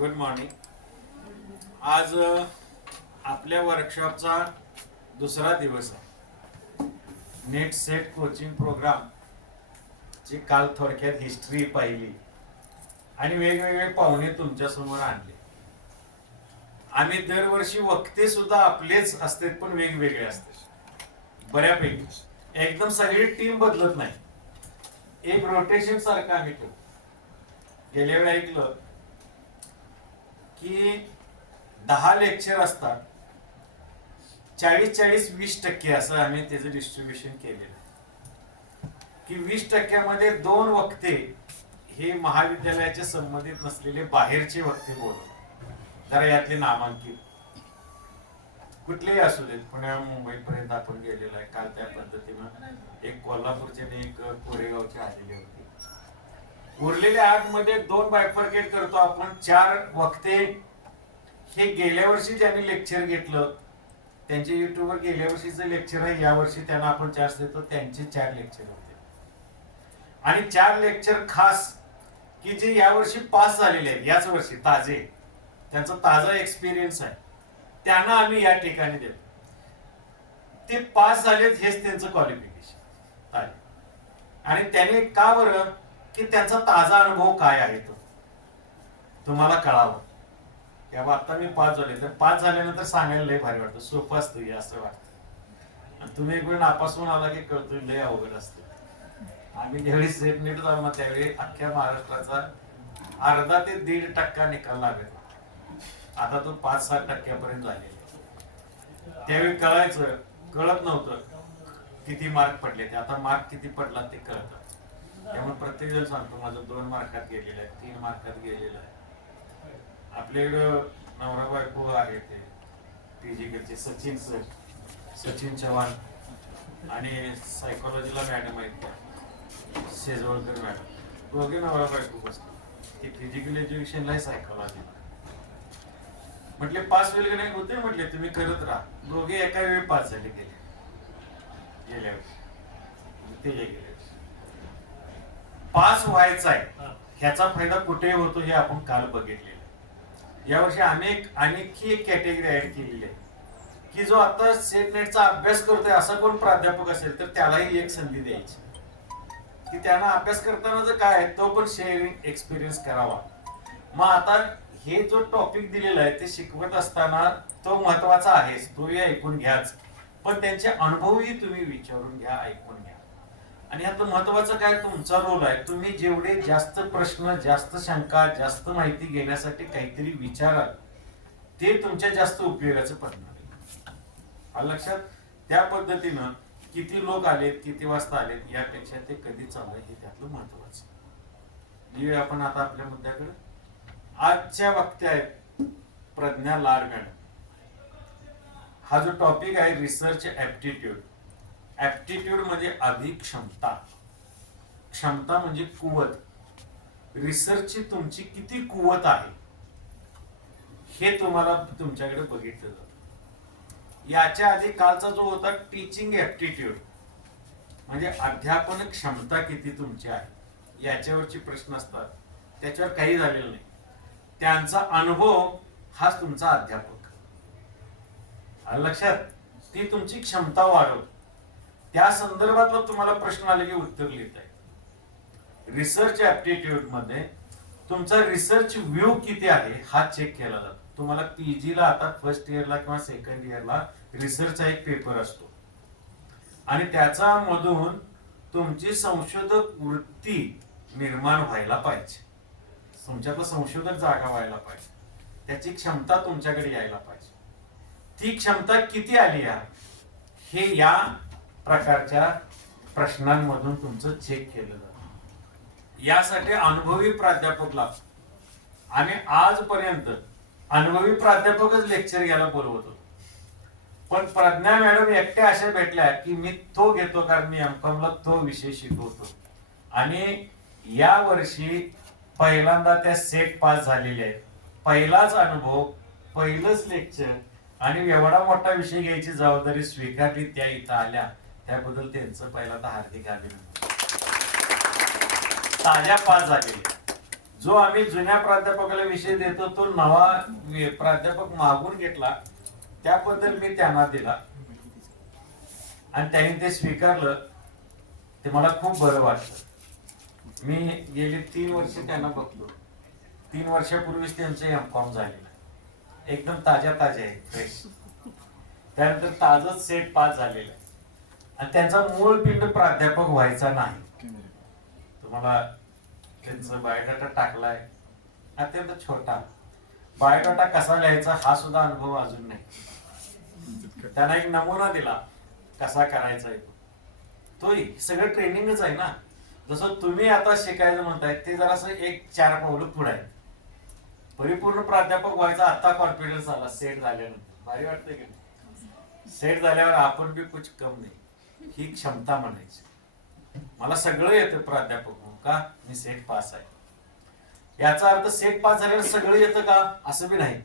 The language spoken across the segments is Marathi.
Good morning. आज आपल्या वर्कशॉपचा दुसरा दिवस आहे. नेट सेट कोचिंग प्रोग्राम ची काल थोडक्यात हिस्ट्री पाहिली आणि वेगवेगळे पाहुणे तुमच्या समोर आणले. आम्ही दरवर्षी वक्ते सुद्धा आपलेच असतात पण वेगवेगळे असतात बऱ्यापैकी. एकदम सगळी टीम बदलत नाही, एक रोटेशन सारखं आम्ही ठेवतो. गेल्या वेळी ऐकलं की 10 लेक्चर असतात, 40-40-20% असं आम्ही त्याचं डिस्ट्रीब्युशन केलेलं की 20% 2 वक्ते हे महाविद्यालयाच्या संबंधित नसलेले बाहेरचे वक्ते बोलवतात. जरा यातले नामांकित कुठलेही असू देत, पुण्या मुंबईपर्यंत आपण गेलेलो आहे. काल त्या पद्धतीनं एक कोल्हापूरचे आणि एक कोरेगावचे आलेले होते. उरलेल्या 8 मध्ये 2 बायफर्केट करतो आपण. 4 वक्ते हे गेल्या वर्षी ज्यांनी लेक्चर घेतलं त्यांचे युट्यूबवर गेल्या वर्षीचं लेक्चर आहे, या वर्षी त्यांना आपण चान्स देतो, त्यांचे 4 लेक्चर होते. आणि 4 लेक्चर खास की जे यावर्षी पास झालेले आहेत, याच वर्षी ताजे, त्यांचा ताजा एक्सपिरियन्स आहे, त्यांना आम्ही या ठिकाणी देतो. ते पास झालेत हेच त्यांचं क्वालिफिकेशन आहे. आणि त्याने का बरं की त्यांचा ताजा अनुभव काय आहे तो तुम्हाला कळावं. तेव्हा आता मी पास झाले, तर पास झाल्यानंतर सांगायला लय भारी वाटतं, सोपं असतं हे असं वाटतं. आणि तुम्ही एक वेळ नापास होऊन आला की कळतो लय अवघड असतं. आम्ही ज्यावेळी सेट नीट झालो ना त्यावेळी अख्ख्या महाराष्ट्राचा अर्धा ते 1.5% निकाल लागत. आता तो 5-7% झालेला. त्यावेळी कळत नव्हतं किती मार्क पडले ते. आता मार्क किती पडला ते कळतं. त्यामुळे प्रत्येक जण सांगतो माझं 2 मार्कात गेलेलं आहे, 3 मार्कात गेलेलं आहे. आपल्याकडं नवरा बायको आहे ते फिजिकलचे सचिन चव्हाण आणि सायकोलॉजीला मॅडम आहेत त्या शेजवळकर मॅडम. दोघे नवरा बायको बसतात. ते फिजिकल एज्युकेशनला आहे, सायकोलॉजीला. म्हटले पास होईल की नाही, होते म्हटले तुम्ही करत राहा. दोघे एका वेळी पास झाले गेल्या वर्षी ते गेले. पास व्हायचा आहे ह्याचा फायदा कुठे होतो हे आपण काल बघितलेलं. यावर्षी आणखी एक कॅटेगरी ऍड केलेली आहे की जो आता सेट नेटचा अभ्यास करतोय असा कोण प्राध्यापक असेल तर त्यालाही एक संधी द्यायची की त्यांना अभ्यास करताना काय आहे तो पण शेअरिंग एक्सपिरियन्स करावा. मग आता हे जो टॉपिक दिलेला आहे ते शिकवत असताना तो महत्वाचा आहे, तोही ऐकून घ्याच, पण त्यांचे अनुभवही तुम्ही विचारून घ्या, ऐकून घ्या. आणि यात महत्वाचं काय, तुमचा रोल आहे. तुम्ही जेवढे जास्त प्रश्न, जास्त शंका, जास्त माहिती घेण्यासाठी काहीतरी विचाराल ते तुमच्या जास्त उपयोगाचं पडणार आहे. लक्षात. त्या पद्धतीनं किती लोक आलेत, किती वाजता आलेत यापेक्षा ते कधी चालू आहे हे त्यातलं महत्वाचं. येऊया आपण आता आपल्या मुद्द्याकडे. आजच्या वक्त्या आहेत प्रज्ञा लाड मॅडम. हा जो टॉपिक आहे रिसर्च ऍप्टिट्यूड. ऍप्टिट्यूड म्हणजे अभिक्षमता, क्षमता म्हणजे कुवत. रिसर्चची तुमची किती कुवत आहे हे तुम्हाला तुमच्याकडे बघितलं जातं. याच्या आधी कालचा जो होता टीचिंग ऍप्टिट्यूड म्हणजे अध्यापन क्षमता किती तुमची आहे याच्यावरचे प्रश्न असतात. त्याच्यावर काही झालेलं नाही, त्यांचा अनुभव हाच तुमचा अध्यापक. लक्षात. ती तुमची क्षमता वाढवते. त्या संदर्भातला तुम्हाला प्रश्न आले की उत्तर लिहित आहे. रिसर्च ऍप्टिट्यूड मध्ये तुमचा रिसर्च व्ह्यू किती आहे हा चेक केला जातो. तुम्हाला पीजीला आता फर्स्ट इयरला किंवा सेकंड इयरला रिसर्चचा एक पेपर असतो आणि त्याचा मधून तुमची संशोधक वृत्ती निर्माण व्हायला पाहिजे, तुमच्यातलं संशोधक जागा व्हायला पाहिजे, त्याची क्षमता तुमच्याकडे यायला पाहिजे. ती क्षमता किती आली आहे हे या प्रकारच्या प्रश्नांमधून तुमचं चेक केलं जातं. यासाठी अनुभवी प्राध्यापक लागतो. आम्ही आजपर्यंत अनुभवी प्राध्यापकच लेक्चर घ्यायला बोलवत होतो, पण प्रज्ञा मॅडम एकट्या अशा भेटल्या की मी तो घेतो कारण मी एमकॉमला तो विषय शिकवतो. आणि या वर्षी पहिल्यांदा त्या सेट पास झालेल्या आहेत. पहिलाच अनुभव, पहिलंच लेक्चर आणि एवढा मोठा विषय घ्यायची जबाबदारी स्वीकारली, त्या इथं आल्या त्याबद्दल त्यांचं पहिल्यांदा हार्दिक अभिनंदन. ताज्या पास झालेले जो आम्ही जुन्या प्राध्यापकाला विषय देतो तो नवा प्राध्यापक मागून घेतला, त्याबद्दल मी त्यांना दिला आणि त्यांनी ते स्वीकारलं. ते मला खूप बरं वाटलं. मी गेली 3 वर्ष त्यांना बघतो. 3 वर्षापूर्वीच त्यांचं एमकॉम झालेलं, एकदम ताज्या आहे, फ्रेश. त्यानंतर ताजच सेट पास झालेलं आहे आणि त्यांचा मूळ पिंड प्राध्यापक व्हायचा नाही. तुम्हाला त्यांचा बायोडाटा टाकलाय, अत्यंत छोटा बायोडाटा कसा लिहायचा हा सुद्धा अनुभव अजून नाही. त्यांना एक नमुना दिला कसा करायचा आहे, तोही सगळं ट्रेनिंगच आहे ना. जसं तुम्ही आता शिकायचं म्हणताय ते जरासं 1-4 पावलं पुढे आहे. परिपूर्ण प्राध्यापक व्हायचा आता कॉन्फिडन्स आला सेट झाल्यानंतर, भारी वाटतंय की नाही. सेट झाल्यावर आपण बी कुछ कम नाही, ही क्षमता म्हणायची. मला सगळं येतं प्राध्यापक म्हणून, का मी सेट पास आहे. याचा अर्थ सेट पास झाल्यावर सगळं येतं का असं बी नाही.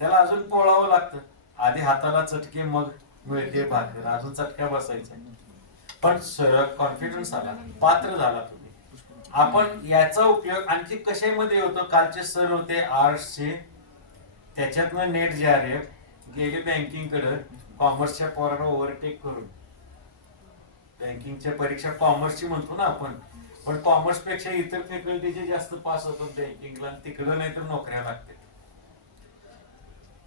त्याला अजून पोळावं लागतं. आधी हाताला चटके मग मिळते भाकर, अजून चटक्या बसायचा. पण कॉन्फिडन्स आला, पात्र झाला तुम्ही. आपण याचा उपयोग आणखी कशामध्ये होतो. कालचे सर होते आर्ट्सचे, त्याच्यातनं नेट JRF गेले बँकिंग कडे, कॉमर्सच्या पोरांना ओव्हरटेक करून. बँकिंगच्या परीक्षा कॉमर्सची म्हणतो ना आपण, पण कॉमर्स पेक्षा इतर फॅकल्टीचे जास्त पास होतात बँकिंगला, तिकडं नाही तर नोकऱ्या लागतात.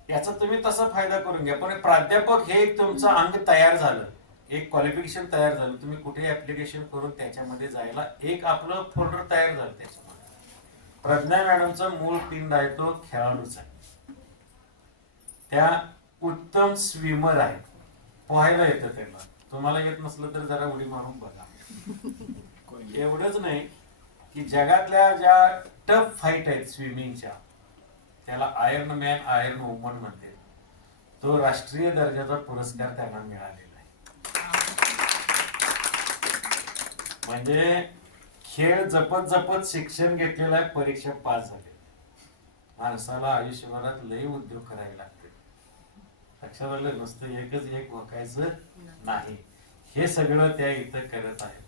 याचा तुम्ही तसा फायदा करून घ्या. पण प्राध्यापक हे तुमचं अंग तयार झालं, एक क्वालिफिकेशन तयार झालं, तुम्ही कुठे ऍप्लिकेशन करून त्याच्यामध्ये जायला एक आपलं फोल्डर तयार झालं. त्याच्यामध्ये प्रज्ञा मॅडमचा मूळ पिंड आहे तो खेळाडूचा आहे. त्या उत्तम स्विमर आहेत, पोहायला येतं त्यांना. तुम्हाला येत नसलं तर जरा उडी मारून बघा. एवढंच नाही की जगातल्या ज्या टफ फाईट आहेत स्विमिंगच्या, त्याला आयर्न मॅन आयर्न वुमन म्हणते, तो राष्ट्रीय दर्जाचा पुरस्कार त्यांना मिळालेला आहे. म्हणजे खेळ जपत जपत शिक्षण घेतलेलं आहे, परीक्षा पास झाले. माणसाला आयुष्यभरात लय उद्योग करावे लागते. लक्षात आलं, नुसतं एकच एक भोकायचं नाही. हे सगळं त्या इथं करत आहेत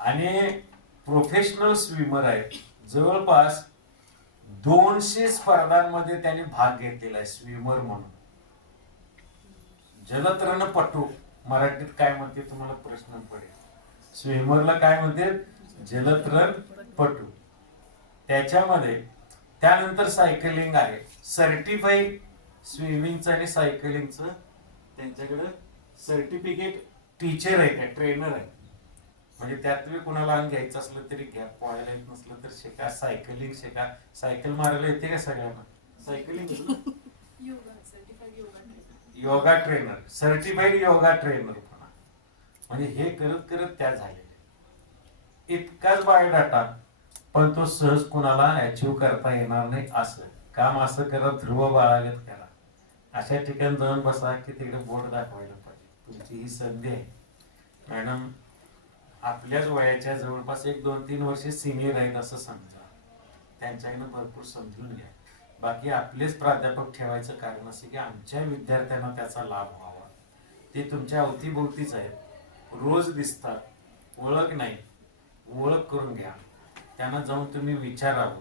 आणि प्रोफेशनल स्विमर आहेत. जवळपास 200 स्पर्धांमध्ये त्यांनी भाग घेतलेला आहे स्विमर म्हणून. जलतरणपटू मराठीत काय म्हणते तुम्हाला प्रश्न पडेल. स्विमरला काय म्हणते, जलतरणपटू. त्याच्यामध्ये त्यानंतर सायकलिंग आहे, सर्टिफाईड स्विमिंगचं आणि सायकलिंगचं त्यांच्याकडे सर्टिफिकेट टीचर आहे, त्या ट्रेनर आहे. म्हणजे त्यात तुम्ही कुणाला घ्यायचं असलं तरी घ्या, पोहायला येत नसलं तर शिका, सायकलिंग शिका. सायकल मारायला येते का सगळ्यांना? Cycling yoga trainer, certified yoga trainer. म्हणजे हे करत करत त्या झालेले. इतकाच बायोडाटा, पण तो सहज कुणाला अचीव करता येणार नाही. असं काम असं करा, ध्रुव बाळागत करा. अशा ठिकाणी जाऊन बसा की तिकडे बोर्ड दाखवायला पाहिजे. तुमची ही संधी आहे. मॅडम आपल्याच वयाच्या जवळपास 1-2-3 वर्षे सिनियर आहेत असं समजा, त्यांच्याकडनं भरपूर समजून घ्या. बाकी आपलेच प्राध्यापक ठेवायचं कारण असं की आमच्या विद्यार्थ्यांना त्याचा लाभ व्हावा. ते तुमच्या अवतीभोवतीच आहेत, रोज दिसतात, ओळख नाही, ओळख करून घ्या. त्यांना जाऊन तुम्ही विचारावं.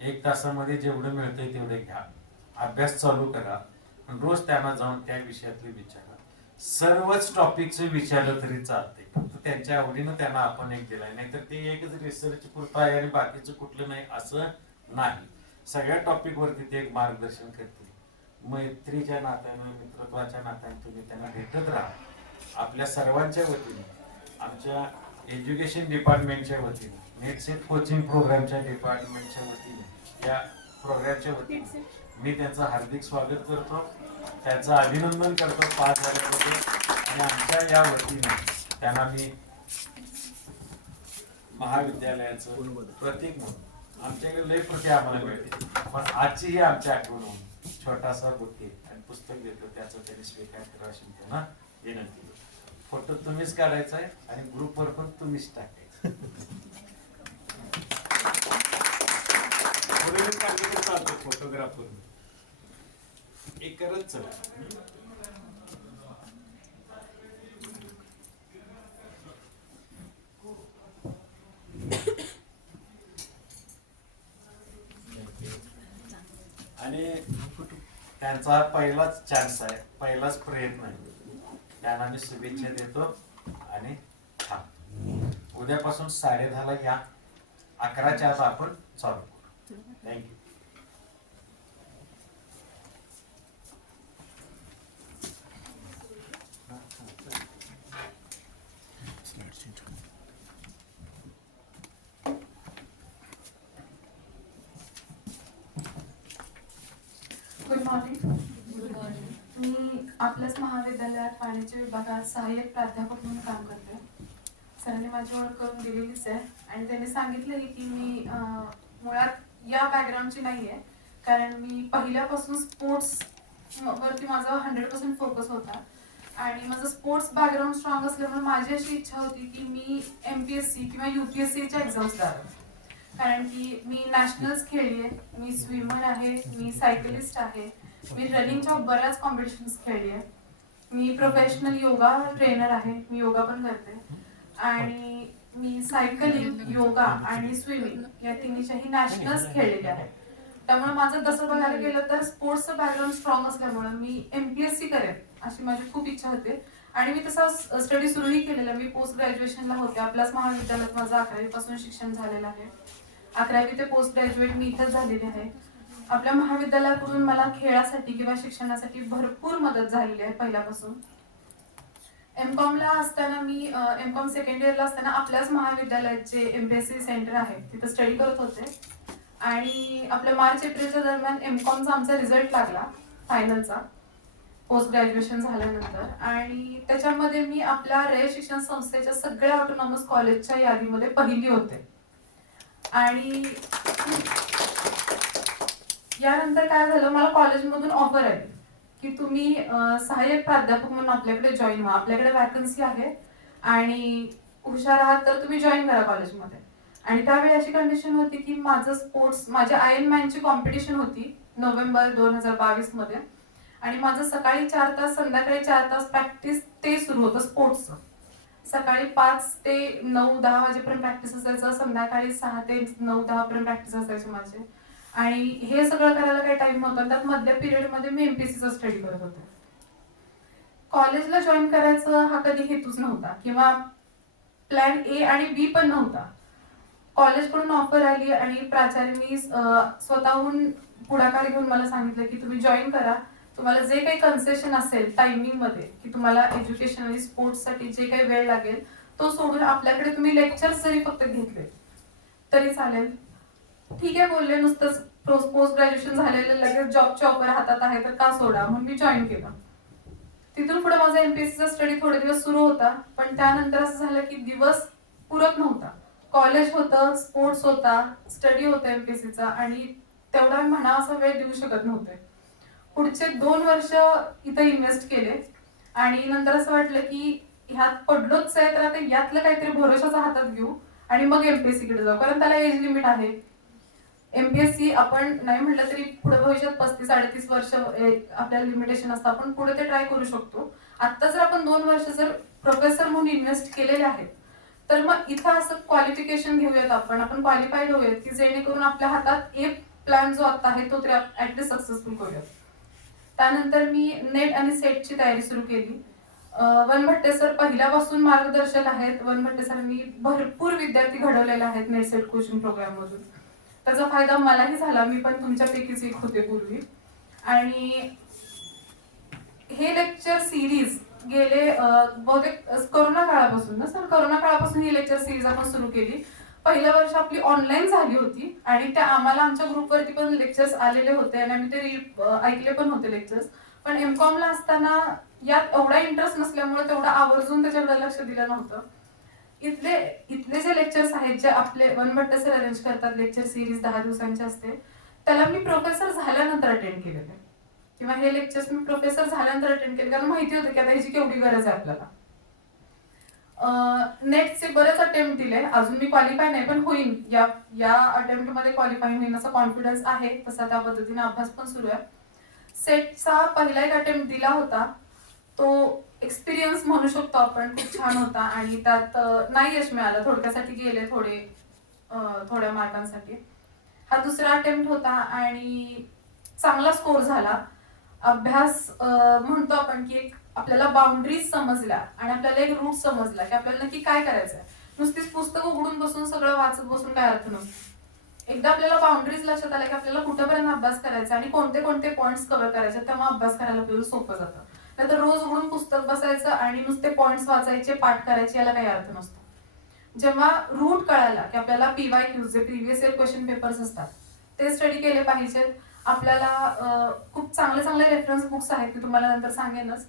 1 तासामध्ये जेवढं मिळतंय तेवढे घ्या, अभ्यास चालू करा. रोज त्यांना जाऊन त्या विषयातले विचारा. सर्वच टॉपिकचं विचारलं तरी चालते, फक्त त्यांच्या आवडीनं त्यांना आपण एक दिलाय. नाहीतर ते एकच रिसर्च पुरतं आहे आणि बाकीचं कुठलं नाही असं नाही. सगळ्या टॉपिक वरती ते एक मार्गदर्शन करते. मैत्रीच्या नात्यानं, मित्रत्वाच्या नात्यानं तुम्ही त्यांना भेटत राहा. आपल्या सर्वांच्या वतीने, आमच्या एज्युकेशन डिपार्टमेंटच्या वतीने, नेटसेट कोचिंग प्रोग्रामच्या डिपार्टमेंटच्या वतीने, या प्रोग्रामच्या वतीने मी त्यांचं हार्दिक स्वागत करतो, त्यांचं अभिनंदन करतो पास झाल्याबद्दल. आणि आमच्या या वतीने त्यांना मी महाविद्यालयाचं प्रतीक म्हणून, आमच्याकडे लय प्रती आम्हाला मिळते, पण आजची ही आमच्या आठवण म्हणून छोटासा बुके आणि पुस्तक देतो, त्याचा त्यांनी स्वीकार करा अशी त्यांना विनंती. फोटो तुम्हीच काढायचा आहे आणि ग्रुपवर पण तुम्हीच टाकायचं. चालतो फोटोग्राफर एक करत चला. आणि त्यांचा पहिलाच चान्स आहे, पहिलाच प्रयत्न आहे. त्यांना मी शुभेच्छा देतो आणि थांबतो. उद्यापासून 10:30ला या, 11च्या आत आपण चालू करू. थँक्यू. Good morning. मी आपल्याच महाविद्यालयात वाणिज्य विभागात सहाय्यक प्राध्यापक म्हणून काम करते. सरांनी माझी ओळख करून दिलेलीच आहे आणि त्यांनी सांगितलंही की मी मुळात या बॅकग्राऊंडची नाही आहे, कारण मी पहिल्यापासून स्पोर्ट्स वरती माझा 100% फोकस होता आणि माझं स्पोर्ट्स बॅकग्राऊंड स्ट्रॉंग असल्यामुळे माझी अशी इच्छा होती की मी MPSC किंवा UPSCच्या एक्झाम्स द्याव्या. कारण की मी नॅशनल्स खेळली आहे, मी स्विमर आहे, मी सायकलिस्ट आहे, मी रनिंगच्या बऱ्याच कॉम्पिटिशन्स खेळली आहे, मी प्रोफेशनल योगा ट्रेनर आहे, मी योगा पण करते आणि मी सायकलिंग, योगा आणि स्विमिंग या तिन्हीच्याही नॅशनल्स खेळलेले आहेत. त्यामुळे माझं तसं बघायला गेलं तर स्पोर्ट्सचं बॅकग्राऊंड स्ट्रॉंग असल्यामुळे मी MPSC करेन अशी माझी खूप इच्छा होते आणि मी तसा स्टडी सुरूही केलेला. मी पोस्ट ग्रॅज्युएशनला होते, आपल्याच महाविद्यालयात माझं 11वी पासून शिक्षण झालेलं आहे. 11वी ते पोस्ट ग्रॅज्युएट मी इथंच झालेली आहे. आपल्या महाविद्यालयाकडून मला खेळासाठी किंवा शिक्षणासाठी भरपूर मदत झालेली आहे पहिल्यापासून. MCOMला असताना मी MCOM सेकंड इयरला असताना आपल्याच महाविद्यालयात जे MPSC सेंटर आहे तिथं स्टडी करत होते आणि आपल्या मार्च-एप्रिलच्या दरम्यान MCOMचा आमचा रिझल्ट लागला फायनलचा पोस्ट ग्रॅज्युएशन झाल्यानंतर आणि त्याच्यामध्ये मी आपल्या रयत शिक्षण संस्थेच्या सगळ्या ऑटोनॉमस कॉलेजच्या यादीमध्ये पहिली होते. आणि यानंतर काय झालं, मला कॉलेजमधून ऑफर आली की तुम्ही सहाय्यक प्राध्यापक म्हणून आपल्याकडे जॉईन व्हा, आपल्याकडे वॅकन्सी आहे आणि हुशार आहात तर तुम्ही जॉईन करा कॉलेजमध्ये. आणि त्यावेळी अशी कंडिशन होती की माझं स्पोर्ट्स, माझ्या आयर्नमॅनची कॉम्पिटिशन होती नोव्हेंबर 2022 मध्ये आणि माझं सकाळी 4 तास संध्याकाळी 4 तास प्रॅक्टिस ते सुरू होतं स्पोर्ट्सचं. सकाळी 5 ते 9-10 वाजेपर्यंत प्रॅक्टिस असायचं, संध्याकाळी 6 ते 9-10 पर्यंत प्रॅक्टिस असायचे माझे आणि हे सगळं करायला काही टाइम नव्हता. त्यात मधल्या पिरियडमध्ये मी MPSCचा स्टडी करत होते. कॉलेजला जॉईन करायचं हा कधी हेतूच नव्हता किंवा प्लॅन A आणि B पण नव्हता. कॉलेजकडून ऑफर आली आणि प्राचार्यांनी स्वतःहून पुढाकार घेऊन मला सांगितलं की तुम्ही जॉईन करा, तुम्हाला जे काही कन्सेशन असेल टायमिंग मध्ये की तुम्हाला एज्युकेशन आणि स्पोर्ट्ससाठी जे काही वेळ लागेल तो सोडून आपल्याकडे तुम्ही लेक्चर्स जरी फक्त घेतले तरी चालेल. ठीक आहे बोलले, नुसतंच पोस्ट ग्रॅज्युएशन झालेलं लगेच जॉबची ऑफर हातात आहे तर का सोडा, म्हणून मी जॉईन केलं. तिथून पुढे माझा MPSCचा स्टडी थोडे दिवस सुरू होता, पण त्यानंतर असं झालं की दिवस पुरत नव्हता. कॉलेज होतं, स्पोर्ट्स होता, स्टडी होता MPSCचा आणि तेवढा म्हणा असा वेळ देऊ शकत नव्हते. पुढचे 2 वर्ष इथं इन्व्हेस्ट केले आणि नंतर असं वाटलं की ह्यात पडलोच आहे तर आता यातलं काहीतरी भरोशाचा हातात घेऊ आणि मग MPSC कडे जाऊ, कारण त्याला एज लिमिट आहे. MPSC आपण नाही म्हटलं तरी पुढे भविष्यात 35-38 वर्ष आपल्याला लिमिटेशन असतं, आपण पुढे ते ट्राय करू शकतो. आता जर आपण 2 वर्ष जर प्रोफेसर म्हणून इन्व्हेस्ट केलेले आहेत तर मग इथं असं क्वालिफिकेशन घेऊयात, आपण क्वालिफाईड होऊयात की जेणेकरून आपल्या हातात एक प्लॅन जो आता आहे तो ऍटलीस्ट सक्सेसफुल करूयात. त्यानंतर मी नेट आणि सेटची तयारी सुरू केली. वनभट्टे सर पहिल्यापासून मार्गदर्शक आहेत. वनभट्टे सरांनी भरपूर विद्यार्थी घडवलेले आहेत नेट सेट कोचिंग प्रोग्राम मधून. त्याचा फायदा मलाही झाला, मी पण तुमच्यापैकीच एक होते पूर्वी. आणि हे लेक्चर सिरीज गेले बहुतेक कोरोना काळापासून ना सर, कोरोना काळापासून ही लेक्चर सिरीज आपण सुरू केली. पहिल्या वर्ष आपली ऑनलाईन झाली होती आणि त्या आम्हाला आमच्या ग्रुपवरती पण लेक्चर्स आलेले होते आणि आम्ही ते ऐकले पण होते लेक्चर्स. पण MCOMला असताना यात एवढा इंटरेस्ट नसल्यामुळे तेवढा आवर्जून त्याच्याकडे लक्ष दिलं नव्हतं. इथले जे लेक्चर्स आहेत जे आपले वनभट्टे सर अरेंज करतात, लेक्चर सिरीज 10 दिवसांची असते, त्याला मी प्रोफेसर झाल्यानंतर अटेंड केलेले किंवा हे लेक्चर्स मी प्रोफेसर झाल्यानंतर अटेंड केले, कारण माहिती होतं की आता ह्याची केवढी गरज आहे आपल्याला. नेटचे बरेच अटेम्प्ट दिले, अजून मी क्वालिफाय नाही पण होईन, या अटेम्प्ट मध्ये क्वालिफाय होईन असा कॉन्फिडन्स आहे, तसा त्या पद्धतीने अभ्यास पण सुरू आहे. सेटचा पहिला एक अटेम्प्ट दिला होता, तो एक्सपिरियन्स म्हणू शकतो आपण, खूप छान होता आणि त्यात नाही यश मिळालं, थोडक्यासाठी गेले थोड्या मार्कांसाठी. हा दुसरा अटेम्प्ट होता आणि चांगला स्कोर झाला, अभ्यास म्हणतो आपण की एक आपल्याला बाउंड्रीज समजल्या आणि आपल्याला एक रूट समजला की आपल्याला नक्की काय करायचंय. नुसतीच पुस्तकं उघडून बसून सगळं वाचत बसून काय अर्थ नसतो. एकदा आपल्याला बाउंड्रीज लक्षात आल्या की आपल्याला कुठपर्यंत अभ्यास करायचा आणि कोणते कोणते पॉईंट्स कव्हर करायचे, तेव्हा अभ्यास करायला आपल्याला सोपं जातं. नाहीतर रोज उघडून पुस्तक बसायचं आणि नुसते पॉईंट्स वाचायचे, पाठ करायचे, याला काही अर्थ नसतो. जेव्हा रूट कळाला की आपल्याला PYQ जे प्रिव्हियस इयर क्वेश्चन पेपर्स असतात ते स्टडी केले पाहिजेत. आपल्याला खूप चांगले चांगले रेफरन्स बुक्स आहेत की तुम्हाला नंतर सांगेनच,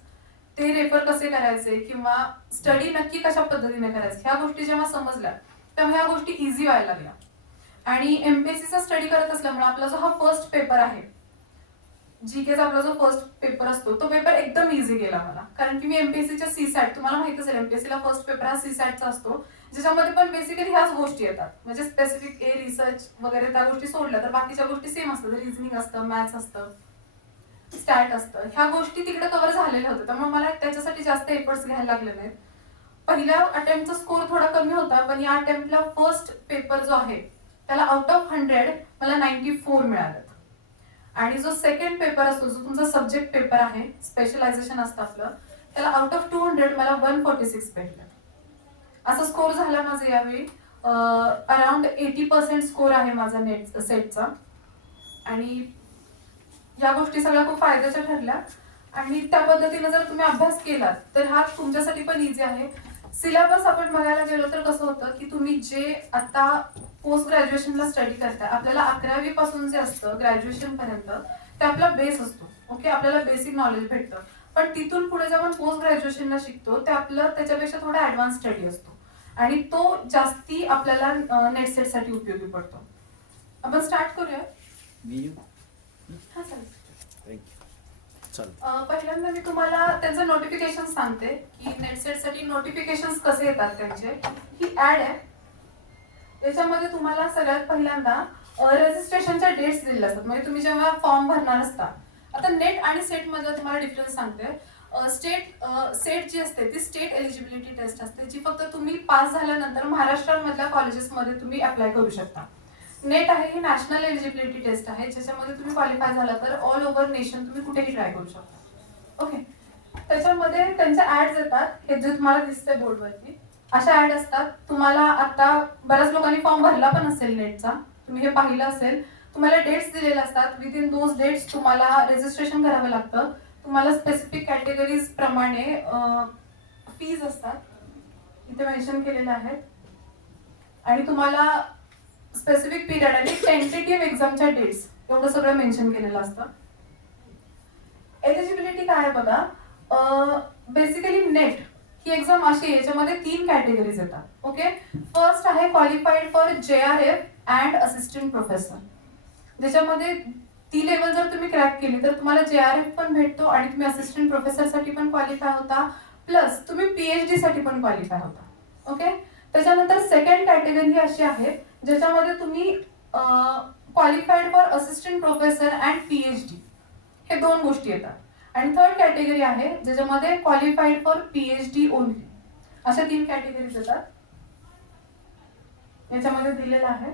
ते रेफर कसे करायचे किंवा स्टडी नक्की कशा पद्धतीने करायचे, ह्या गोष्टी जेव्हा समजल्या तेव्हा ह्या गोष्टी इझी व्हायला लागल्या. आणि MPSCचा स्टडी करत असल्यामुळे आपला जो हा फर्स्ट पेपर आहे, GKचा आपला जो फर्स्ट पेपर असतो, तो पेपर एकदम इझी गेला मला. कारण की मी MPSCच्या CSAT, तुम्हाला माहित असेल MPSCला फर्स्ट पेपर हा CSATचा असतो, ज्याच्यामध्ये पण बेसिकली ह्याच गोष्टी येतात. म्हणजे स्पेसिफिक रिसर्च वगैरे त्या गोष्टी सोडल्या तर बाकीच्या गोष्टी सेम असतात. रिझनिंग असतं, मॅथ्स असतं, स्टॅट असतं, ह्या गोष्टी तिकडे कव्हर झालेल्या होत्या. त्यामुळे मला त्याच्यासाठी जास्त एफर्ट्स घ्यायला लागले नाहीत. पहिल्या अटेम्प्टचा स्कोर थोडा कमी होता, पण या अटेम्प्टला फर्स्ट पेपर जो आहे त्याला आउट ऑफ 100 मला 94 मिळाले. आणि जो सेकंड पेपर असतो, जो तुमचा सब्जेक्ट पेपर आहे, स्पेशलायझेशन असतं आपलं, त्याला आउट ऑफ 200 मला 146 भेटले. असा स्कोर झाला माझा यावेळी. अराउंड 80% स्कोर आहे माझा नेट सेटचा. आणि या गोष्टी सगळ्या खूप फायद्याच्या ठरल्या. आणि त्या पद्धतीने जर तुम्ही अभ्यास केलात तर हा तुमच्यासाठी पण इझी आहे. सिलेबस आपण बघायला गेलो तर कसं होतं की तुम्ही जे आता पोस्ट ग्रॅज्युएशनला स्टडी करताय, आपल्याला 11वी पासून जे असतं ग्रॅज्युएशन पर्यंत ते आपला बेस असतो. ओके, आपल्याला बेसिक नॉलेज भेटतं. पण तिथून पुढे जेव्हा आपण पोस्ट ग्रॅज्युएशनला शिकतो ते आपलं त्याच्यापेक्षा थोडा ऍडव्हान्स स्टडी असतो आणि तो जास्ती आपल्याला नेट सेटसाठी उपयोगी पडतो. आपण स्टार्ट करूया. हा चालेल. पहिल्यांदा मी तुम्हाला त्यांचं नोटिफिकेशन सांगते की नेट सेटसाठी नोटिफिकेशन कसे येतात त्यांचे. ही ऍड आहे, याच्यामध्ये तुम्हाला सगळ्यात पहिल्यांदा रजिस्ट्रेशनच्या डेट्स दिलेल्या असतात. म्हणजे तुम्ही जेव्हा फॉर्म भरणार असता, आता नेट आणि सेट मध्ये तुम्हाला डिफरन्स सांगते. सेट जी असते ती स्टेट एलिजिबिलिटी टेस्ट असते, जी फक्त तुम्ही पास झाल्यानंतर महाराष्ट्रामधल्या कॉलेजेसमध्ये तुम्ही अप्लाय करू शकता. नेट आहे ही नॅशनल एलिजिबिलिटी टेस्ट आहे, ज्याच्यामध्ये तुम्ही क्वालिफाय झाला तर ऑल ओव्हर नेशन तुम्ही कुठेही ट्राय करू शकता. ओके, त्याच्यामध्ये त्यांच्या ऍड्स येतात, हे जे तुम्हाला दिसतंय बोर्डवरती अशा ऍड असतात. तुम्हाला आता बऱ्याच लोकांनी फॉर्म भरला पण असेल नेटचा, तुम्ही हे पाहिलं असेल. तुम्हाला डेट्स दिलेले असतात, विदिन दोज डेट्स तुम्हाला रजिस्ट्रेशन करावं लागतं. तुम्हाला स्पेसिफिक कॅटेगरीज प्रमाणे फीज असतात, इथे मेन्शन केलेल्या आहेत. आणि तुम्हाला स्पेसिफिक पिरियड आणि टेंटेटिव्ह एक्झामच्या डेट्स एवढं सगळं मेन्शन केलेलं असतं. एलिजिबिलिटी काय आहे बघा. बेसिकली नेट ही एक्झाम अशी आहे याच्यामध्ये 3 कॅटेगरीज येतात. ओके, फर्स्ट आहे qualified for JRF and assistant professor, ज्याच्यामध्ये ती लेवल जर तुम्ही क्रॅक केली तर तुम्हाला JRF पण भेटतो आणि तुम्ही असिस्टंट प्रोफेसर साठी पण क्वालिफाय होता, प्लस तुम्ही PhD साठी पण क्वालिफाय होता. ओके, त्याच्यानंतर सेकंड कॅटेगरी अशी आहे ज्याच्यामध्ये तुम्ही qualified for assistant professor and PhD हे 2 गोष्टी येतात. आणि थर्ड कॅटेगरी आहे ज्याच्यामध्ये क्वालिफाईड फॉर PhD ओनली, अशा 3 कॅटेगरीज येतात. याच्यामध्ये दिलेला आहे.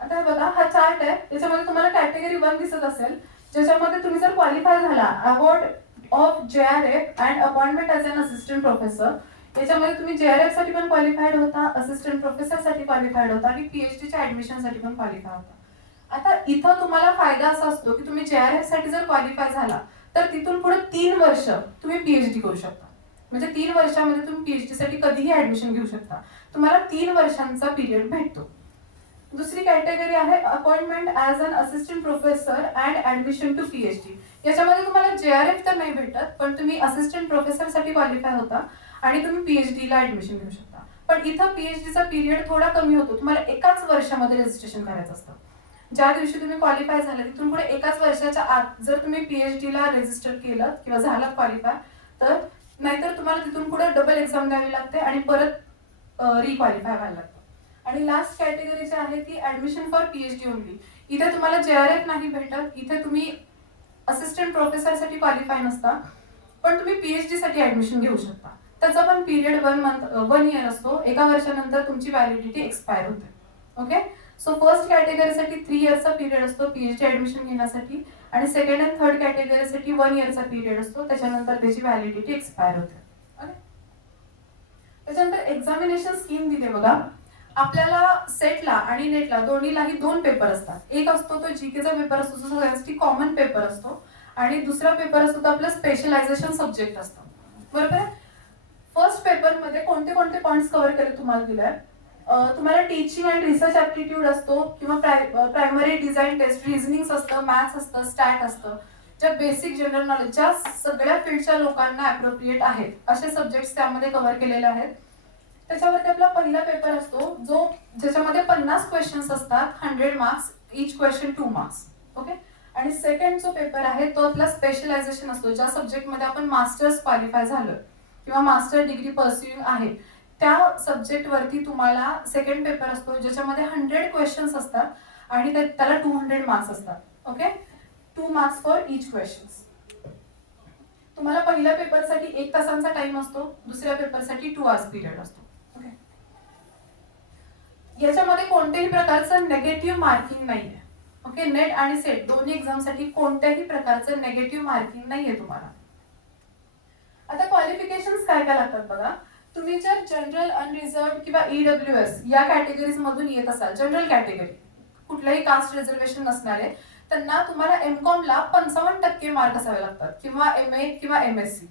आता बघा, हा चार्ट आहे, त्याच्यामध्ये तुम्हाला कॅटेगरी 1 दिसत असेल, ज्याच्यामध्ये तुम्ही जर क्वालिफाय झाला award of JRF and appointment as an assistant professor, याच्यामध्ये तुम्ही JRF साठी पण क्वालिफाईड होता, असिस्टंट प्रोफेसर साठी क्वालिफाईड होता आणि PhDच्या ऍडमिशन साठी पण क्वालिफाय होता. आता इथं तुम्हाला फायदा असा असतो की तुम्ही JRF साठी जर क्वालिफाय झाला तर तिथून पुढे 3 वर्ष तुम्ही PhD करू शकता. म्हणजे 3 वर्षामध्ये तुम्ही PhD साठी कधीही ऍडमिशन घेऊ शकता. तुम्हाला 3 वर्षांचा पिरियड भेटतो. दुसरी कॅटेगरी आहे appointment as an assistant professor and admission to PhD. याच्यामध्ये तुम्हाला JRF तर नाही भेटत, पण तुम्ही असिस्टंट प्रोफेसर साठी क्वालिफाय होता आणि तुम्ही PhD ला ऍडमिशन घेऊ शकता. पण इथं PhD चा पिरियड थोडा कमी होतो. तुम्हाला एकाच वर्षामध्ये रजिस्ट्रेशन करायचं असतं. ज्या दिवशी तुम्ही क्वालिफाय झाले तिथून पुढे एकाच वर्षाच्या आत जर तुम्ही PhD ला रजिस्टर केलं किंवा झाला क्वालिफाय तर, नाहीतर तुम्हाला तिथून पुढे डबल एक्झाम द्यावी लागते आणि परत रिक्वालिफाय व्हायला लागतं. आणि लास्ट कॅटेगरी जी आहे ती ऍडमिशन फॉर PhD ओनली. इथे तुम्हाला JRF नाही भेटत, इथे तुम्ही असिस्टंट प्रोफेसर साठी क्वालिफाय नसता, पण तुम्ही PhD साठी ऍडमिशन घेऊ शकता. त्याचा पण पिरियड 1 इयर असतो. एका वर्षानंतर तुमची व्हॅलिडिटी एक्सपायर होते. ओके, सो फर्स्ट कॅटेगरीसाठी 3 इयर्सचा पिरियड असतो पीएचडी ऍडमिशन घेण्यासाठी, आणि सेकंड अँड थर्ड कॅटेगरीसाठी 1 इयरचा पिरियड असतो, त्याच्यानंतर त्याची व्हॅलिडिटी एक्सपायर होते. त्याच्यानंतर एक्झामिनेशन स्कीम दिली बघा. आपल्याला सेटला आणि नेटला दोन्हीलाही 2 पेपर असतात. एक असतो तो जीकेचा पेपर असतो, जो सगळ्यांसाठी कॉमन पेपर असतो, आणि दुसरा पेपर असतो तो आपला स्पेशलायझेशन सब्जेक्ट असतो. बरोबर आहे. फर्स्ट पेपर मध्ये कोणते कोणते पॉइंट्स कव्हर केले तुम्हाला दिलाय. तुम्हाला टीचिंग अँड रिसर्च ऍप्टिट्यूड असतो, किंवा प्रायमरी डिझाईन टेस्ट, रिझनिंग असतं, मॅथ्स असतं, स्टॅट असतं. ज्या बेसिक जनरल नॉलेज, ज्या सगळ्या फील्डच्या लोकांना अप्रोप्रिएट आहेत असे सब्जेक्ट्स त्यामध्ये कव्हर केलेले आहेत. त्याच्यावरती आपला पहिला पेपर असतो ज्याच्यामध्ये 50 क्वेश्चन्स असतात, 100 marks, each question 2 marks. Okay. आणि सेकंड जो पेपर आहे तो आपला स्पेशलायझेशन असतो, ज्या सब्जेक्टमध्ये आपण मास्टर्स क्वालिफाय झालोय किंवा मास्टर डिग्री परस्युइंग आहे त्या सब्जेक्ट वरती तुम्हाला सेकंड पेपर असतो, ज्याच्यामध्ये 100 क्वेश्चन्स असतात आणि त्याला 200 मार्क्स असतात. Okay. 2 marks for each questions. तुम्हाला पहिल्या पेपरसाठी 1 तासांचा टाइम असतो, दुसऱ्या पेपरसाठी 2 आवर्स पिरियड असतो. याच्यामध्ये कोणत्याही प्रकारचं नेगेटिव्ह मार्किंग नाहीये. ओके. नेट आणि सेट दोन्ही एक्झामसाठी कोणत्याही प्रकारचं नेगेटिव्ह मार्किंग नाहीये तुम्हाला. आता क्वालिफिकेशन्स काय काय लागतात बघा. तुम्ही जर जनरल, अनरिझर्व्ड किंवा ईडब्ल्यूएस या कॅटेगरीज मधून येत असाल, जनरल कॅटेगरी, कुठल्याही कास्ट रिझर्वेशन नसणारे, त्यांना तुम्हाला एमकॉम ला 55% मार्क असावे लागतात, किंवा MA किंवा MSc.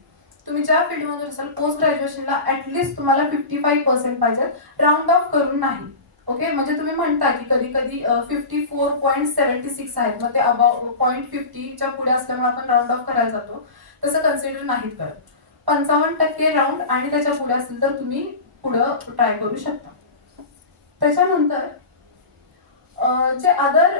तुम्ही ज्या फील्ड मध्ये असाल, पोस्ट ग्रॅज्युएशनला ऍटलीस्ट तुम्हाला 55% पाहिजे, राऊंड ऑफ करून नाही. ओके. म्हणजे तुम्ही म्हणता की कधी कधी 54.76 आहेत, मग ते अबाव 0.50 च्या पुढे असल्यामुळे आपण राऊंड ऑफ करायला जातो, तसं कन्सिडर नाहीत करत. 55% राऊंड आणि त्याच्या पुढे असेल तर तुम्ही पुढं ट्राय करू शकता. त्याच्यानंतर जे अदर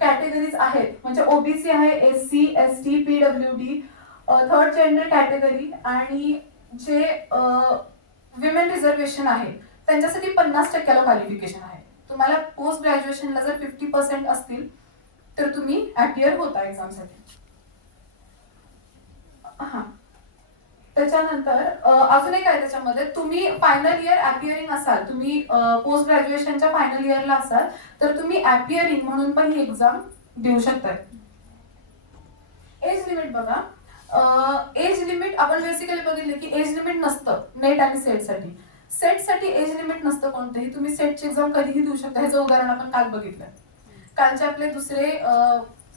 कॅटेगरीज आहेत, म्हणजे ओबीसी आहे, SC, ST, PWD, third gender category, आणि जे विमेन रिझर्वेशन आहे त्यांच्यासाठी 50% क्वालिफिकेशन आहे. तुम्हाला पोस्ट ग्रॅज्युएशनला जर 50% असतील तर तुम्ही अपियर होता एक्झामसाठी. हा. त्याच्यानंतर अजून एक आहे त्याच्यामध्ये, तुम्ही फायनल इयर अपियरिंग असाल, तुम्ही पोस्ट ग्रॅज्युएशनच्या फायनल इयरला असाल तर तुम्ही अपियरिंग म्हणून पण ही एक्झाम देऊ शकताय. एज लिमिट बघा. एज लिमिट आपण बेसिकली बघितलं की एज लिमिट नसतं नेट आणि सेटसाठी. सेटसाठी एज लिमिट नसतं कोणतंही, तुम्ही सेटची एक्झाम कधीही देऊ शकता. ह्याचं उदाहरण आपण काल बघितलं. कालचे आपले दुसरे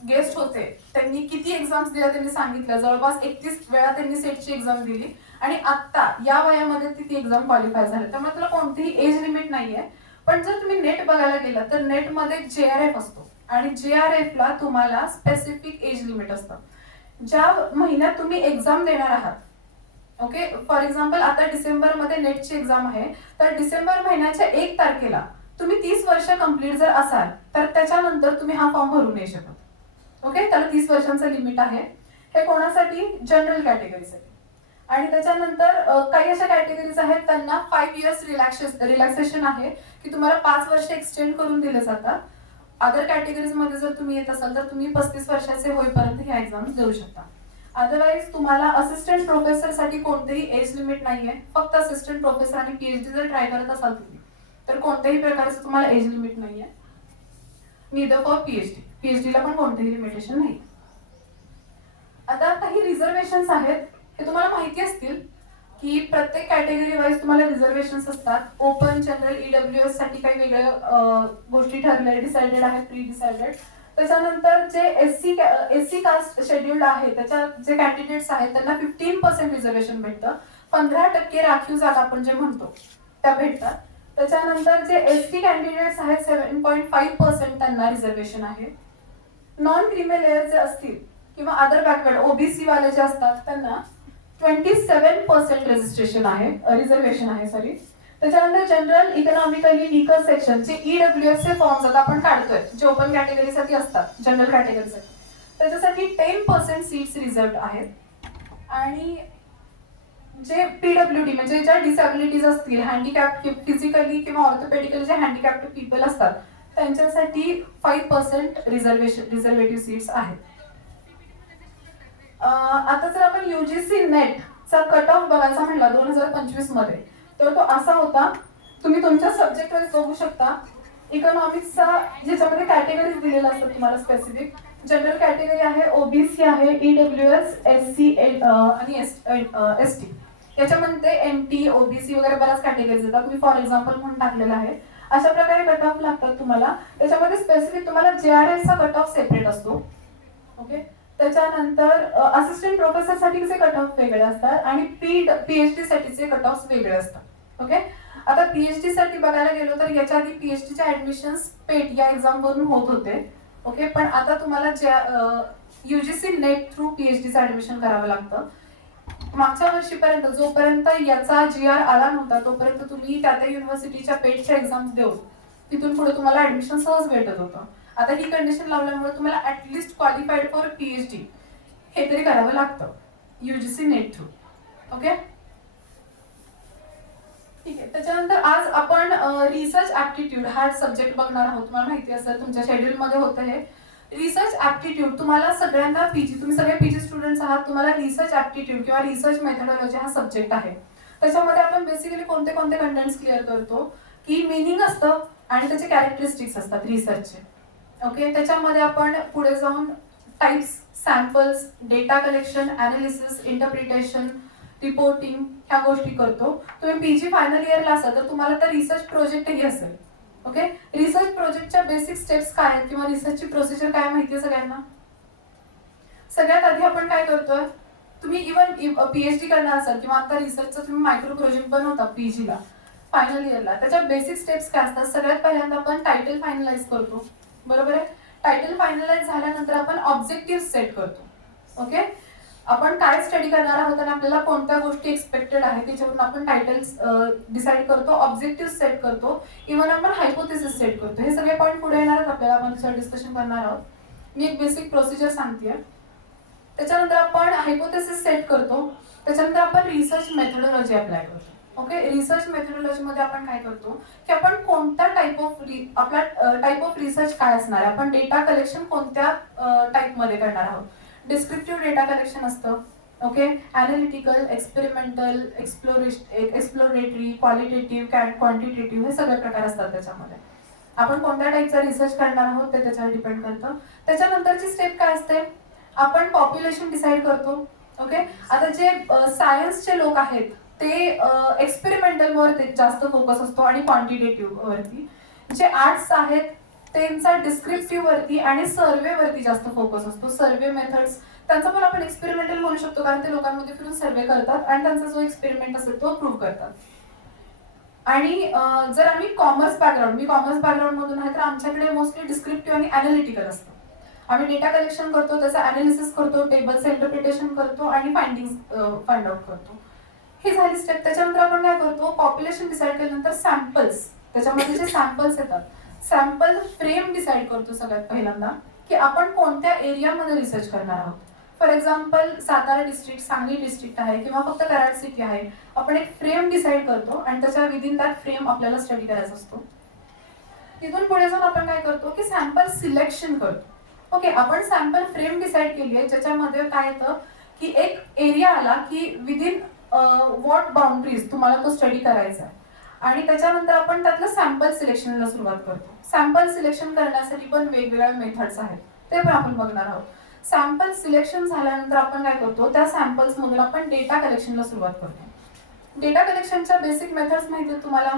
गेस्ट होते, त्यांनी किती एक्झाम्स दिल्या त्यांनी सांगितलं. जवळपास 31 वेळा त्यांनी सेटची एक्झाम दिली, आणि आता या वयामध्ये ती एक्झाम क्वालिफाय झाली. त्यामुळे त्याला कोणतीही एज लिमिट नाहीये. पण जर तुम्ही नेट बघायला गेला तर नेटमध्ये JRF असतो, आणि JRF ला तुम्हाला स्पेसिफिक एज लिमिट असतं. ज्या महिन्यात तुम्ही एक्झाम देणार आहात, ओके, फॉर एक्झाम्पल आता डिसेंबर मध्ये नेटची एक्झाम आहे, तर डिसेंबर महिन्याच्या 1 तारखेला तुम्ही 30 वर्ष कंप्लीट जर असाल तर त्याच्यानंतर तुम्ही हा फॉर्म भरू नाही शकत. ओके. त्याला 30 वर्षांचं लिमिट आहे. हे कोणासाठी? जनरल कॅटेगरीसाठी. आणि त्याच्यानंतर काही अशा कॅटेगरीज आहेत त्यांना 5 इयर्स रिलॅक्सेशन आहे, की तुम्हाला 5 वर्ष एक्सटेंड करून दिले जातात. अदर कॅटेगरीज मध्ये जर तुम्ही येत असाल तर तुम्ही 35 वर्षाचे होईपर्यंत ह्या एक्झाम देऊ शकता. अदरवाईज तुम्हाला असिस्टंट प्रोफेसर साठी कोणतेही एज लिमिट नाहीये. फक्त असिस्टंट प्रोफेसर आणि PhD जर ट्राय करत असाल तुम्ही तर कोणत्याही प्रकारचं तुम्हाला एज लिमिट नाहीये. नीदर फॉर PhD ला पण कोणतेही लिमिटेशन नाही. आता काही रिझर्वेशन्स आहेत, हे तुम्हाला माहिती असतील की प्रत्येक कॅटेगरी वाईज तुम्हाला रिझर्वेशन्स असतात. ओपन, जनरल, EWS साठी काही वेगळ्या गोष्टी ठरल्या, डिसाइडेड आहेत, प्री डिसाइडेड. त्याच्यानंतर जे SC कास्ट शेड्यूल्ड आहे त्याच्या जे कॅन्डिडेट्स आहेत त्यांना 15% रिझर्वेशन भेटतं. 15% राखीव जागा आपण जे म्हणतो त्या भेटतात. त्याच्यानंतर जे ST कॅन्डिडेट्स आहेत 7.5% त्यांना रिझर्वेशन आहे. नॉन क्रीमी लेअर जे असतील किंवा अदर बॅकवर्ड OBC वाले जे असतात त्यांना 27% रिझर्वेशन आहे सॉरी. त्याच्यानंतर जनरल, इकॉनॉमिकली वीकर सेक्शन जे EWS चे फॉर्म्स आता आपण काढतोय, जे ओपन कॅटेगरीसाठी असतात, जनरल कॅटेगरीसाठी, त्याच्यासाठी 10% सीट्स रिझर्व्ड आहेत. आणि जे PWD म्हणजे ज्या डिसॅबिलिटीज असतील, हँडिकॅप, फिजिकली किंवा ऑर्थोपेडिकली जे हँडिकॅप्ड पीपल असतात त्यांच्यासाठी 5% रिझर्वेटिव्ह सीट्स आहेत. आता जर आपण UGC नेटचा कट ऑफ बघायचा म्हणला 2025 मध्ये तर तो असा होता, तुम्ही तुमच्या सब्जेक्ट वाईज बघू शकता. इकॉनॉमिक्सचा ज्याच्यामध्ये कॅटेगरीज दिलेल्या असतात तुम्हाला स्पेसिफिक. जनरल कॅटेगरी आहे, ओबीसी आहे, ईडब्ल्यूएस, एससी आणि एसटी. याच्यामध्ये एमटी, ओबीसी वगैरे बऱ्याच कॅटेगरीज येतात. मी फॉर एक्झाम्पल म्हणून टाकलेलं आहे. अशा प्रकारे कट ऑफ लागतात तुम्हाला. त्याच्यामध्ये स्पेसिफिक तुम्हाला जेआरएफचा कट ऑफ सेपरेट असतो. ओके. त्याच्यानंतर असिस्टंट प्रोफेसर साठीचे कट ऑफ वेगळे असतात आणि पीएचडी साठीचे कट ऑफ वेगळे असतात. ओके. आता पीएचडी साठी बघायला गेलो तर याच्या आधी पीएचडीचे ऍडमिशन पेट या एक्झाम वरून होत होते. ओके. पण आता तुम्हाला युजीसी नेट थ्रू पीएचडीचं ऍडमिशन करावं लागतं. मागच्या वर्षीपर्यंत जोपर्यंत याचा जीआर आला नव्हता तोपर्यंत तुम्ही त्या युनिव्हर्सिटीच्या पेटच्या एक्झाम देऊन तिथून पुढे तुम्हाला ऍडमिशन सहज भेटत होतं. आता ही कंडिशन लावल्यामुळे तुम्हाला ऍटलिस्ट क्वालिफाईड फॉर पीएचडी हे तरी करावं लागतं युजीसी नेट थ्रू. ओके. ठीक आहे. त्याच्यानंतर आज आपण रिसर्च ऍप्टिट्यूड हा सब्जेक्ट बघणार आहोत. तुम्हाला माहिती असेल तुमच्या शेड्यूल मध्ये होतं हे रिसर्च ऍप्टिट्यूड. तुम्हाला सगळ्यांना पीजी, तुम्ही सगळे पीजी स्टुडंट्स आहात, तुम्हाला रिसर्च ऍप्टिट्यूड किंवा रिसर्च मेथडॉलॉजी हा सब्जेक्ट आहे. त्याच्यामध्ये आपण बेसिकली कोणते कोणते कंटेंट्स क्लिअर करतो की मिनिंग असतं आणि त्याचे कॅरेक्टरिस्टिक्स असतात रिसर्चचे. ओके. त्याच्यामध्ये आपण पुढे जाऊन types, samples, data collection, analysis, interpretation, reporting ह्या गोष्टी करतो. तुम्ही पीजी फायनल इयरला असाल तर तुम्हाला तर रिसर्च प्रोजेक्टही असेल. ओके. रिसर्च प्रोजेक्टच्या बेसिक स्टेप्स काय आहेत किंवा रिसर्चची प्रोसिजर काय माहिती आहे सगळ्यांना? सगळ्यात आधी आपण काय करतोय, तुम्ही इव्हन पीएचडी करणार असाल किंवा आता रिसर्चचा तुम्ही मायक्रो प्रोजेक्ट बनवता पीजीला फायनल इयरला, त्याच्या बेसिक स्टेप्स काय असतात? सगळ्यात पहिल्यांदा आपण टायटल फायनलाइज करतो. बरोबर आहे. टायटल फायनलाइज झाल्यानंतर आपण ऑब्जेक्टिव्ह सेट करतो. ओके. आपण काय स्टडी करणार आहोत आणि आपल्याला कोणत्या गोष्टी एक्सपेक्टेड आहे त्याच्यावरून आपण टायटल्स डिसाईड करतो, ऑब्जेक्टिव्ह सेट करतो, इव्हन आपण हायपोथेसिस सेट करतो. हे सगळे पॉईंट पुढे येणार आहेत आपल्याला, आपण त्याच्यावर डिस्कशन करणार आहोत. मी एक बेसिक प्रोसिजर सांगते. त्याच्यानंतर आपण हायपोथेसिस सेट करतो. त्याच्यानंतर आपण रिसर्च मेथडॉलॉजी अप्लाय करतो. ओके. रिसर्च मेथडॉलॉजी मध्ये आपण काय करतो की आपण कोणत्या आपला टाइप ऑफ रिसर्च काय असणार आहे, आपण डेटा कलेक्शन कोणत्या टाइप मध्ये करणार आहोत. डिस्क्रिप्टिव्ह डेटा कलेक्शन असतं. Okay. Analytical, experimental, exploratory, qualitative, quantitative हे सगळे प्रकार असतात त्याच्यामध्ये. आपण कोणत्या टाईपचा रिसर्च करणार आहोत ते त्याच्यावर डिपेंड करतं. त्याच्यानंतरची स्टेप काय असते, आपण पॉप्युलेशन डिसाईड करतो. ओके. आता जे सायन्सचे लोक आहेत ते एक्सपेरिमेंटल वर जास्त फोकस असतो आणि क्वांटिटेटिव्ह वरती. जे आर्ट्स आहेत त्यांचा डिस्क्रिप्टिव्ह वरती आणि सर्वे वरती जास्त फोकस असतो. सर्वे मेथड्स त्यांचा पण आपण एक्सपेरिमेंटल म्हणू शकतो कारण ते लोकांमध्ये फिरून सर्वे करतात आणि त्यांचा जो एक्सपेरिमेंट असेल तो प्रूव्ह करतात. आणि जर आम्ही कॉमर्स बॅकग्राऊंड, मी कॉमर्स बॅकग्राऊंड मधून आहे तर आमच्याकडे मोस्टली डिस्क्रिप्टिव्ह आणि अनालिटिकल असतं. आम्ही डेटा कलेक्शन करतो, त्याचं अनालिसिस करतो, टेबलचं इंटरप्रिटेशन करतो आणि फाइंड आउट करतो. ही झाली स्टेप. त्याच्यानंतर आपण काय करतो, पॉप्युलेशन डिसाईड केल्यानंतर सॅम्पल्स, त्याच्यामध्ये जे सॅम्पल्स येतात सॅम्पल फ्रेम डिसाईड करतो सगळ्यात पहिल्यांदा की आपण कोणत्या एरियामध्ये रिसर्च करणार आहोत. For example Satara district, Sangli district आहे किंवा फक्त कराड सिटी आहे. आपण एक फ्रेम डिसाईड करतो आणि त्याच्या विदिन दॅट फ्रेम आपल्याला स्टडी करायचा असतो. तिथून पुढे जाऊन आपण काय करतो की सॅम्पल सिलेक्शन करतो. ओके. आपण सॅम्पल फ्रेम डिसाईड केली आहे ज्याच्यामध्ये काय येतं की एक एरिया आला की विदिन व्हॉट बाउंड्रीज तुम्हाला तो स्टडी करायचा आहे आणि त्याच्यानंतर आपण त्यातलं सॅम्पल सिलेक्शनला सुरुवात करतो. सॅम्पल सिलेक्शन करण्यासाठी पण वेगवेगळ्या मेथड्स आहेत, ते पण आपण बघणार आहोत. सॅम्पल सिलेक्शन झाल्यानंतर आपण काय करतो, त्या सॅम्पल्स मधून आपण डेटा कलेक्शनला सुरुवात करतो. डेटा कलेक्शनच्या बेसिक मेथड्स माहिती आहेत तुम्हाला?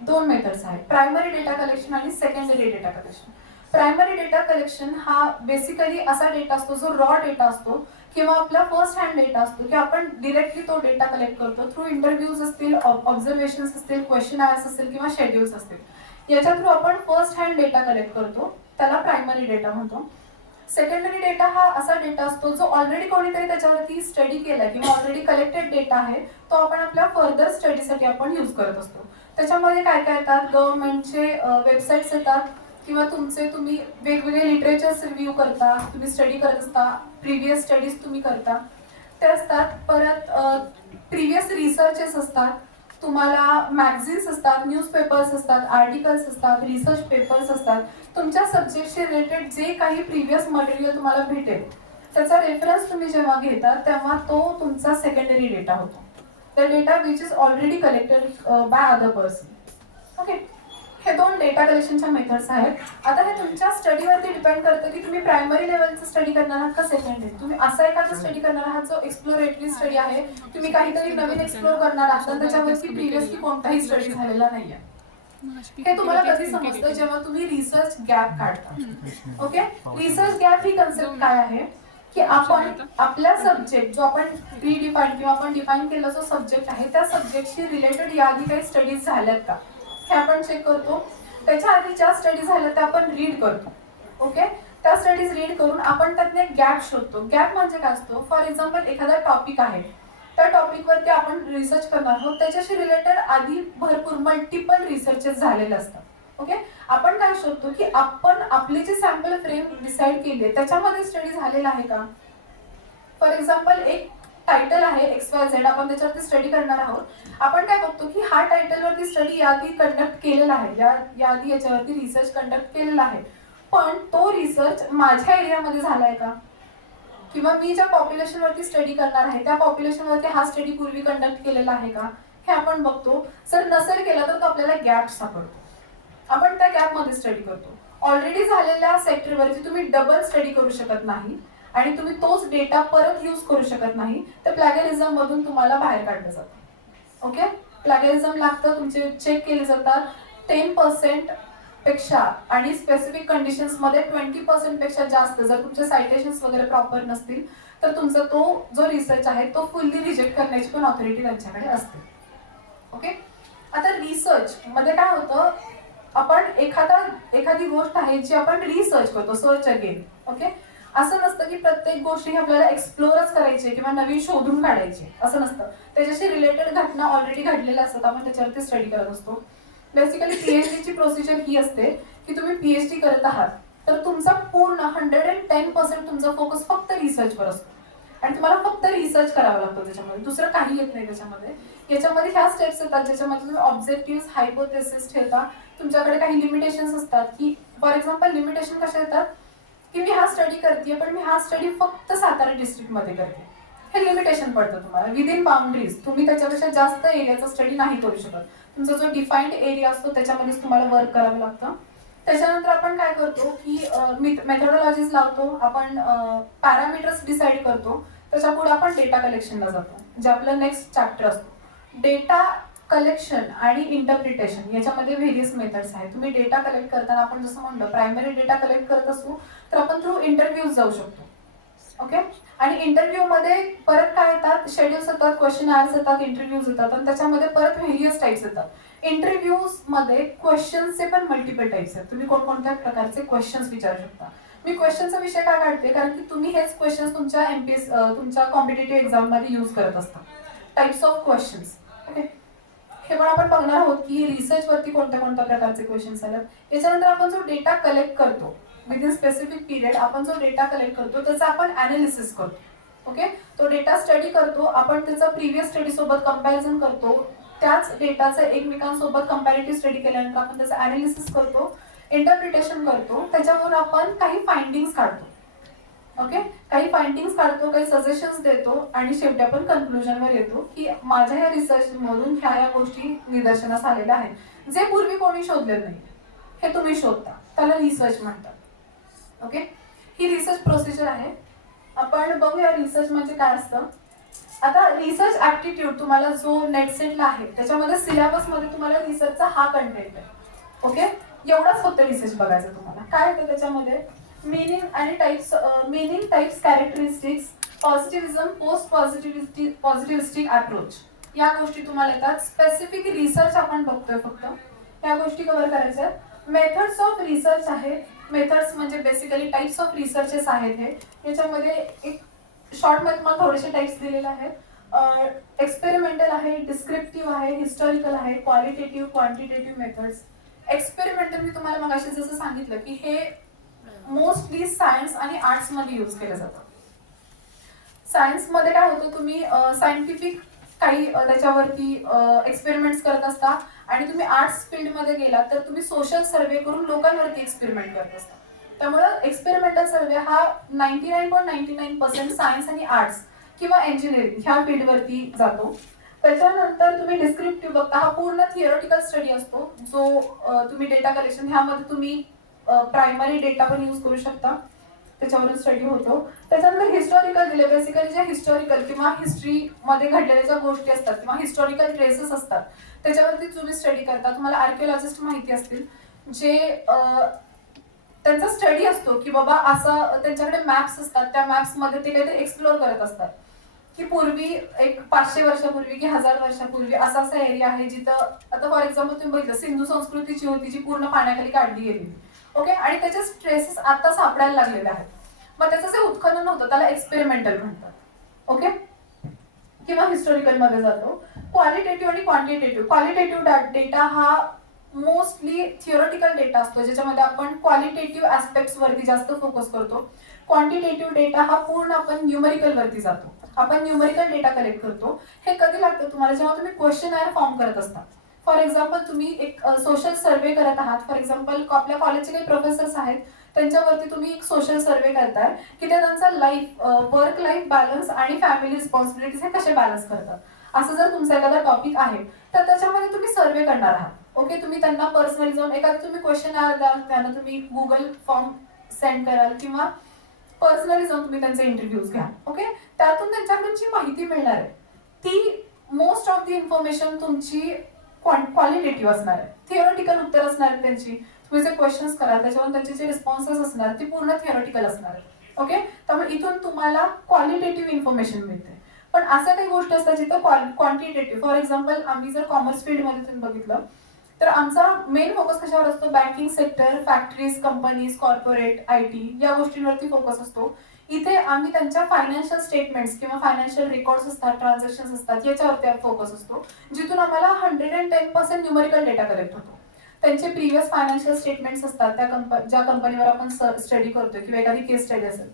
दोन मेथड्स आहेत, प्रायमरी डेटा कलेक्शन आणि secondary data collection. Primary data collection हा बेसिकली असा डेटा असतो जो रॉ डेटा असतो किंवा आपला फर्स्ट हँड डेटा असतो की आपण डिरेक्टली तो डेटा कलेक्ट करतो थ्रू इंटरव्ह्यूज असतील, ऑब्झर्वेशन्स असतील, क्वेश्चन आन्सर्स असतील किंवा शेड्यूल्स असतील. याच्या थ्रू आपण फर्स्ट हँड डेटा कलेक्ट करतो, त्याला प्रायमरी डेटा म्हणतो. सेकंडरी डेटा हा असा डेटा असतो जो ऑलरेडी कोणीतरी त्याच्यावरती स्टडी केलाय किंवा ऑलरेडी कलेक्टेड डेटा आहे, तो आपण आपल्या फर्दर स्टडीसाठी आपण यूज करत असतो. त्याच्यामध्ये काय काय येतात, गव्हर्नमेंटचे वेबसाईट्स येतात किंवा तुम्ही वेगवेगळे लिटरेचर्स रिव्ह्यू करता, तुम्ही स्टडी करत असता, प्रिव्हियस स्टडीज तुम्ही करता ते असतात. परत प्रिव्हियस रिसर्चेस असतात, तुम्हाला मॅगझिन्स असतात, न्यूजपेपर्स असतात, आर्टिकल्स असतात, रिसर्च पेपर्स असतात. तुमच्या सब्जेक्टशी रिलेटेड जे काही प्रिव्हियस मटेरियल तुम्हाला भेटेल त्याचा रेफरन्स तुम्ही जेव्हा घेता तेव्हा तो तुमचा सेकंडरी डेटा होतो. The data which is already collected by other person. Okay. हे दोन डेटा कलेक्शनच्या मेथड्स आहेत. आता हे तुमच्या स्टडीवरती डिपेंड करतं की तुम्ही प्रायमरी लेवलचं स्टडी करणार आहात का सेकंडरी. तुम्ही असा एखादा स्टडी करणार आहात जो एक्सप्लोरेटरी स्टडी आहे, तुम्ही काहीतरी नवीन एक्सप्लोर करणार आहात आणि त्याच्यावरती प्रिव्हियसली कोणताही स्टडी झालेला नाहीये. हे तुम्हाला कधी समजतं जेव्हा तुम्ही रिसर्च गॅप काढता. ओके, रिसर्च गॅप ही कन्सेप्ट काय आहे की आपण आपल्या सब्जेक्ट जो आपण प्रीडिफाईन किंवा आपण डिफाईन केलेला जो सब्जेक्ट आहे त्या सब्जेक्टशी रिलेटेड याआधी काही स्टडीज झाल्यात का हे आपण चेक करतो. त्याच्या आधी ज्या स्टडीज झाल्या त्या आपण रीड करतो. ओके, त्या स्टडीज रीड करून आपण त्यातले गॅप शोधतो. गॅप म्हणजे काय असतो, फॉर एक्झाम्पल एखादा टॉपिक आहे, त्या टॉपिकवरती आपण रिसर्च करणार आहोत, त्याच्याशी रिलेटेड आधी भरपूर मल्टिपल रिसर्चेस झालेले असतात. ओके, आपण काय शोधतो की आपण आपली जी सॅम्पल फ्रेम डिसाईड केली आहे त्याच्यामध्ये स्टडी झालेला आहे का. फॉर एक्झाम्पल एक टायटल आहे XYZ, आपण त्याच्यावरती स्टडी करणार आहोत. आपण काय बघतो की हा टायटलवरती स्टडी याआधी कंडक्ट केलेला आहे, याआधी याच्यावरती रिसर्च कंडक्ट केलेला आहे, पण तो रिसर्च माझ्या एरियामध्ये झालाय का, किंवा मी ज्या पॉप्युलेशनवरती स्टडी करणार आहे त्या पॉप्युलेशनवरती हा स्टडी पूर्वी कंडक्ट केलेला आहे का हे आपण बघतो. जर नसेल केला तर तो आपल्याला गॅप सापडतो. आपण त्या गॅपमध्ये स्टडी करतो. ऑलरेडी झालेल्या सेक्टरवरती तुम्ही डबल स्टडी करू शकत नाही आणि तुम्ही तोच डेटा परत यूज करू शकत नाही, तर प्लॅगरिझम मधून तुम्हाला बाहेर काढलं जातं. ओके, प्लॅगरिझम लागतं, तुमचे चेक केले जातात 10% पेक्षा आणि स्पेसिफिक कंडिशन्स मध्ये 20% पेक्षा जास्त जर तुमचे सायटेशन्स वगैरे प्रॉपर नसतील तर तुमचा तो जो रिसर्च आहे तो फुल्ली रिजेक्ट करण्याची पण ऑथॉरिटी त्यांच्याकडे असते. ओके, आता रिसर्च मध्ये काय होतं, आपण एखादी गोष्ट आहे जी आपण रिसर्च करतो, सर्च अगेन. ओके, असं नसतं की प्रत्येक गोष्टी आपल्याला एक्सप्लोरच करायची किंवा नवीन शोधून काढायची, असं नसतं. त्याच्याशी रिलेटेड घटना ऑलरेडी घडलेल्या असतात, आपण त्याच्यावरती स्टडी करत असतो. बेसिकली PhD ची प्रोसिजर ही असते की तुम्ही PhD करत आहात तर तुमचा पूर्ण 110% तुमचा फोकस फक्त रिसर्चवर असतो आणि तुम्हाला फक्त रिसर्च करावा लागतो. त्याच्यामध्ये दुसरं काही येत नाही. याच्यामध्ये ह्या स्टेप्स येतात ज्याच्यामध्ये तुम्ही ऑब्जेक्टिव्ह, हायपोथेसिस ठेवता. तुमच्याकडे काही लिमिटेशन्स असतात की फॉर एक्झाम्पल लिमिटेशन कशा येतात की मी हा स्टडी करते पण मी हा स्टडी फक्त सातारा डिस्ट्रिक्टमध्ये करते. हे लिमिटेशन पडतं तुम्हाला. विदिन बाउंड्रीज तुम्ही त्याच्यापेक्षा जास्त एरियाचा स्टडी नाही करू शकत. तुमचा जो डिफाईन्ड एरिया असतो त्याच्यामध्येच तुम्हाला वर्क करावं लागतं. त्याच्यानंतर आपण काय करतो की मेथोडॉलॉजीज लावतो, आपण पॅरामीटर्स डिसाईड करतो. त्याच्या पुढे आपण डेटा कलेक्शनला जातो, जे आपलं नेक्स्ट चॅप्टर असतो. डेटा कलेक्शन आणि इंटरप्रिटेशन याच्यामध्ये व्हेरियस मेथड्स आहेत. तुम्ही डेटा कलेक्ट करताना आपण जसं म्हणलं प्रायमरी डेटा कलेक्ट करत असू तर आपण थ्रू इंटरव्ह्यूज जाऊ शकतो. ओके, आणि इंटरव्ह्यू मध्ये परत काय येतात, शेड्यूल्स येतात, क्वेश्चन आन्सर्स येतात, इंटरव्ह्यूज येतात आणि त्याच्यामध्ये परत व्हेरियस टाइप्स येतात. इंटरव्ह्यूज मध्ये क्वेश्चन्सचे पण मल्टिपल टाइप्स आहेत. तुम्ही कोणकोणत्या प्रकारचे क्वेश्चन्स विचारू शकता. मी क्वेश्चनचा विषय का काढते कारण की तुम्ही हेच क्वेश्चन्स तुमच्या तुमच्या कॉम्पिटेटिव्ह एक्झाम मध्ये यूज करत असता. Types of questions. ओके, हे पण आपण बघणार आहोत की रिसर्च वरती कोणत्या प्रकारचे क्वेश्चन्स आले. याच्यानंतर आपण जो डेटा कलेक्ट करतो विदिन स्पेसिफिक पिरियड, आपण जो डेटा कलेक्ट करतो त्याचा आपण अनालिसिस करतो. ओके, तो डेटा स्टडी करतो, आपण त्याचा प्रिव्हियस स्टडी सोबत कंपॅरिझन करतो. त्याच डेटाचं एकमेकांसोबत कंपॅरेटिव्ह स्टडी केल्यानंतर आपण त्याचं अनालिसिस करतो, इंटरप्रिटेशन करतो. त्याच्यावरून आपण काही फाइंडिंग्स काढतो. ओके, काही फाइंडिंग्स काढतो, काही सजेशन्स देतो आणि शेवटी आपण कन्क्लुजनवर येतो की माझ्या या रिसर्च मधून ह्या गोष्टी निदर्शनास आलेल्या आहेत जे पूर्वी कोणी शोधले नाही. हे तुम्ही शोधता, त्याला रिसर्च म्हणतात. ओके, ही रिसर्च प्रोसिजर आहे. आपण बघूया रिसर्च म्हणजे काय असतं. आता रिसर्च ऍप्टिट्यूड तुम्हाला जो नेटसेटला आहे त्याच्यामध्ये सिलेबस मध्ये तुम्हाला रिसर्चचा हा कंटेंट आहे. ओके, एवढाच फक्त रिसर्च बघायचं तुम्हाला. काय येतं त्याच्यामध्ये, मीनिंग आणि टाइप्स, कॅरेक्टरिस्टिक्स, पॉझिटिव्हिझम, पोस्ट पॉझिटिव्हिस्टिक अप्रोच, या गोष्टी तुम्हाला येतात. स्पेसिफिक रिसर्च आपण बघतोय, फक्त या गोष्टी कव्हर करायच्या. मेथड्स ऑफ रिसर्च आहे. मेथड्स म्हणजे बेसिकली टाइप्स ऑफ रिसर्चेस आहेत. हे याच्यामध्ये एक शॉर्ट मध्ये तुम्हाला थोडेसे टाइप्स दिलेले आहेत. एक्सपेरिमेंटल आहे, डिस्क्रिप्टिव्ह आहे, हिस्टॉरिकल आहे, क्वालिटेटिव्ह, क्वांटिटेटिव्ह मेथड्स. एक्सपेरिमेंटल मी तुम्हाला मगाशी जसं सांगितलं की हे मोस्टली सायन्स आणि आर्ट्स मध्ये यूज केलं जातं. सायन्स मध्ये काय होतं, तुम्ही सायंटिफिक काही त्याच्यावरती एक्सपेरिमेंट्स करत असता आणि तुम्ही आर्ट्स फील्ड मध्ये गेला तर तुम्ही सोशल सर्वे करून लोकांवरती एक्सपेरिमेंट करत असता. त्यामुळे एक्सपेरिमेंटल सर्वे हा 99.99% सायन्स आणि आर्ट्स किंवा इंजिनिअरिंग ह्या फील्डवरती जातो. त्याच्यानंतर तुम्ही डिस्क्रिप्टिव्ह बघता, हा पूर्ण थिअरॉटिकल स्टडी असतो जो तुम्ही डेटा कलेक्शन, ह्यामध्ये तुम्ही प्रायमरी डेटा पण यूज करू शकता, त्याच्यावरून स्टडी होतो. त्याच्यानंतर हिस्टॉरिकल दिले, बेसिकली जे हिस्टॉरिकल किंवा हिस्ट्रीमध्ये घडलेल्या ज्या गोष्टी असतात किंवा हिस्टॉरिकल ट्रेसेस असतात त्याच्यावरती तुम्ही स्टडी करता. तुम्हाला आर्किओलॉजिस्ट माहिती असतील, जे त्यांचा स्टडी असतो की बाबा असं त्यांच्याकडे मॅप्स असतात, त्या मॅप्समध्ये ते काहीतरी एक्सप्लोर करत असतात की पूर्वी एक 500 वर्षापूर्वी की 1000 वर्षापूर्वी असा असा एरिया आहे जिथं, आता फॉर एक्झाम्पल तुम्ही बघितलं सिंधू संस्कृतीची होती जी पूर्ण पाण्याखाली काढली गेली, ओके, आणि त्याचे ट्रेसेस आता सापडायला लागलेले आहेत. मग त्याचं जे उत्खनन होतं त्याला एक्सपेरिमेंटल म्हणतात, ओके. किंवा हिस्टॉरिकल मध्ये जातो. क्वालिटेटिव्ह आणि क्वांटिटेटिव्ह. क्वालिटेटिव्ह डेटा हा मोस्टली थिओरिटिकल डेटा असतो ज्याच्यामध्ये आपण क्वालिटेटिव्ह ऍस्पेक्ट्स वरती जास्त फोकस करतो. क्वांटिटेटिव्ह डेटा हा पूर्ण आपण न्यूमेरिकल वरती जातो, आपण न्यूमेरिकल डेटा कलेक्ट करतो. हे कधी लागतं तुम्हाला, जेव्हा तुम्ही क्वेश्चनर फॉर्म करत असता. फॉर एक्झाम्पल तुम्ही एक सोशल सर्वे करत आहात, फॉर एक्झाम्पल आपल्या कॉलेजचे काही प्रोफेसर्स आहेत त्यांच्यावरती तुम्ही एक सोशल सर्वे करताय की ते त्यांचा वर्क लाईफ बॅलन्स आणि फॅमिली रिस्पॉन्सिबिलिटीज हे कसे बॅलन्स करतात. असं जर तुमचा एखादा टॉपिक आहे तर त्याच्यामध्ये तुम्ही सर्वे करणार आहात, ओके. तुम्ही त्यांना पर्सनली जाऊन एखादा तुम्ही क्वेश्चन द्याल, त्यांना तुम्ही गुगल फॉर्म सेंड कराल किंवा पर्सनली जाऊन तुम्ही त्यांचे इंटरव्ह्यूज घ्या, ओके. त्यातून त्यांच्याकडून जी माहिती मिळणार आहे ती मोस्ट ऑफ द इन्फॉर्मेशन तुमची क्वालिटेटिव्ह असणार आहे, थिओरिटिकल उत्तर असणार आहेत त्यांची. तुम्ही जे क्वेश्चन्स कराल त्याच्यावर त्यांचे जे रिस्पॉन्सेस असणार ती पूर्ण थिओरिटिकल असणार आहे, ओके. त्यामुळे इथून तुम्हाला क्वालिटेटिव्ह इन्फॉर्मेशन मिळते. पण अशा काही गोष्टी असतात जिथं क्वांटिटेटिव्ह, फॉर एक्झाम्पल आम्ही जर कॉमर्स फील्डमध्ये तुम्ही बघितलं तर आमचा मेन फोकस कशावर असतो, banking sector, factories, companies, corporate, IT या गोष्टींवरती फोकस असतो. इथे आम्ही त्यांच्या फायनान्शियल स्टेटमेंट्स किंवा फायनान्शियल रेकॉर्ड्स असतात, ट्रान्झॅक्शन्स असतात याच्यावरती फोकस असतो, जिथून आम्हाला 110% न्यूमेरिकल डेटा कलेक्ट होतो. त्यांचे प्रिव्हियस फायनान्शियल स्टेटमेंट्स असतात, ज्या कंपनीवर आपण स्टडी करतोय किंवा एखादी केस स्टडी असेल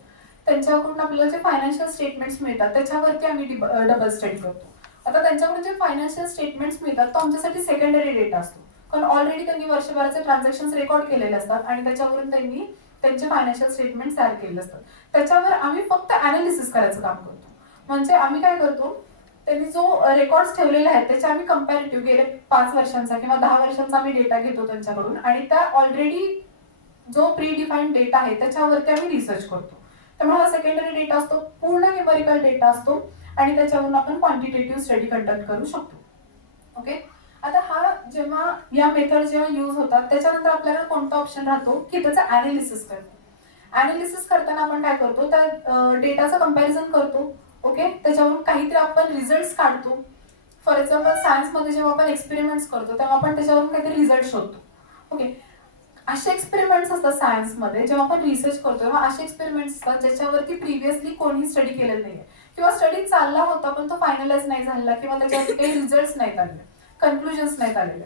त्यांच्याकडून आपल्याला जे फायनान्शियल स्टेटमेंट्स मिळतात त्याच्यावरती आम्ही डबल स्टडी करतो. आता त्यांच्याकडून जे फायनान्शियल स्टेटमेंट्स मिळतात तो आमच्यासाठी सेकंडरी डेटा असतो, कारण ऑलरेडी त्यांनी वर्षभराचे ट्रान्झॅक्शन्स रेकॉर्ड केलेले असतात आणि त्याच्यावरून त्यांनी त्यांचे फायनान्शियल स्टेटमेंट तयार केलेले असतात. त्याच्यावर आम्ही फक्त अनालिसिस करायचं काम करतो. म्हणजे आम्ही काय करतो, त्यांनी जो रेकॉर्ड्स ठेवलेले आहेत त्याचे आम्ही कंपॅरेटिव्ह गेले 5 वर्षांचा किंवा 10 वर्षांचा आम्ही डेटा घेतो त्यांच्याकडून आणि त्या ऑलरेडी जो प्री डिफाईन्ड डेटा आहे त्याच्यावरती आम्ही रिसर्च करतो. त्यामुळे हा सेकंडरी डेटा असतो, पूर्ण न्यूमेरिकल डेटा असतो आणि त्याच्यावरून आपण क्वांटिटेटिव्ह स्टडी कंडक्ट करू शकतो, ओके. आता हा जेव्हा या मेथड जेव्हा यूज होतात त्याच्यानंतर आपल्याला कोणता ऑप्शन राहतो की त्याचा अनालिसिस करतो. अनालिसिस करताना आपण काय करतो, त्या डेटाचं कंपॅरिझन करतो, ओके. त्याच्यावरून काहीतरी आपण रिझल्ट्स काढतो. फॉर एक्झाम्पल सायन्समध्ये जेव्हा आपण एक्सपेरिमेंट्स करतो तेव्हा आपण त्याच्यावरून काहीतरी रिझल्ट शोधतो, ओके. असे एक्सपेरिमेंट्स असतात सायन्समध्ये, जेव्हा आपण रिसर्च करतो तेव्हा असे एक्सपेरिमेंट्स असतात ज्याच्यावरती प्रिव्हियसली कोणी स्टडी केलेलं नाहीये किंवा स्टडी चालला होता पण तो फायनलाइज नाही झाला किंवा त्याच्यावरती काही रिझल्ट्स नाहीत आले, कन्क्लुजन्स नाहीत आलेले.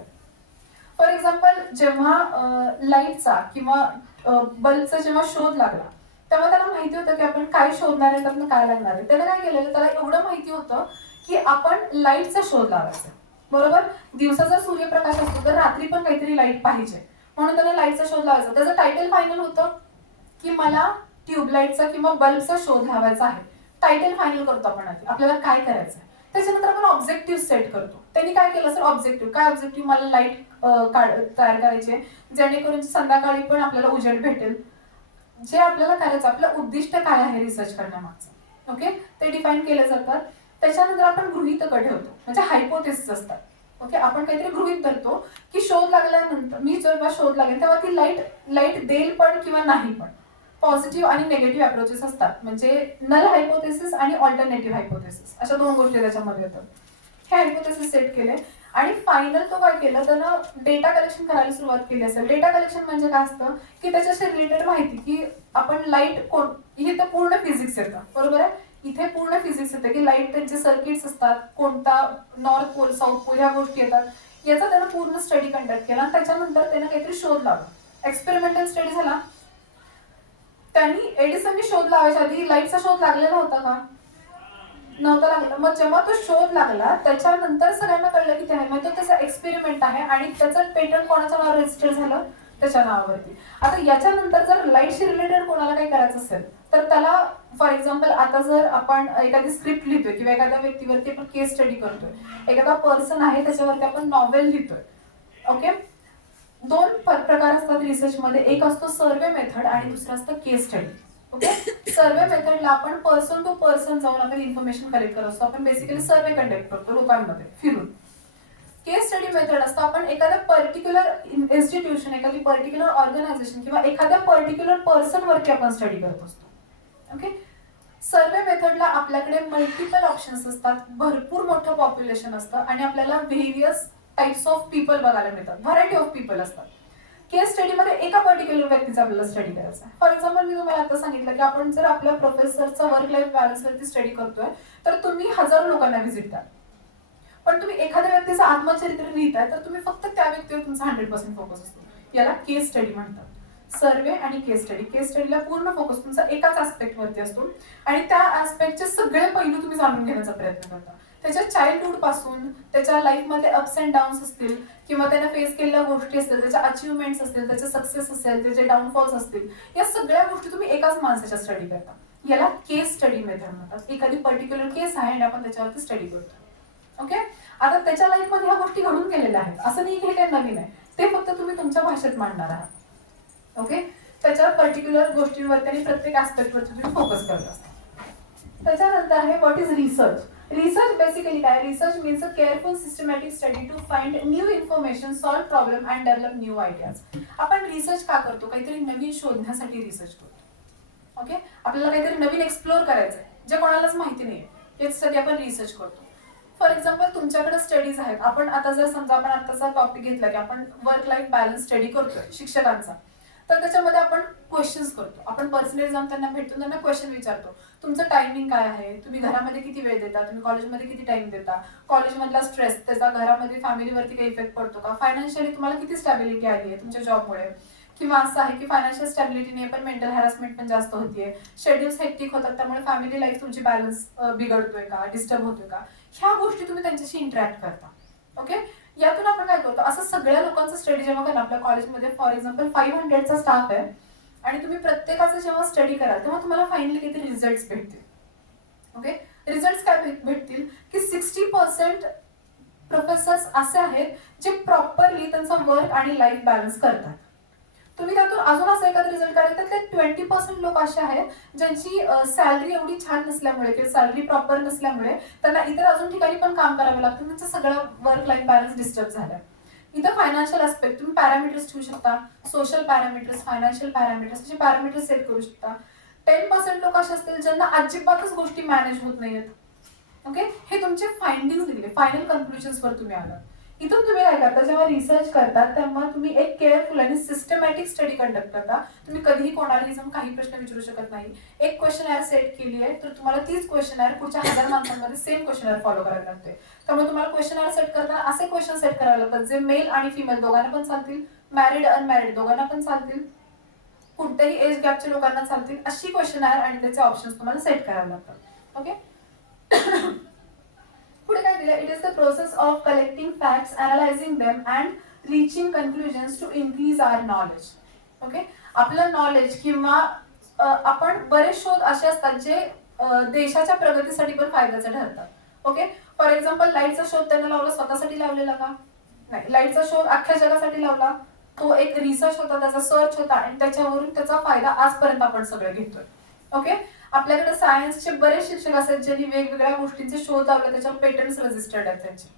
फॉर एक्झाम्पल जेव्हा लाईटचा किंवा बल्बचा जेव्हा शोध लागला तेव्हा त्याला माहिती होतं की आपण काय शोधणार आहे, त्यातनं काय लागणार आहे. त्याला काय केलेलं, त्याला एवढं माहिती होतं की आपण लाईटचा शोध लावायचा, बरोबर. दिवसा जर सूर्यप्रकाश असतो तर रात्री पण काहीतरी लाईट पाहिजे, म्हणून त्याला लाईटचा शोध लावायचा. त्याचं टायटल फायनल होतं की मला ट्यूबलाईटचा किंवा बल्बचा शोध लावायचा आहे. टायटल फायनल करतो आपण आधी, आपल्याला काय करायचं आहे. त्याच्यानंतर आपण ऑब्जेक्टिव्ह सेट करतो. त्यांनी काय केलं सर, ऑब्जेक्टिव्ह काय, ऑब्जेक्टिव्ह मला लाईट तयार करायचे जेणेकरून संध्याकाळी पण आपल्याला उजेड भेटेल. जे आपल्याला करायचं, आपलं उद्दिष्ट काय आहे रिसर्च करण्यामागचं, ओके, ते डिफाईन केले जातात. त्याच्यानंतर आपण गृहीतक ठेवतो, म्हणजे हायपोथेसिस असतात, ओके. आपण काहीतरी गृहीत धरतो की शोध लागल्यानंतर, मी जेव्हा शोध लागेल तेव्हा ती लाईट देईल पण किंवा नाही पण. पॉझिटिव्ह आणि निगेटिव्ह अप्रोचेस असतात, म्हणजे नल हायपोथेसिस आणि ऑल्टरनेटिव्ह हायपोथेसिस अशा 2 गोष्टी त्याच्यामध्ये येतात. हे हायपोथेसिस सेट केले आणि फायनल तो काय केलं, त्यानं डेटा कलेक्शन करायला सुरुवात केली असेल. डेटा कलेक्शन म्हणजे काय असतं की त्याच्याशी रिलेटेड माहिती की आपण लाईट कोण, हे तर पूर्ण फिजिक्स येतं, बरोबर आहे. इथे पूर्ण फिजिक्स येतं की लाईट त्यांचे सर्किट्स असतात, कोणता नॉर्थ पोल साऊथ पोल ह्या गोष्टी येतात. याचा त्यानं पूर्ण स्टडी कंडक्ट केला आणि त्याच्यानंतर त्यानं काहीतरी शोध लावला, एक्सपेरिमेंटल स्टडी झाला. त्यांनी एडिसननी शोध लावायच्या आधी लाईटचा शोध लागलेला होता का, नव्हता लागला. मग जेव्हा तो शोध लागला त्याच्यानंतर सगळ्यांना कळलं की ते त्याचा एक्सपेरिमेंट आहे आणि त्याचं पेटंट कोणाच्या नावावर रजिस्टर झालं, त्याच्या नावावरती. आता याच्यानंतर जर लाईटशी रिलेटेड कोणाला काही करायचं असेल तर त्याला फॉर एक्झाम्पल आता जर आपण एखादी स्क्रिप्ट लिहितोय किंवा एखाद्या व्यक्तीवरती आपण केस स्टडी करतोय, एखादा पर्सन आहे त्याच्यावरती आपण नॉवेल लिहितोय, ओके. दोन प्रकार असतात रिसर्चमध्ये, एक असतो सर्वे मेथड आणि दुसरा असतं केस स्टडी. ओके. सर्वे मेथडला आपण पर्सन टू पर्सन जाऊन आपण इन्फॉर्मेशन कलेक्ट करत असतो, आपण बेसिकली सर्वे कंडक्ट करतो लोकांमध्ये फिरून. केस स्टडी मेथड असतं आपण एखाद्या पर्टिक्युलर इन्स्टिट्यूशन, एखादी पर्टिक्युलर ऑर्गनायझेशन किंवा एखाद्या पर्टिक्युलर पर्सन वरती आपण स्टडी करत असतो. ओके. सर्वे मेथडला आपल्याकडे मल्टिपल ऑप्शन्स असतात, भरपूर मोठं पॉप्युलेशन असतं आणि आपल्याला व्हेरियस टाइप्स ऑफ पीपल बघायला मिळतात, व्हरायटी ऑफ पीपल असतात. केस स्टडीमध्ये एका पर्टिक्युलर व्यक्तीचा आपल्याला स्टडी करायचा आहे. फॉर एक्झाम्पल मी तुम्हाला आता सांगितलं की आपण जर आपल्या प्रोफेसरचा वर्क लाईफ बॅलन्स वरती स्टडी करतोय तर तुम्ही हजारो लोकांना व्हिजिट द्या, पण तुम्ही एखाद्या व्यक्तीचं आत्मचरित्र लिहिताय तर तुम्ही फक्त त्या व्यक्तीवर तुमचा 100% फोकस असतो. याला केस स्टडी म्हणतात. सर्वे आणि केस स्टडी. केस स्टडीला पूर्ण फोकस तुमचा एकाच ऍस्पेक्ट वरती असतो आणि त्या ऍस्पेक्टचे सगळे पैलू तुम्ही जाणून घेण्याचा प्रयत्न करता. त्याच्या चाइल्डहुड पासून त्याच्या लाईफमध्ये अप्स अँड डाऊन्स असतील किंवा त्याने फेस केलेल्या गोष्टी असतील, त्याच्या अचिव्हमेंट्स असतील, त्याचे सक्सेस असेल, त्याचे डाऊनफॉल्स असतील, या सगळ्या गोष्टी तुम्ही एकाच माणसाच्या स्टडी करता. याला केस स्टडी मेथड म्हणतात. एखादी पर्टिक्युलर केस आहे आणि आपण त्याच्यावरती स्टडी करतो. ओके. आता त्याच्या लाईफमध्ये ह्या गोष्टी घडून गेलेल्या आहेत, असं नाही की हे काही नवीन आहे, ते फक्त तुम्ही तुमच्या भाषेत मांडणार आहात. ओके. त्याच्या पर्टिक्युलर गोष्टींवरती आणि प्रत्येक ऍस्पेक्टवरती तुम्ही फोकस करत असता. त्याच्यानंतर आहे what is research. Research basically काय? Research means a careful systematic study to find new information, solve problem and develop new ideas. आपण रिसर्च का करतो? काहीतरी नवीन शोधण्यासाठी रिसर्च करतो. ओके. आपल्याला काहीतरी नवीन एक्सप्लोर करायचं आहे जे कोणालाच माहिती नाहीये, याच्यासाठी आपण रिसर्च करतो. फॉर एक्झाम्पल तुमच्याकडे स्टडीज आहेत, आपण आता जर समजा आपण आताचा टॉपिक घेतला की आपण वर्क लाईफ बॅलन्स स्टडी करतोय शिक्षकांचा, तर त्याच्यामध्ये आपण क्वेश्चन्स करतो. आपण पर्सनली जाऊन त्यांना भेटून त्यांना क्वेश्चन विचारतो. तुमचं टायमिंग काय आहे? तुम्ही घरामध्ये किती वेळ देता? तुम्ही कॉलेजमध्ये किती टाइम देता? कॉलेजमधला स्ट्रेस त्याचा घरामध्ये फॅमिलीवरती काही इफेक्ट पडतो का? फायनान्शियली तुम्हाला किती स्टॅबिलिटी आली आहे तुमच्या जॉबमुळे? किंवा असं आहे की फायनान्शियल स्टॅबिलिटीने पण मेंटल हॅरसमेंट पण जास्त होतीये, शेड्यूल्स हेक्टिक होतात, त्यामुळे फॅमिली लाईफ तुमची बॅलन्स बिघडतोय का, डिस्टर्ब होतोय का? ह्या गोष्टी तुम्ही त्यांच्याशी इंटरॅक्ट करता. ओके. यातून आपण काय करतो? असं सगळ्या लोकांचं स्टडी जेव्हा करा आपल्या कॉलेजमध्ये, फॉर एक्झाम्पल 500चा स्टाफ आहे आणि तुम्ही प्रत्येकाचं जेव्हा स्टडी कराल तेव्हा तुम्हाला फायनली काहीतरी रिझल्ट भेटतील. ओके. रिझल्ट काय भेटतील की 60% प्रोफेसर्स असे आहेत जे प्रॉपरली त्यांचा वर्क आणि लाईफ बॅलन्स करतात. तुम्ही त्यातून अजून असं एखादा रिझल्ट काढाल तर 20% लोक असे आहेत ज्यांची सॅलरी एवढी छान नसल्यामुळे किंवा सॅलरी प्रॉपर नसल्यामुळे त्यांना इतर अजून ठिकाणी पण काम करावं लागतं, त्यांचं सगळं वर्क लाईफ बॅलन्स डिस्टर्ब झालाय. इथं फायनान्शियल ऍस्पेक्ट तुम्ही पॅरामीटर्स ठेवू शकता, सोशल पॅरामीटर्स, फायनान्शियल पॅरामीटर्स असे पॅरामीटर्स सेट करू शकता. 10% लोक असे असतील ज्यांना अजिबातच गोष्टी मॅनेज होत नाहीयेत. ओके. हे तुमचे फाइंडिंग्स दिले, फायनल कन्क्लुजन्स वर तुम्ही आलात. इथून तुम्ही काय करता? जेव्हा रिसर्च करतात तेव्हा तुम्ही एक केअरफुल आणि सिस्टमॅटिक स्टडी कंडक्ट करता. तुम्ही कधीही कोणालाही जाऊन काही प्रश्न विचारू शकत नाही. एक क्वेश्चनर सेट केली आहे तर तुम्हाला तीच क्वेश्चनर पुढच्या 1000 माणसांमध्ये सेम क्वेश्चनर फॉलो करायला लागते. त्यामुळे तुम्हाला क्वेश्चनर सेट करताना असे क्वेश्चन सेट करावे लागतात जे मेल आणि फिमेल दोघांना पण चालतील, मॅरिड अनमॅरिड दोघांना पण चालतील, कोणत्याही एज गॅपच्या लोकांना चालतील, अशी क्वेश्चनर आणि त्याचे ऑप्शन्स तुम्हाला सेट करावे लागतात. ओके. पुढे काय दिलं? It is the process of collecting facts, analysing them and reaching conclusions to increase our knowledge. Okay. आपलं नॉलेज किंवा आपण बरेच शोध असे असतात जे देशाच्या प्रगतीसाठी पण फायद्याचे ठरतात. ओके. फॉर एक्झाम्पल लाईटचा शोध त्यांना लावला स्वतःसाठी लावलेला का? नाही. लाईटचा शोध अख्ख्या जगासाठी लावला. तो एक रिसर्च होता, त्याचा सर्च होता आणि त्याच्यावरून त्याचा फायदा आजपर्यंत आपण सगळे घेतोय. ओके. आपल्याकडे सायन्सचे बरेच शिक्षक असतात ज्यांनी वेगवेगळ्या गोष्टींचे शोध लावले, त्याच्यावर पेटंट्स रजिस्टर्ड आहेत त्यांचे.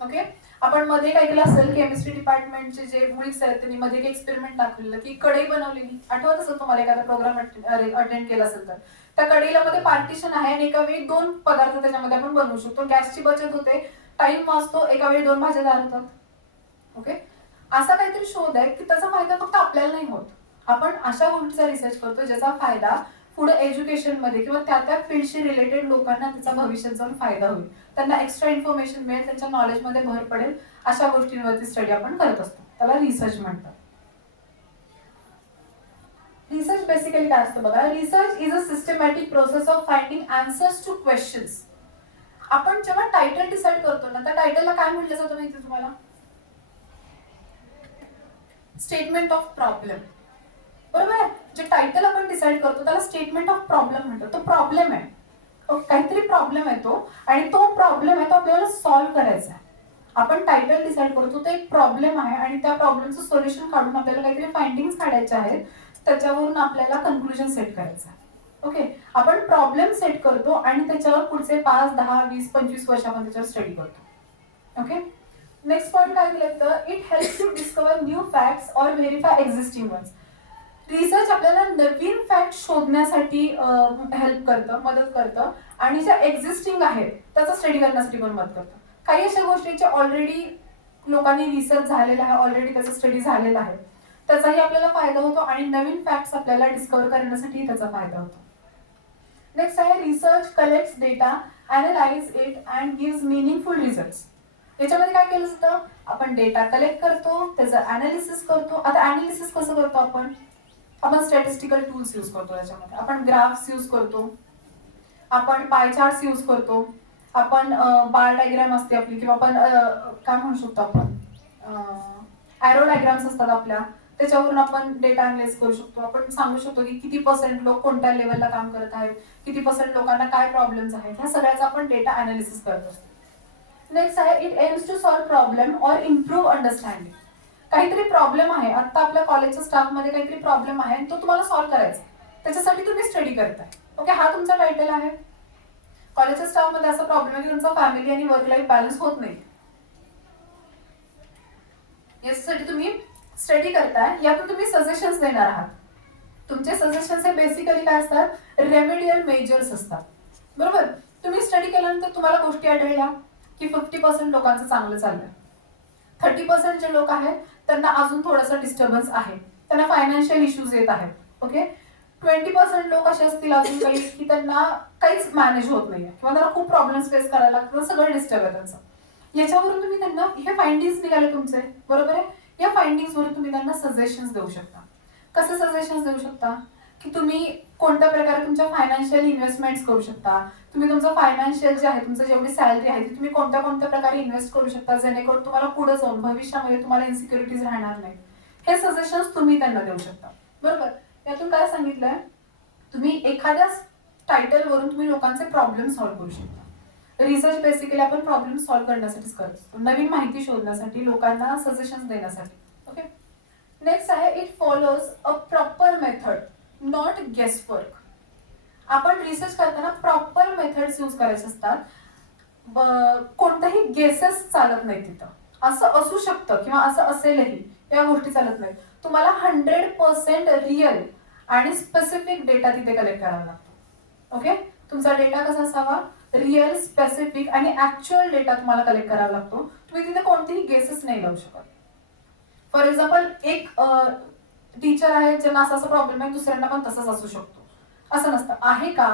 ओके. आपण मध्ये काय केलं असेल, केमिस्ट्री डिपार्टमेंटचे जे मुळीच आहेत त्यांनी मध्ये एक एक्सपेरिमेंट दाखवलेलं की कढई बनवलेली, आठवत असेल तुम्हाला, एखादा प्रोग्राम अटेंड केला असेल तर. त्या कढईला मध्ये पार्टिशन आहे आणि एका वेळी 2 पदार्थ त्याच्यामध्ये आपण बनवू शकतो. गॅसची बचत होते, टाइम वाचतो, एका वेळी 2 भाज्या तयार होतात. ओके. असा काहीतरी शोध आहे की त्याचा फायदा फक्त आपल्याला नाही होत. आपण अशा गोष्टीचा रिसर्च करतो ज्याचा फायदा पुढे एज्युकेशन मध्ये किंवा त्या फील्डशी रिलेटेड लोकांना त्याचा भविष्यात जाऊन फायदा होईल, त्यांना एक्स्ट्रा इन्फॉर्मेशन मिळेल, त्यांच्या नॉलेजमध्ये भर पडेल, अशा गोष्टींवरती स्टडी आपण करत असतो. त्याला रिसर्च म्हणतात. रिसर्च बेसिकली काय असतं बघा? Research is a systematic process of finding answers to questions. आपण जेव्हा टायटल डिसाइड करतो ना, त्या टायटलला काय म्हटलं जातं माहिती तुम्हाला? Statement of problem. बरोबर आहे. जे टायटल आपण डिसाईड करतो त्याला स्टेटमेंट ऑफ प्रॉब्लेम म्हणतो. तो प्रॉब्लेम आहे, काहीतरी प्रॉब्लेम आहे तो, आणि तो प्रॉब्लेम आहे तो आपल्याला सॉल्व्ह करायचा आहे. आपण टायटल डिसाईड करतो तो एक प्रॉब्लेम आहे आणि त्या प्रॉब्लेमचं सोल्युशन काढून आपल्याला काहीतरी फाइंडिंग्स काढायचे आहेत, त्याच्यावरून आपल्याला कन्क्लुजन सेट करायचं आहे. ओके, आपण प्रॉब्लेम सेट करतो आणि त्याच्यावर पुढचे 5, 10, 20, 25 वर्ष आपण त्याच्यावर स्टडी करतो. ओके, नेक्स्ट पॉईंट काय दिलं तर it helps you discover new facts or verify existing ones. Research आपल्याला नवीन फॅक्ट शोधण्यासाठी हेल्प करतं, मदत करतं, आणि ज्या एक्झिस्टिंग आहेत त्याचा स्टडी करण्यासाठी पण मदत करतं. काही अशा गोष्टीचे ऑलरेडी लोकांनी रिसर्च झालेला आहे, ऑलरेडी त्याचा स्टडी झालेला आहे, त्याचाही आपल्याला फायदा होतो आणि नवीन फॅक्ट्स आपल्याला डिस्कवर करण्यासाठी त्याचा फायदा होतो. नेक्स्ट आहे research collects data, analyse it and gives meaningful results. याच्यामध्ये काय केलं जातं, आपण डेटा कलेक्ट करतो, त्याचं अनालिसिस करतो. आता अनालिसिस कसं करतो आपण स्टॅटिस्टिकल टूल्स यूज करतो. याच्यामध्ये आपण ग्राफ्स यूज करतो, आपण पाय चार्ट्स यूज करतो, आपण बार डायग्राम असते आपली, किंवा आपण काय म्हणू शकतो, आपण एरो डायग्राम्स असतात आपल्या, त्याच्यावरून आपण डेटा अनालाइज करू शकतो. आपण सांगू शकतो की किती % लोक कोणत्या लेवलला काम करत आहेत, किती % लोकांना काय प्रॉब्लेम्स आहेत, ह्या सगळ्याचा आपण डेटा अनालिसिस करत असतो. नेक्स्ट आहे it aims to solve problem or improve understanding. काहीतरी प्रॉब्लेम आहे, आता आपल्या कॉलेजच्या स्टाफमध्ये काहीतरी प्रॉब्लेम आहे आणि तो तुम्हाला सॉल्व्ह करायचा, त्याच्यासाठी तुम्ही स्टडी करताय. ओके, हा तुमचा टायटल आहे. कॉलेजच्या स्टाफमध्ये असा प्रॉब्लेम आहे की तुमचा फॅमिली आणि वर्क लाईफ बॅलन्स होत नाही, यासाठी तुम्ही स्टडी करताय, यातून तुम्ही सजेशन्स देणार आहात. तुमचे सजेशन्स हे बेसिकली काय असतात, रेमेडियल मेजर्स असतात. बरोबर, तुम्ही स्टडी केल्यानंतर तुम्हाला गोष्टी आढळल्या की 50% लोकांचं चांगलं चाललंय, 30% जे लोक आहेत त्यांना अजून थोडासा डिस्टर्बन्स आहे, त्यांना फायनान्शियल इश्यूज येत आहेत. ओके, 20% लोक असे असतील अजून काही की त्यांना काहीच मॅनेज होत नाहीये, किंवा त्यांना खूप प्रॉब्लेम्स फेस करायला लागतात, सगळं डिस्टर्ब आहे त्यांचं. याच्यावरून तुम्ही त्यांना, हे फाइंडिंग्स निघाले तुमचे, बरोबर आहे, या फाइंडिंग्स वरून तुम्ही त्यांना सजेशन्स देऊ शकता. कसे सजेशन्स देऊ शकता की तुम्ही कोणत्या प्रकारे तुमच्या फायनान्शियल इन्व्हेस्टमेंट्स करू शकता, तुम्ही तुमचं फायनान्शियल जे आहे, तुमचं जेवढी सॅलरी आहे ती तुम्ही कोणत्या कोणत्या प्रकारे इन्व्हेस्ट करू शकता, जेणेकरून तुम्हाला पुढे जाऊन भविष्यामध्ये तुम्हाला इन्सिक्युरिटीज राहणार नाही. हे सजेशन्स तुम्ही त्यांना देऊ शकता. बरोबर, यातून काय सांगितलंय, तुम्ही एखाद्या टायटल वरून तुम्ही लोकांचे प्रॉब्लेम सॉल्व्ह करू शकता. रिसर्च बेसिकली आपण प्रॉब्लेम सॉल्व्ह करण्यासाठीच करतो, नवीन माहिती शोधण्यासाठी, लोकांना सजेशन्स देण्यासाठी. ओके, नेक्स्ट आहे it follows a proper method not guesswork. आपण रिसर्च करताना प्रॉपर मेथड्स यूज करायचे असतात, कोणताही गेसेस चालत नाही तिथं. असं असू शकतं किंवा असं असेलही, या गोष्टी चालत नाही. तुम्हाला 100% रिअल आणि स्पेसिफिक डेटा तिथे कलेक्ट करावा लागतो. ओके, तुमचा डेटा कसा असावा, रिअल, स्पेसिफिक आणि ऍक्च्युअल डेटा तुम्हाला कलेक्ट करावा लागतो. तुम्ही तिथे कोणतेही गेसेस नाही लावू शकत. फॉर एक्झाम्पल, एक टीचर आहे ज्यांना असा प्रॉब्लेम आहे, दुसऱ्यांना पण तसंच असू शकतो, असं नसतं. आहे का,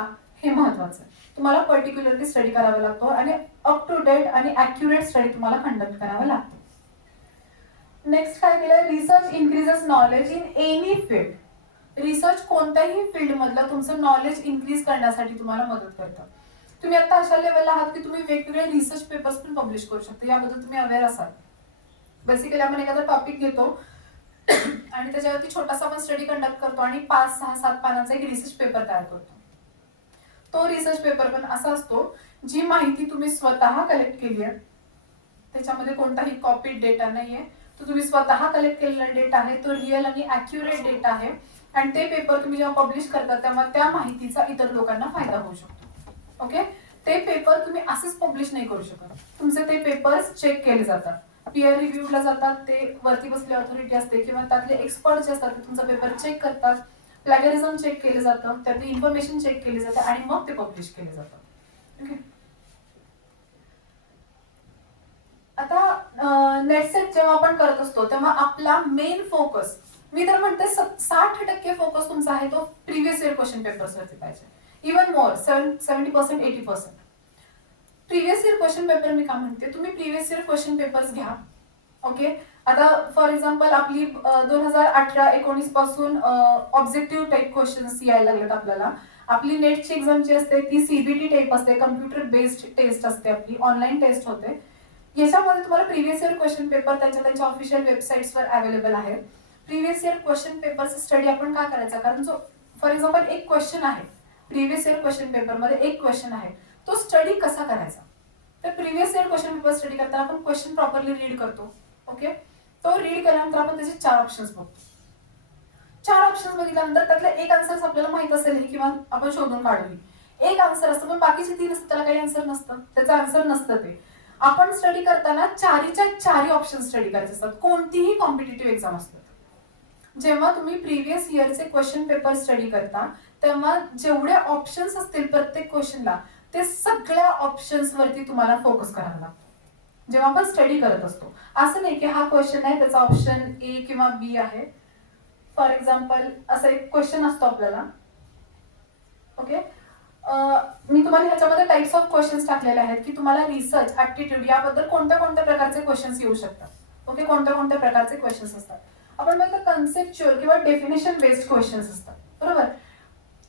हे महत्वाचं आहे. तुम्हाला पर्टिक्युलरली स्टडी करावा लागतो आणि अप टू डेट आणि ऍक्युरेट स्टडी तुम्हाला कंडक्ट करावा लागतो. नेक्स्ट काय दिलंय, research increases knowledge in any field. Research कोणत्याही फील्ड मधलं तुमचं नॉलेज इन्क्रीज करण्यासाठी तुम्हाला मदत करतं. तुम्ही आता अशा लेवलला आहात की तुम्ही वेगवेगळे रिसर्च पेपर्स पण पब्लिश करू शकता, याबद्दल तुम्ही अवेअर असाल. बेसिकली आपण एखादा टॉपिक घेतो आणि त्याच्यावरती छोटासा आपण स्टडी कंडक्ट करतो आणि 5, 6, 7 पानांचा एक रिसर्च पेपर तयार करतो. तो रिसर्च पेपर पण असा असतो, जी माहिती तुम्ही स्वतः कलेक्ट केली आहे, त्याच्यामध्ये कोणताही कॉपीड डेटा नाहीये, तो तुम्ही स्वतः कलेक्ट केलेला डेटा आहे, तो रिअल आणि ऍक्युरेट डेटा आहे. आणि ते पेपर तुम्ही जेव्हा पब्लिश करता तेव्हा त्या माहितीचा इतर लोकांना फायदा होऊ शकतो. ओके, ते पेपर तुम्ही असेच पब्लिश नाही करू शकत. तुमचे ते पेपर्स चेक केले जातात, पीअर रिव्ह्यूला जातात, ते वरती बसले ऑथॉरिटी असते किंवा त्यातले एक्सपर्ट जे असतात ते तुमचा पेपर चेक करतात, प्लॅगरिझम चेक केलं जातं, त्यातली इन्फॉर्मेशन चेक केली जाते आणि मग ते पब्लिश केले जातं. ओके, आता नेट सेट जेव्हा आपण करत असतो तेव्हा आपला मेन फोकस, मी तर म्हणते 60% फोकस तुमचा आहे तो प्रिव्हियस इयर क्वेश्चन पेपर्स वरती पाहिजे. Even more 70%, 80%. Previous year question paper मी का म्हणते, तुम्ही प्रिव्हियस इयर क्वेश्चन पेपर्स घ्या. ओके, आता फॉर एक्झाम्पल आपली 2018-19 पासून ऑब्जेक्टिव्ह टाईप क्वेश्चन्स यायला लागलेत आपल्याला. आपली नेटची एक्झाम जी असते ती सीबीटी टाईप असते, कम्प्युटर बेस्ड टेस्ट असते, आपली ऑनलाईन टेस्ट होते. याच्यामध्ये तुम्हाला प्रिव्हियस इयर क्वेश्चन पेपर त्यांच्या ऑफिशियल वेबसाईट्सवर अवेलेबल आहे. प्रिव्हियस इयर क्वेश्चन पेपरचा स्टडी आपण का करायचा, कारण जो फॉर एक्झाम्पल एक क्वेश्चन आहे, प्रिव्हियस इयर क्वेश्चन पेपरमध्ये एक क्वेश्चन आहे, तो स्टडी कसा करायचा. तर previous year question paper study करताना आपण क्वेश्चन प्रॉपरली रीड करतो. ओके, तो रीड केल्यानंतर आपण त्याचे 4 ऑप्शन्स बघतो. 4 ऑप्शन्स बघितल्यानंतर त्यातले एक आन्सर आपल्याला माहित असेल किंवा आपण शोधून काढून एक आन्सर असतं, पण बाकीचे 3 असतात त्याला काही आन्सर नसतं, त्याचं आन्सर नसतं. ते आपण स्टडी करताना चारीच्या चारी ऑप्शन स्टडी करायचे असतात, कोणतीही कॉम्पिटिटिव्ह एक्झाम असतात. जेव्हा तुम्ही प्रिव्हियस इयरचे क्वेश्चन पेपर स्टडी करता तेव्हा जेवढे ऑप्शन्स असतील प्रत्येक क्वेश्चनला ते सगळ्या ऑप्शन्स वरती तुम्हाला फोकस करायला लागतो जेव्हा आपण स्टडी करत असतो. असं नाही की हा क्वेश्चन आहे त्याचा ऑप्शन ए किंवा बी आहे. फॉर एक्झाम्पल असा एक क्वेश्चन असतो आपल्याला. ओके, मी तुम्हाला ह्याच्यामध्ये टाइप्स ऑफ क्वेश्चन्स टाकलेले आहेत की तुम्हाला रिसर्च ऍप्टिट्यूड याबद्दल कोणत्या कोणत्या प्रकारचे क्वेश्चन्स येऊ शकतात. ओके, कोणत्या कोणत्या प्रकारचे क्वेश्चन्स असतात. आपण बघतो कन्सेप्च्युअल किंवा डेफिनेशन बेस्ड क्वेश्चन्स असतात, बरोबर.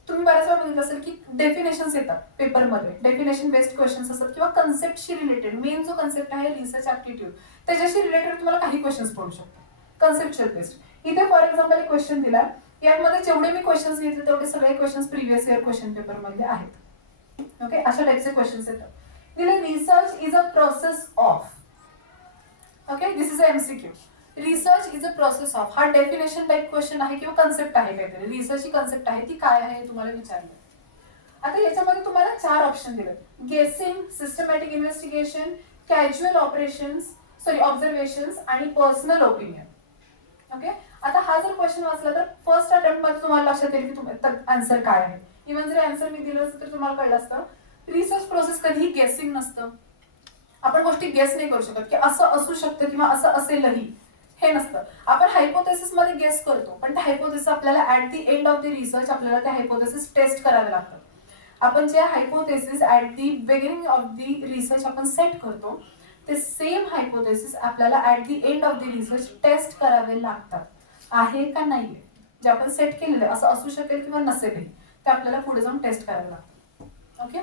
तुम्ही बऱ्याच वेळा बघितलं असेल की डेफिनेशन्स येतात पेपरमध्ये, डेफिनेशन बेस्ड क्वेश्चन्स असतात किंवा कन्सेप्टशी रिलेटेड, मेन जो कन्सेप्ट आहे रिसर्च ऍप्टिट्यूड त्याच्याशी रिलेटेड तुम्हाला काही क्वेश्चन्स पडू शकतात कन्सेप्च्युअल बेस्ड. इथे फॉर एक्झाम्पल एक क्वेश्चन दिला, यामध्ये जेवढे मी क्वेश्चन्स घेतले तेवढे सगळे questions previous year question paper मधले आहेत. ओके, अशा टाइपचे क्वेश्चन्स येतात. दिले research is a process of. Okay, this is a MCQ. Research is a process of हा डेफिनेशन टाइप क्वेश्चन आहे किंवा कन्सेप्ट आहे काहीतरी, रिसर्च ही कन्सेप्ट आहे, ती काय आहे हे तुम्हाला विचारलं. आता याच्यामध्ये तुम्हाला 4 ऑप्शन दिले, गेसिंग, सिस्टमॅटिक इन्व्हेस्टिगेशन, कॅज्युअल ऑब्झर्वेशन्स आणि पर्सनल ओपिनियन. ओके, आता हा जर क्वेश्चन वाचला तर फर्स्ट अटेम्प्ट मध्ये तुम्हाला लक्षात येईल की आन्सर काय आहे. इव्हन जर आन्सर मी दिलं असतं तर तुम्हाला कळलं असतं. रिसर्च प्रोसेस कधीही गेसिंग नसतं, आपण गोष्टी गेस नाही करू शकत की असं असू शकतं किंवा असं असेलही, हे नसतं. आपण हायपोथेसिस मध्ये गेस करतो, पण त्या हायपोथेसिस आपल्याला at the end of the research आपल्याला त्या हायपोथेसिस टेस्ट करावे लागतात. आपण जे hypothesis at the beginning of the research आपण सेट करतो ते सेम हायपोथेसिस आपल्याला at the end of the research test करावे लागतात, आहे का नाहीये. जे आपण सेट केलेलं असं असू शकेल किंवा नसेलही ते आपल्याला पुढे जाऊन टेस्ट करावे लागतं. ओके,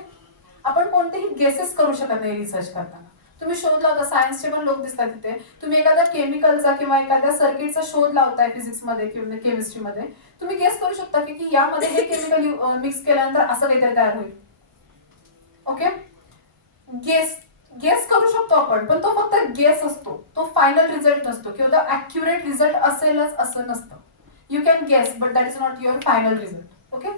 आपण कोणतेही गेसेस करू शकत नाही रिसर्च करताना. तुम्ही शोध लावता, सायन्सचे पण लोक दिसतात तिथे, तुम्ही एखाद्या केमिकलचा किंवा एखाद्या सर्किटचा शोध लावताय फिजिक्समध्ये किंवा केमिस्ट्रीमध्ये, तुम्ही गेस करू शकता की यामध्ये हे केमिकल मिक्स केल्यानंतर असं काहीतरी तयार होईल. ओके, गेस करू शकतो आपण, पण तो फक्त गेस असतो, तो फायनल रिझल्ट नसतो किंवा तो ऍक्युरेट रिझल्ट असेलच असं नसतं. You can guess but that is not your final result. Okay,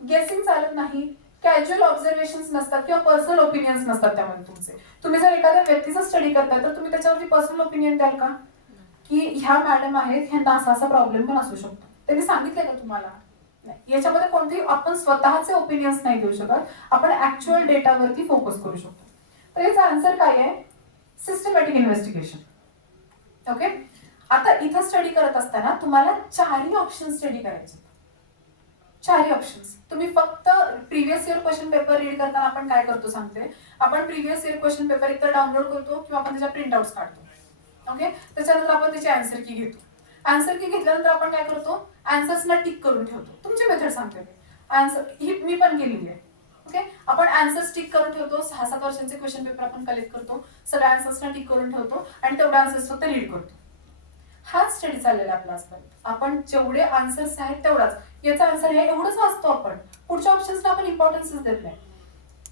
guessing चालत नाही, कॅज्युअल ऑब्झर्वेशन्स नसतात किंवा पर्सनल ओपिनियन्स नसतात त्यामध्ये तुमचे. तुम्ही जर एखाद्या व्यक्तीचा स्टडी करताय तर तुम्ही त्याच्यावरती पर्सनल ओपिनियन द्याल का की ह्या मॅडम आहेत, ह्यांना असा असा प्रॉब्लेम पण असू शकतो, त्यांनी सांगितलंय का तुम्हाला. नाही, याच्यामध्ये कोणतेही आपण स्वतःचे ओपिनियन्स नाही देऊ शकत, आपण ऍक्च्युअल डेटावरती फोकस करू शकतो. तर याचा आन्सर काय आहे, सिस्टमॅटिक इन्व्हेस्टिगेशन. ओके, आता इथं स्टडी करत असताना तुम्हाला 4ही ऑप्शन स्टडी करायचे. 4ही ऑप्शन्स तुम्ही फक्त previous year question paper read करताना आपण काय करतो सांगते. आपण प्रिव्हियस इयर क्वेश्चन पेपर एकतर डाउनलोड करतो किंवा आपण त्याच्या प्रिंटआउट्स काढतो. ओके, त्याच्यानंतर आपण त्याची आन्सर की घेतो. आन्सर की घेतल्यानंतर आपण काय करतो, आन्सर्सना टिक करून ठेवतो. तुमची मेथड सांगते मी, आन्सर ही मी पण केलेली आहे. ओके, आपण आन्सर्स टिक करून ठेवतो. 6-7 वर्षांचे क्वेश्चन पेपर आपण कलेक्ट करतो, सगळ्या आन्सर्सना टिक करून ठेवतो आणि तेवढे आन्सर्स फक्त रीड करतो. हाच स्टडी चाललेला आपला आजपर्यंत. आपण जेवढे आन्सर्स आहेत तेवढाच, याचा आन्सर आहे एवढंच वाचतो आपण, पुढच्या ऑप्शन्सला आपण इम्पॉर्टन्सच देत नाही.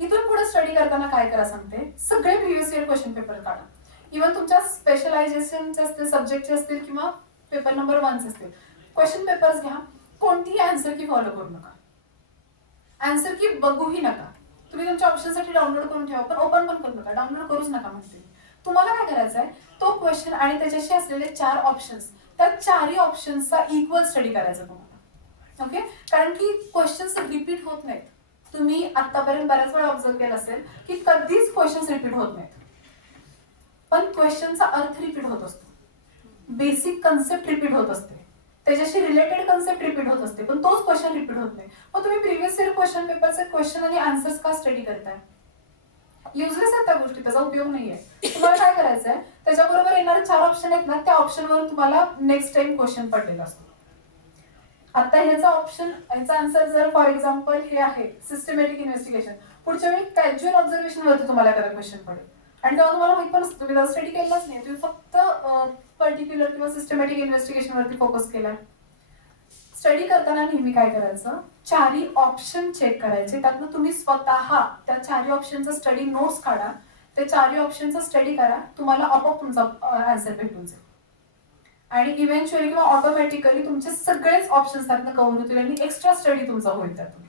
इथून पुढे स्टडी करताना काय करा सांगते, सगळे प्रिव्हियस इयर क्वेश्चन पेपर काढा. इव्हन तुमच्या स्पेशलायझेशनचे असतील, सब्जेक्टचे असतील किंवा पेपर नंबर 1 असतील, क्वेश्चन पेपर्स घ्या. कोणतीही आन्सर की फॉलो करू नका, आन्सर की बघूही नका. तुम्ही तुमच्या ऑप्शनसाठी डाउनलोड करून ठेवा, पण ओपन पण करू नका, डाउनलोड करूच नका. म्हणते तुम्हाला काय करायचं आहे, तो क्वेश्चन आणि त्याच्याशी असलेले 4 ऑप्शन्स, त्या 4ही ऑप्शन्सचा इक्वल स्टडी करायचा तुम्हाला. ओके, कारण की क्वेश्चन्स रिपीट होत नाहीत. तुम्ही आतापर्यंत बऱ्याच वेळा ऑब्झर्व केलं असेल की कधीच क्वेश्चन्स रिपीट होत नाहीत, पण क्वेश्चनचा अर्थ रिपीट होत असतो, बेसिक कन्सेप्ट रिपीट होत असते, त्याच्याशी रिलेटेड कन्सेप्ट रिपीट होत असते, पण तोच क्वेश्चन रिपीट होत नाही. मग तुम्ही प्रिव्हियस इयर क्वेश्चन पेपरचे क्वेश्चन आणि आन्सर्स का स्टडी करताय, युजलेस आहेत त्या गोष्टी, त्याचा उपयोग नाहीये. तुम्हाला काय करायचंय, त्याच्याबरोबर येणारे 4 ऑप्शन आहेत ना, त्या ऑप्शनवर तुम्हाला नेक्स्ट टाइम क्वेश्चन पडलेला असतो. आता ह्याचा आन्सर जर फॉर एक्झाम्पल हे आहे सिस्टमॅटिक इन्व्हेस्टिगेशन, पुढच्या वेळी कॅज्युअल ऑब्झर्वेशन वरती तुम्हाला एखादा क्वेश्चन पडेल. आणि तेव्हा तुम्हाला माहित पण नसतं, तुम्ही स्टडी केलाच नाही, तुम्ही फक्त पर्टिक्युलर किंवा सिस्टमॅटिक इन्व्हेस्टिगेशन वरती फोकस केला. स्टडी करताना नेहमी काय करायचं, चारही ऑप्शन चेक करायचे, त्यातनं तुम्ही स्वतः त्या चारही ऑप्शनचा स्टडी नोट्स काढा, ते चारही ऑप्शनचा स्टडी करा, तुम्हाला आपोआप तुमचा आन्सर भेटून जाईल. आणि इव्हेंच्युअली किंवा ऑटोमॅटिकली तुमचे सगळेच ऑप्शन्स त्यातनं कव्हर होतील आणि एक्स्ट्रा स्टडी तुमचा होईल त्यातून.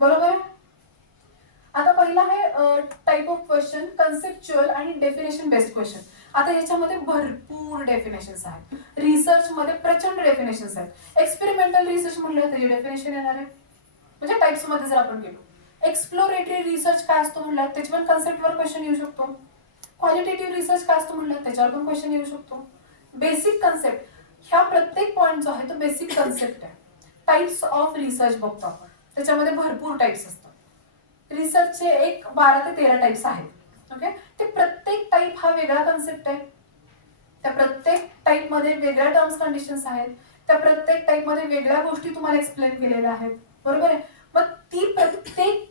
बरोबर आहे? आता पहिला आहे टाइप ऑफ क्वेश्चन, कन्सेप्च्युअल आणि डेफिनेशन बेस्ड क्वेश्चन. आता याच्यामध्ये भरपूर डेफिनेशन्स आहेत, रिसर्च मध्ये प्रचंड डेफिनेशन्स आहेत. एक्सपेरिमेंटल रिसर्च म्हणलं त्याची डेफिनेशन येणार आहे, म्हणजे टाइप्स मध्ये जर आपण गेलो. एक्सप्लोरेटरी रिसर्च काय असतो म्हणलं त्याची पण कन्सेप्टवर क्वेश्चन येऊ शकतो. क्वालिटेटिव्ह रिसर्च काय असतो म्हणलं त्याच्यावर पण क्वेश्चन येऊ शकतो. बेसिक कन्सेप्ट, ह्या प्रत्येक पॉईंट जो आहे तो बेसिक कन्सेप्ट आहे. टाइप्स ऑफ रिसर्च बघतो आपण, त्याच्यामध्ये भरपूर टाइप्स असतात. रिसर्चचे एक 12 ते 13 टाइप्स आहेत. ओके, ते प्रत्येक टाइप हा वेगळा कन्सेप्ट आहे, त्या प्रत्येक टाइप मध्ये वेगळ्या टर्म्स कंडिशन्स आहेत, त्या प्रत्येक टाइप मध्ये वेगळ्या गोष्टी तुम्हाला एक्सप्लेन केलेल्या आहेत. बरोबर आहे? मग ती प्रत्येक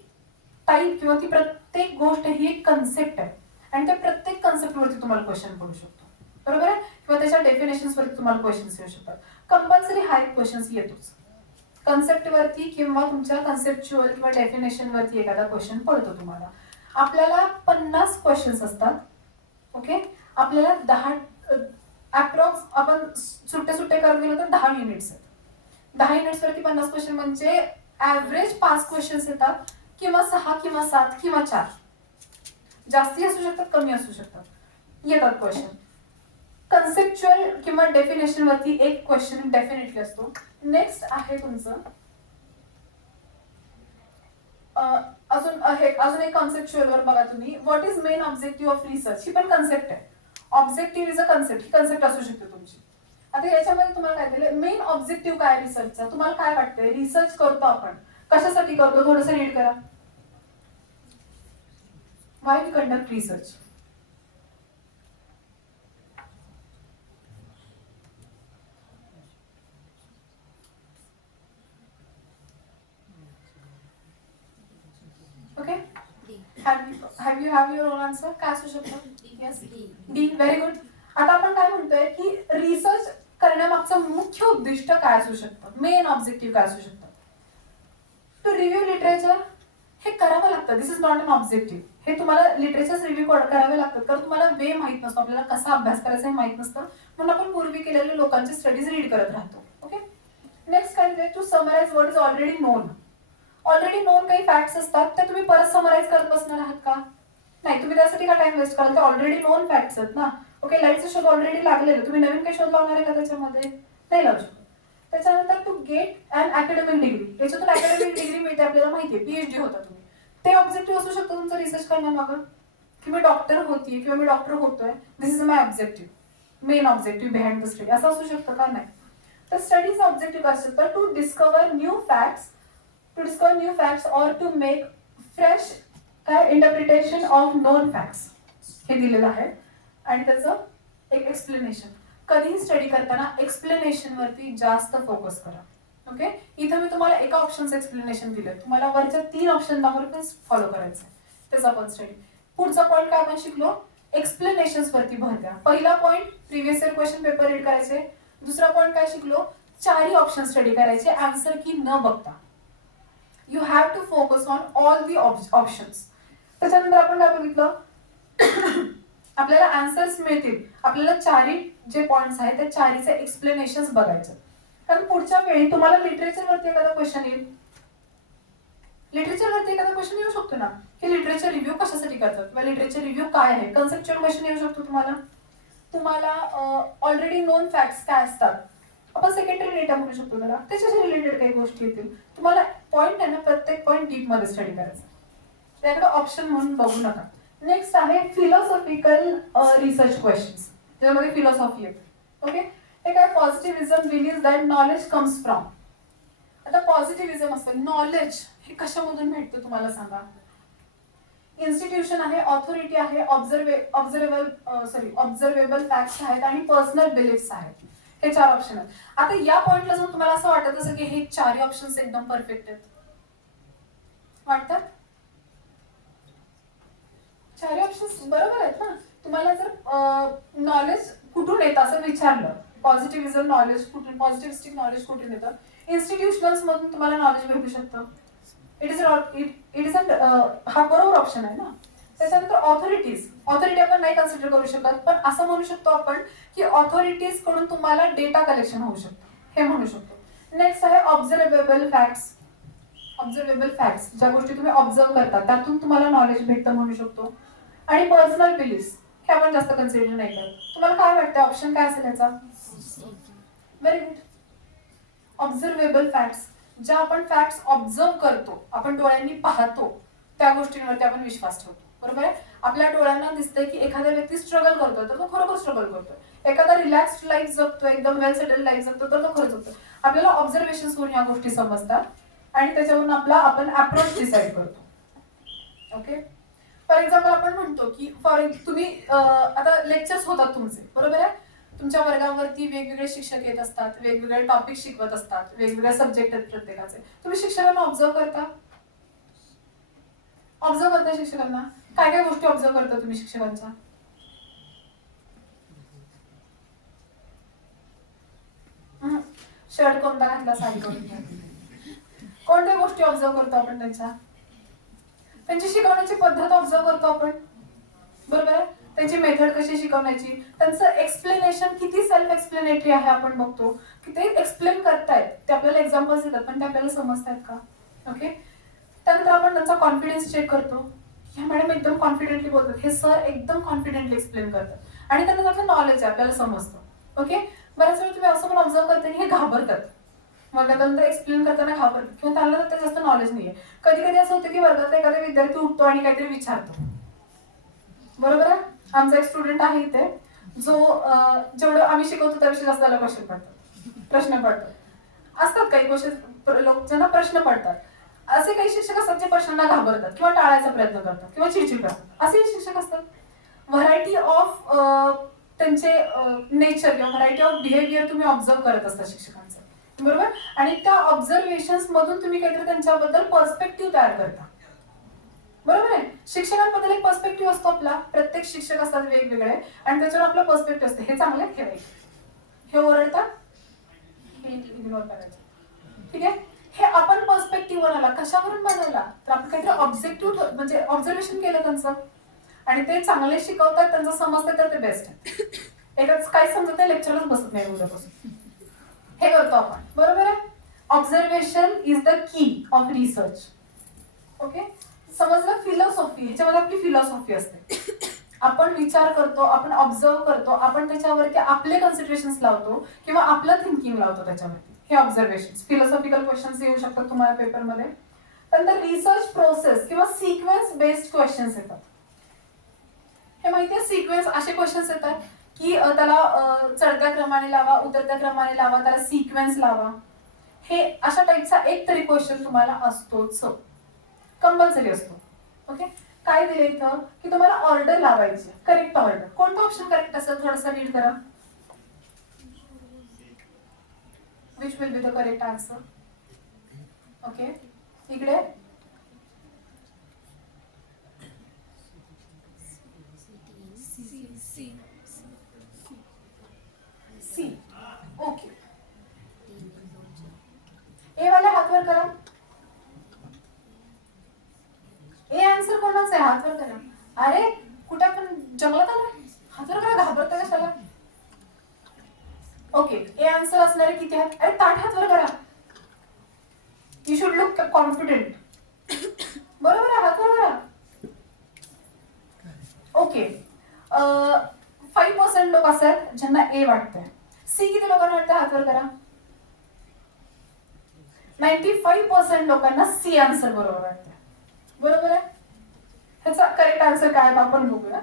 टाइप किंवा ती प्रत्येक गोष्ट ही एक कन्सेप्ट आहे आणि त्या प्रत्येक कन्सेप्ट वरती तुम्हाला क्वेश्चन पडू शकतो. बरोबर आहे? किंवा त्याच्या डेफिनेशन्स वरती तुम्हाला क्वेश्चन्स येऊ शकतात. कंपल्सरी हा एक क्वेश्चन्स येतोच, कन्सेप्ट वरती किंवा तुमच्या कन्सेप्च्युअल किंवा डेफिनेशन वरती एखादा क्वेश्चन पडतो तुम्हाला. आपल्याला 50 क्वेश्चन्स असतात. ओके, आपल्याला 10 अप्रॉक्स आपण सुट्टे करत गेलो तर 10 युनिट्स आहेत. 10 युनिट्स वरती 50 क्वेश्चन म्हणजे ऍव्हरेज 5 क्वेश्चन्स येतात, किंवा 6 किंवा 7 किंवा 4, जास्ती असू शकतात कमी असू शकतात, येतात क्वेश्चन. कन्सेप्च्युअल किंवा डेफिनेशन वरती एक क्वेश्चन डेफिनेटली असतो. नेक्स्ट आहे तुमचं अजून एक कन्सेप्च्युअल वर बघा तुम्ही, what is main objective of research. ही पण कन्सेप्ट आहे. ऑब्जेक्टिव्ह इज अ कन्सेप्ट, ही कन्सेप्ट असू शकते तुमची. आता याच्यामध्ये तुम्हाला काय दिलं, मेन ऑब्जेक्टिव्ह काय रिसर्चचा, तुम्हाला काय वाटतंय रिसर्च करतो आपण कशासाठी करतो, थोडंसं रीड करा. Why we conduct research. Okay? Have you your own answer? काय असू शकतं? Yes? D. Very good. आता आपण काय म्हणतोय की रिसर्च करण्यामागचं मुख्य उद्दिष्ट काय असू शकतं, मेन ऑब्जेक्टिव्ह काय असू शकतं. टू रिव्ह्यू लिटरेचर, हे करावं लागतं. दिस इज नॉट अन ऑब्जेक्टिव्ह. हे तुम्हाला लिटरेचर रिव्ह्यू करावे लागतात, कारण तुम्हाला वे माहित नसतो, आपल्याला कसा अभ्यास करायचा हे माहित नसतं, म्हणून आपण पूर्वी केलेले लोकांचे स्टडीज रीड करत राहतो. ओके, नेक्स्ट काय, to summarize what is already known. Already known काही फॅक्ट्स असतात, त्या तुम्ही परत समराइज करत बसणार आहात का? नाही, तुम्ही त्यासाठी का टाइम वेस्ट कराल, ते ऑलरेडी नोन फॅक्ट्स आहेत ना. ओके, लाईटचा शोध ऑलरेडी लागलेला, तुम्ही नवीन काही शोध लावणार आहे का त्याच्यामध्ये? नाही लावू शकत. त्याच्यानंतर to get an academic degree, याच्यातून अकॅडमिक डिग्री मिळते आपल्याला माहितीये, पीएचडी होता तुम्ही, ते ऑब्जेक्टिव्ह असू शकतं तुमचं रिसर्च करण्यामागं, की मी डॉक्टर होतीये किंवा मी डॉक्टर होतोय, this is my objective, main objective behind the study, असं असू शकतं का? नाही. तर स्टडीज ऑब्जेक्टिव्ह असू शकतं to discover new facts, or to make fresh interpretation of known facts, हे दिलेलं आहे. आणि त्याचं एक एक्सप्लेनेशन, कधीही स्टडी करताना एक्सप्लेनेशन वरती जास्त फोकस करा. ओके, इथं मी तुम्हाला एका ऑप्शनचं एक्सप्लेनेशन दिलं, तुम्हाला वरच्या 3 ऑप्शनवर पण फॉलो करायचं आहे, त्याचा पण स्टडी. पुढचा पॉईंट काय आपण शिकलो, एक्सप्लेनेशन्स वरती भर द्या. पहिला point previous year question paper read करायचे. दुसरा पॉईंट काय शिकलो, 4ही ऑप्शन स्टडी करायचे, आन्सर की न बघता. You have to focus on all the options. त्याच्यानंतर आपण काय बघितलं, आपल्याला आन्सर्स मिळतील, आपल्याला 4ही जे पॉइंट्स आहेत त्या 4हीचे एक्सप्लेनेशन्स बघायचं, कारण पुढच्या वेळी तुम्हाला लिटरेचरवरती एखादा क्वेश्चन येईल, लिटरेचरवरती एखादा क्वेश्चन येऊ शकतो ना, की लिटरेचर रिव्ह्यू कशासाठी करतात किंवा लिटरेचर रिव्ह्यू काय आहे, कन्सेप्च्युअल क्वेश्चन येऊ शकतो तुम्हाला ऑलरेडी नोन फॅक्ट्स काय असतात, आपण सेकंडरी डेटा म्हणू शकतो त्याला, त्याच्याशी रिलेटेड काही गोष्टी येतील. तुम्हाला पॉईंट आहे ना, प्रत्येक पॉईंट डीप मध्ये स्टडी करायचा, त्याकडे ऑप्शन म्हणून बघू नका. नेक्स्ट आहे फिलॉसॉफिकल रिसर्च क्वेश्चन्स, ज्यामध्ये फिलॉसॉफी येते. ओके, हे काय, positivism believe that knowledge comes from. आता पॉझिटिव्हिझम असतं, नॉलेज हे कशामधून भेटतं तुम्हाला सांगा. इन्स्टिट्यूशन आहे, ऑथॉरिटी आहे, ऑब्झर्वेबल फॅक्ट्स आहेत आणि पर्सनल बिलीफ्स आहेत. हे 4 ऑप्शन आहेत. आता या पॉइंटला जर तुम्हाला असं वाटत असेल की हे 4ही ऑप्शन्स एकदम परफेक्ट आहेत, वाटतात 4ही ऑप्शन्स बरोबर आहेत ना, तुम्हाला जर नॉलेज कुठून येतं असं विचारलं, पॉझिटिव्हिजम नॉलेज कुठून, पॉझिटिव्हिस्टिक नॉलेज कुठून येतं, इन्स्टिट्यूशनल्स मधून तुम्हाला नॉलेज भेटू शकतं. इट इज हा बरोबर ऑप्शन आहे ना. त्याच्यानंतर ऑथॉरिटी आपण नाही कन्सिडर करू शकत, पण असं म्हणू शकतो आपण की ऑथॉरिटीज कडून तुम्हाला डेटा कलेक्शन होऊ शकतं, हे म्हणू शकतो. नेक्स्ट आहे ऑब्झर्वेबल फॅक्ट्स. ऑब्झर्वेबल फॅक्ट्स, ज्या गोष्टी तुम्ही ऑब्झर्व करता त्यातून तुम्हाला नॉलेज भेटतं म्हणू शकतो. आणि पर्सनल बिलीफ्स, हे आपण जास्त कन्सिडर नाही करत. तुम्हाला काय वाटतं ऑप्शन काय असेल याचा? Very good. ऑब्झर्वेबल फॅक्ट्स, ज्या आपण फॅक्ट्स ऑब्झर्व करतो, आपण डोळ्यांनी पाहतो, त्या गोष्टींवरती आपण विश्वास ठेवतो. बरोबर आहे. आपल्या डोळ्यांना दिसतंय की एखादा व्यक्ती स्ट्रगल करतोय तर तो खरोखर स्ट्रगल करतोय, एखादा रिलॅक्स्ड लाईफ जगतोय, एकदम वेल सेटल्ड लाईफ जगतो तर तो खरं जगतोय. आपल्याला ऑब्झर्वेशन्स वरून या गोष्टी समजतात आणि त्याच्यावरून आपण अप्रोच डिसाईड करतो. ओके. फॉर एक्झाम्पल आपण म्हणतो की तुम्ही आता लेक्चर्स होतात तुमचे, बरोबर आहे. तुमच्या वर्गावरती वेगवेगळे शिक्षक येत असतात, वेगवेगळे टॉपिक शिकवत असतात, वेगवेगळे सब्जेक्ट आहेत प्रत्येकाचे. तुम्ही शिक्षकांना ऑब्झर्व करता शिक्षकांना? काय काय गोष्टी ऑब्झर्व करता तुम्ही शिक्षकांच्या? शर्ट कोणता घातला, साडी कोणती घातली, कोणत्या गोष्टी ऑब्झर्व करतो आपण त्यांची शिकवण्याची पद्धत ऑब्झर्व करतो आपण, बरोबर आहे. त्यांची मेथड कशी शिकवण्याची, त्यांचं एक्सप्लेनेशन किती सेल्फ एक्सप्लेनेटरी आहे आपण बघतो, की ते एक्सप्लेन करतायत, ते आपल्याला एक्झाम्पल्स देतात पण ते आपल्याला समजतायत का. ओके. त्यानंतर आपण त्यांचा कॉन्फिडन्स चेक करतो, ह्या मॅडम एकदम कॉन्फिडेंटली बोलतात, हे सर एकदम कॉन्फिडेंटली एक्सप्लेन करतात आणि त्यांना त्यातलं नॉलेज आहे आपल्याला समजतं. ओके. बऱ्याच वेळा तुम्ही असं पण ऑब्झर्व करता की हे घाबरतात, मग त्यानंतर एक्सप्लेन करताना घाबरतात किंवा त्यांना त्यात जास्त नॉलेज नाहीये. कधी कधी असं होतं की वर्गातला एखादा विद्यार्थी उठतो आणि काहीतरी विचारतो, बरोबर आहे. आमचा एक स्टुडंट आहे इथे जो जेवढं आम्ही शिकवतो त्याविषयी जास्त त्याला प्रश्न पडतात. असतात काही क्वेश्चन लोक ज्यांना प्रश्न पडतात, असे काही शिक्षक असतात जे प्रश्नांना घाबरतात किंवा टाळायचा प्रयत्न करतात किंवा चिडचिड करतात, असे शिक्षक असतात. व्हरायटी ऑफ त्यांचे नेचर किंवा व्हरायटी ऑफ बिहेवियर तुम्ही ऑब्झर्व करत असता शिक्षकांचं, बरोबर. आणि त्या ऑब्झर्वेशन्स मधून तुम्ही काहीतरी त्यांच्याबद्दल पर्स्पेक्टिव्ह तयार करता, बरोबर आहे. शिक्षकांबद्दल एक पर्स्पेक्टिव्ह असतो आपला, प्रत्येक शिक्षक असतात वेगवेगळे आणि त्याच्यावर आपला पर्स्पेक्टिव्ह असतो, हे चांगले हे वाईट, हे ओरडतात, हे इग्नोर करायचं, ठीक आहे. हे आपण पर्स्पेक्टिव्ह बनवला, कशावरून बनवला तर आपण काहीतरी ऑब्जेक्टिव्ह म्हणजे ऑब्झर्वेशन केलं त्यांचं आणि ते चांगले शिकवतात, त्यांचं समजतं तर ते बेस्ट आहे. एकच काय समजत नाही, लेक्चरच बसत नाही उद्यापासून, हे करतो आपण, बरोबर आहे. Observation is the key of research. Okay. समजलं. फिलॉसॉफी, ह्याच्यामध्ये आपली फिलॉसॉफी असते, आपण विचार करतो, आपण ऑब्झर्व करतो, आपण त्याच्यावरती आपले कन्सिडरेशन्स लावतो किंवा आपलं थिंकिंग लावतो त्याच्यावरती. हे ऑब्झर्वेशन्स, फिलॉसॉफिकल क्वेश्चन्स येऊ शकतात तुम्हाला पेपरमध्ये. त्यानंतर रिसर्च प्रोसेस किंवा सिक्वेन्स बेस्ड क्वेश्चन्स येतात. हे माहितीये, सिक्वेन्स असे क्वेश्चन्स येतात की त्याला चढत्या क्रमाने लावा, उतरत्या क्रमाने लावा, त्याला सिक्वेन्स लावा. हे अशा टाईपचा एक तरी क्वेश्चन तुम्हाला असतोच, कंपल्सरी असतो. ओके. काय दिले इथं की तुम्हाला ऑर्डर लावायची, करेक्ट ऑर्डर. कोणतं ऑप्शन करेक्ट असेल थोडंसं रीड करा. Which will be the correct answer. Okay. इकडे सी. ओके. ए वाले हात वर करा. ए आन्सर कोणाचा आहे, हात वर करा. अरे कुठे आपण जंगलात आलोय, हात वर करा, घाबरता कशाला. ओके. ए आन्सर असणारे किती आहेत? अरे ताठ हात वर करा. यू शुड लुक कॉन्फिडेंट, बरोबर आहे, हात वर करा. ओके. 5% लोक असतात ज्यांना ए वाटतंय. सी किती लोकांना वाटतं, हात वर करा. 95% लोकांना सी आन्सर बरोबर वाटतं, बरोबर आहे. ह्याचा करेक्ट आन्सर काय आपण बघूया.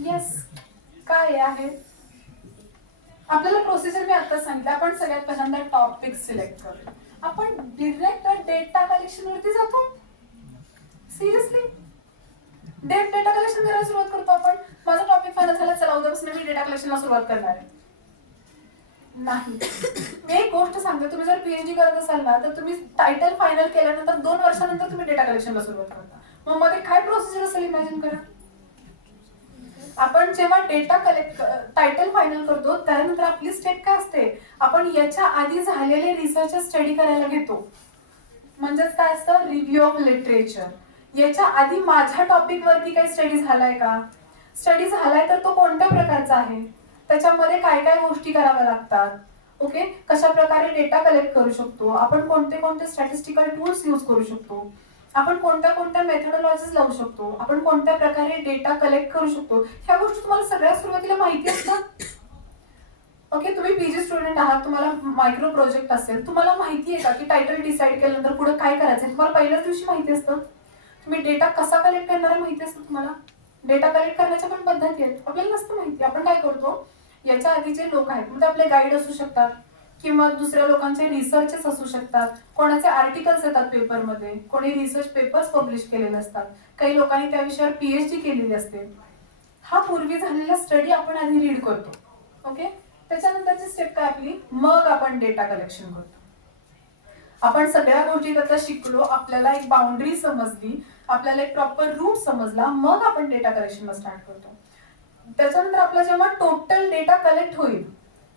येस, काय आहे आपल्याला प्रोसिजर मी आता सांगितलं. आपण सगळ्यात पहिल्यांदा टॉपिक सिलेक्ट करतो, आपण डिरेक्ट डेटा कलेक्शन वरती जातो. सिरियसली डेटा कलेक्शन करायला सुरुवात करतो आपण. माझा टॉपिक फायनल झाला, चला उद्यापासून मी डेटा कलेक्शनला सुरुवात करणार आहे. नाही, मी एक गोष्ट सांगते, तुम्ही जर पीएचडी करत असाल ना तर तुम्ही टायटल फायनल केल्यानंतर 2 वर्षानंतर तुम्ही डेटा कलेक्शनला सुरुवात करता. मग मध्ये काय प्रोसिजर असेल इमॅजिन करा. आपण जेव्हा डेटा कलेक्ट टायटल फायनल करतो त्यानंतर आपली स्टेप काय असते, आपण याच्या आधी झालेले रिसर्च स्टडी करायला घेतो. म्हणजेच काय असतं, रिव्ह्यू ऑफ लिटरेचर. याच्या आधी माझ्या टॉपिक वरती काही स्टडी झालाय का, स्टडी झालाय तर तो कोणत्या प्रकारचा आहे, त्याच्यामध्ये काय काय गोष्टी कराव्या लागतात, ओके, कशा प्रकारे डेटा कलेक्ट करू शकतो आपण, कोणते कोणते स्टॅटिस्टिकल टूल्स यूज करू शकतो आपण, कोणत्या कोणत्या मेथडॉलॉजीज लावू शकतो आपण, कोणत्या प्रकारे डेटा कलेक्ट करू शकतो, ह्या गोष्टी तुम्हाला सगळ्यात सुरुवातीला माहिती असतात. ओके, तुम्ही पीजी स्टुडंट आहात, तुम्हाला मायक्रो प्रोजेक्ट असेल, तुम्हाला माहिती आहे का की टायटल डिसाईड केल्यानंतर पुढे काय करायचं, तुम्हाला पहिल्याच दिवशी माहिती असतं. तुम्ही डेटा कसा कलेक्ट करणार आहे माहिती असतं तुम्हाला. डेटा कलेक्ट करण्याच्या पण पद्धती आहेत, आपल्याला नसतं माहिती. आपण काय करतो, याच्या आधी जे लोक आहेत म्हणजे आपले गाईड असू शकतात किंवा दुसऱ्या लोकांचे रिसर्चेस असू शकतात, कोणाचे आर्टिकल्स येतात पेपरमध्ये, कोणी रिसर्च पेपर्स पब्लिश केलेले असतात, काही लोकांनी त्या विषयावर पीएचडी केलेली असते. हा पूर्वी झालेला स्टडी आपण आधी रीड करतो. ओके, त्याच्यानंतरची स्टेप काय आपली, मग आपण डेटा कलेक्शन करतो. आपण सगळ्या गोष्टी आता शिकलो, आपल्याला एक बाउंड्री समजली, आपल्याला एक प्रॉपर रूट समजला, मग आपण डेटा कलेक्शन स्टार्ट करतो. त्याच्यानंतर आपला जेव्हा टोटल डेटा कलेक्ट होईल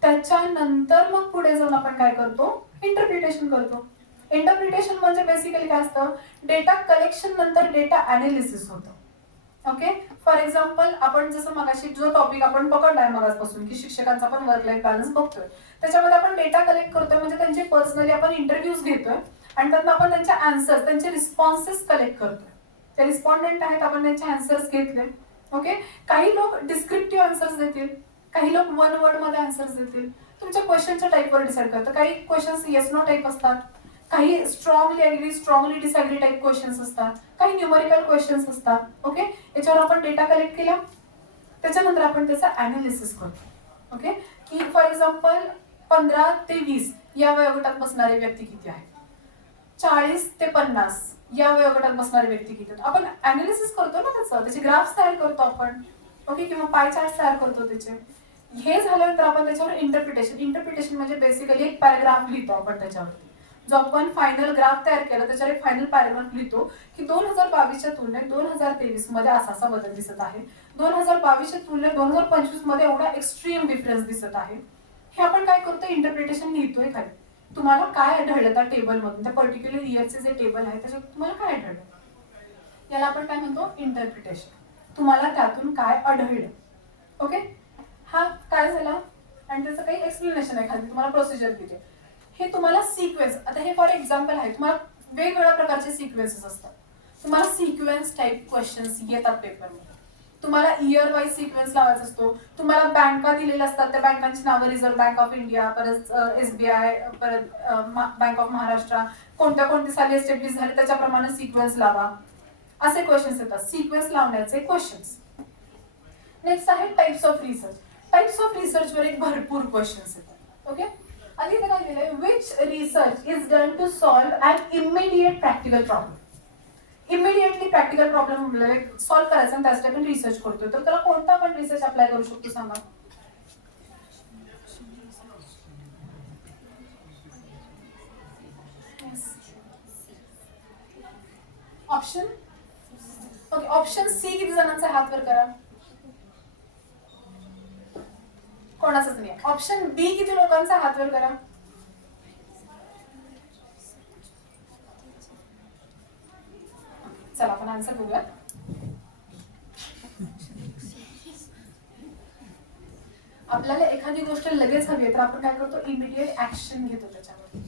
त्याच्यानंतर मग पुढे जाऊन आपण काय करतो, इंटरप्रिटेशन करतो. इंटरप्रिटेशन म्हणजे बेसिकली काय असतं, डेटा कलेक्शन नंतर डेटा अनालिसिस होतं. ओके, फॉर एक्झाम्पल आपण जसं मगाशी जो टॉपिक आपण पकडलाय मगाचपासून की शिक्षकांचा पण वर्क लाईफ बॅलन्स बघतोय, त्याच्यामध्ये आपण डेटा कलेक्ट करतोय म्हणजे त्यांचे पर्सनली आपण इंटरव्ह्यूज घेतोय आणि त्यातून आपण त्यांचे आन्सर्स, त्यांचे रिस्पॉन्सेस कलेक्ट करतोय. ते रिस्पॉन्डंट आहेत, आपण त्यांचे आन्सर्स घेतले. ओके, काही लोक डिस्क्रिप्टिव्ह आन्सर्स देतील, काही लोक वन वर्ड मध्ये आन्सर्स देतील, तुमच्या क्वेश्चनच्या टाईपवर डिसाईड करतं. काही क्वेश्चन्स येस नो टाईप असतात, काही strongly agree strongly disagree type questions असतात, काही न्यूमरिकल क्वेश्चन्स असतात. ओके, याच्यावर आपण डेटा कलेक्ट केला, त्याच्यानंतर आपण त्याचा अनालिसिस करतो. ओके, की फॉर एक्झाम्पल 15 ते 20 या वयोगटात बसणारे व्यक्ती किती आहेत, 40 ते 50 या वयोगटात बसणारे व्यक्ती किती आहेत, आपण अनालिसिस करतो ना त्याचं, त्याचे ग्राफ्स तयार करतो आपण. ओके, किंवा पाय चार्ट तयार करतो त्याचे. हे झाल्यानंतर आपण त्याच्यावर इंटरप्रिटेशन म्हणजे बेसिकली एक पॅराग्राफ लिहितो आपण त्याच्यावरती. जो आपण फायनल ग्राफ तयार केला त्याच्यावर एक फायनल पॅराग्राफ लिहितो की 2022च्या तुलनेत 2023 मध्ये असा असा बदल दिसत आहे, 2022च्या तुलनेत 2025 मध्ये एवढा एक्स्ट्रीम डिफरन्स दिसत आहे. हे आपण काय करतो, इंटरप्रिटेशन लिहितोय खाली. तुम्हाला काय आढळलं त्या टेबलमधून, त्या पर्टिक्युलर इयरचे जे टेबल आहे त्याच्यात तुम्हाला काय आढळलं, याला आपण काय म्हणतो, इंटरप्रिटेशन. तुम्हाला त्यातून काय आढळलं. ओके, हा काय झाला आणि त्याचं काही एक्सप्लेनेशन आहे खाली, तुम्हाला प्रोसिजर दिली. हे तुम्हाला सिक्वेन्स, आता हे फॉर एक्झाम्पल आहे, तुम्हाला वेगवेगळ्या प्रकारचे सिक्वेन्सेस असतात. तुम्हाला सिक्वेन्स टाईप क्वेश्चन्स येतात पेपरमध्ये, तुम्हाला इयर वाईज सिक्वेन्स लावायचा असतो, तुम्हाला बँका दिलेल्या असतात, त्या बँकांची नावं, रिझर्व्ह बँक ऑफ इंडिया, परत SBI, परत बँक ऑफ महाराष्ट्र, कोणत्या कोणती साली एस्टॅब्लिश झाली त्याच्याप्रमाणे सिक्वेन्स लावा, असे क्वेश्चन्स येतात, सिक्वेन्स लावण्याचे क्वेश्चन्स. नेक्स्ट आहे types of research. Types of research वर एक भरपूर क्वेश्चन्स येतात. ओके, आधी इथे काय लिहिलंय, which research is done to solve an immediate practical problem. Immediately practical problem solve करायचा आणि त्यासाठी आपण रिसर्च करतोय, तर त्याला कोणता आपण रिसर्च अप्लाय करू शकतो सांगा. ऑप्शन, ओके, ऑप्शन सी किती जणांचा हात वर करा, कोणाचाच नाही. ऑप्शन बी किती लोकांचा हात वर करा. चला आपण आन्सर बघूया. आपल्याला एखादी गोष्ट लगेच हवी आहे तर आपण काय करतो, इमिडिएट ऍक्शन घेतो त्याच्यावर.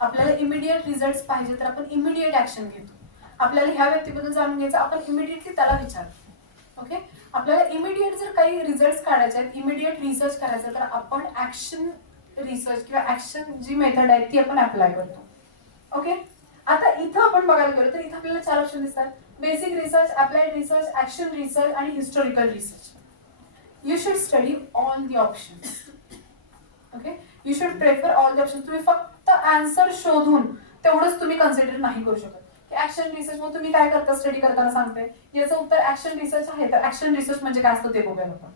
आपल्याला इमिडिएट रिझल्ट पाहिजे तर आपण इमिडिएट ऍक्शन घेतो. आपल्याला ह्या व्यक्तीबद्दल जाणून घ्यायचं, आपण इमिडिएटली त्याला विचारतो. ओके, आपल्याला इमिडिएट जर काही रिझल्ट काढायचे आहेत, इमिडिएट रिसर्च करायचं तर आपण ऍक्शन रिसर्च किंवा ऍक्शन जी मेथड आहे ती आपण अप्लाय करतो. ओके, आता इथं आपण बघायला गेलो तर इथं आपल्याला 4 ऑप्शन दिसतात, basic research, applied research, action research आणि historical research. You should study all the options. Okay, you should prefer all the options. तुम्ही फक्त आन्सर शोधून तेवढंच तुम्ही कन्सिडर नाही करू शकत. ऍक्शन रिसर्च मग तुम्ही काय करता, स्टडी करताना सांगते याचं उत्तर ऍक्शन रिसर्च आहे, तर ऍक्शन रिसर्च म्हणजे काय असतं ते बघूया आपण.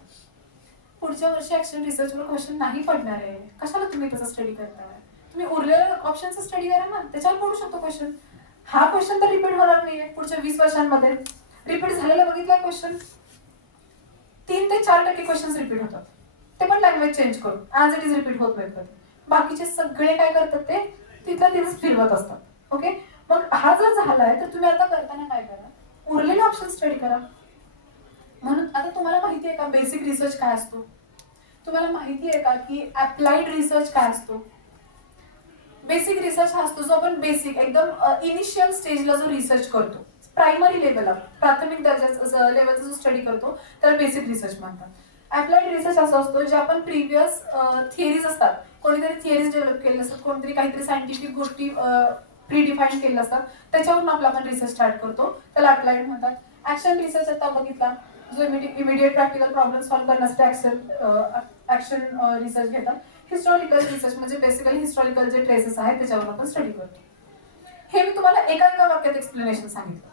पुढच्या वर्षी ऍक्शन रिसर्च वर क्वेश्चन नाही पडणार आहे, कशाला तुम्ही त्याचा स्टडी करताय, तुम्ही उरलेल्या ऑप्शनचा स्टडी करा ना, त्याच्यावर पडू शकतो क्वेश्चन. हा क्वेश्चन तर रिपीट होणार नाहीये पुढच्या 20 वर्षांमध्ये. रिपीट झालेला बघितला क्वेश्चन, 3 ते 4% क्वेश्चन रिपीट होतात, ते पण लँग्वेज चेंज करून, ऍज इट इज रिपीट होत नाहीत. बाकीचे सगळे काय करतात ते तिथं तिथेच फिरवत असतात. ओके, मग हा जर झालाय तर तुम्ही आता करताना काय करा, उरलेले ऑप्शन स्टडी करा. म्हणून आता तुम्हाला माहिती आहे का बेसिक रिसर्च काय असतो? तुम्हाला माहिती आहे का की अप्लाइड रिसर्च काय असतो? बेसिक रिसर्च हा असतो जो आपण बेसिक एकदम इनिशियल स्टेजला जो रिसर्च करतो, प्रायमरी लेवलला, प्राथमिक दर्जाचा लेवलचा जो स्टडी करतो त्याला बेसिक रिसर्च म्हणतात. अप्लाइड रिसर्च असा असतो जे आपण प्रिव्हियस थिअरीज असतात, कोणीतरी थिअरीज डेव्हलप केले असतात, कोणतरी काहीतरी सायंटिफिक गोष्टी प्रीडिफाईन केलेल्या असतात, त्याच्यावरून आपला आपण रिसर्च स्टार्ट करतो, त्याला अप्लाइड म्हणतात. ऍक्शन रिसर्च आता बघितला, जो इमिडिएट प्रॅक्टिकल प्रॉब्लेम सॉल्व्ह करण्यासाठी ऍक्शन रिसर्च घेतात. हिस्टॉरिकल रिसर्च म्हणजे बेसिकली हिस्टॉरिकल जे ट्रेसेस आहेत त्याच्यावर आपण स्टडी करतो. हे मी तुम्हाला एका वाक्यात एक्सप्लेनेशन सांगितलं,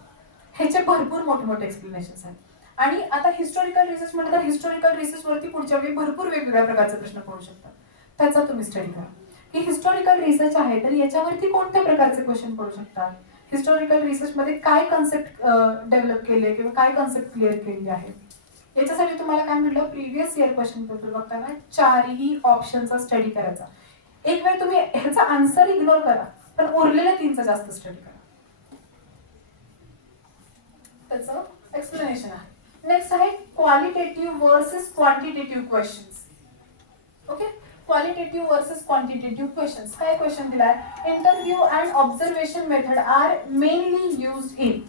ह्याचे भरपूर मोठे मोठे एक्सप्लेनेशन आहेत. आणि आता हिस्टॉरिकल रिसर्च म्हटलं तर हिस्टॉरिकल रिसर्च वरती पुढच्या वेळी भरपूर वेगवेगळ्या प्रकारचे प्रश्न पडू शकतात, त्याचा तुम्ही स्टडी करा की हिस्टॉरिकल रिसर्च आहे तर याच्यावरती कोणत्या प्रकारचे क्वेश्चन पडू शकतात, हिस्टॉरिकल रिसर्च मध्ये काय कन्सेप्ट डेव्हलप केले किंवा काय कन्सेप्ट क्लिअर केली आहे. याच्यासाठी तुम्हाला काय म्हटलं, प्रिव्हियस इयर क्वेश्चन पेपर बघताना 4ही ऑप्शनचा स्टडी करायचा. एक वेळ तुम्ही ह्याचा आन्सर इग्नोर करा, पण उरलेल्या 3चा जास्त स्टडी करा, त्याचं एक्सप्लेनेशन आहे. नेक्स्ट आहे qualitative versus quantitative questions. Okay, qualitative versus quantitative questions. काय क्वेश्चन दिलाय, interview and observation method are mainly used in.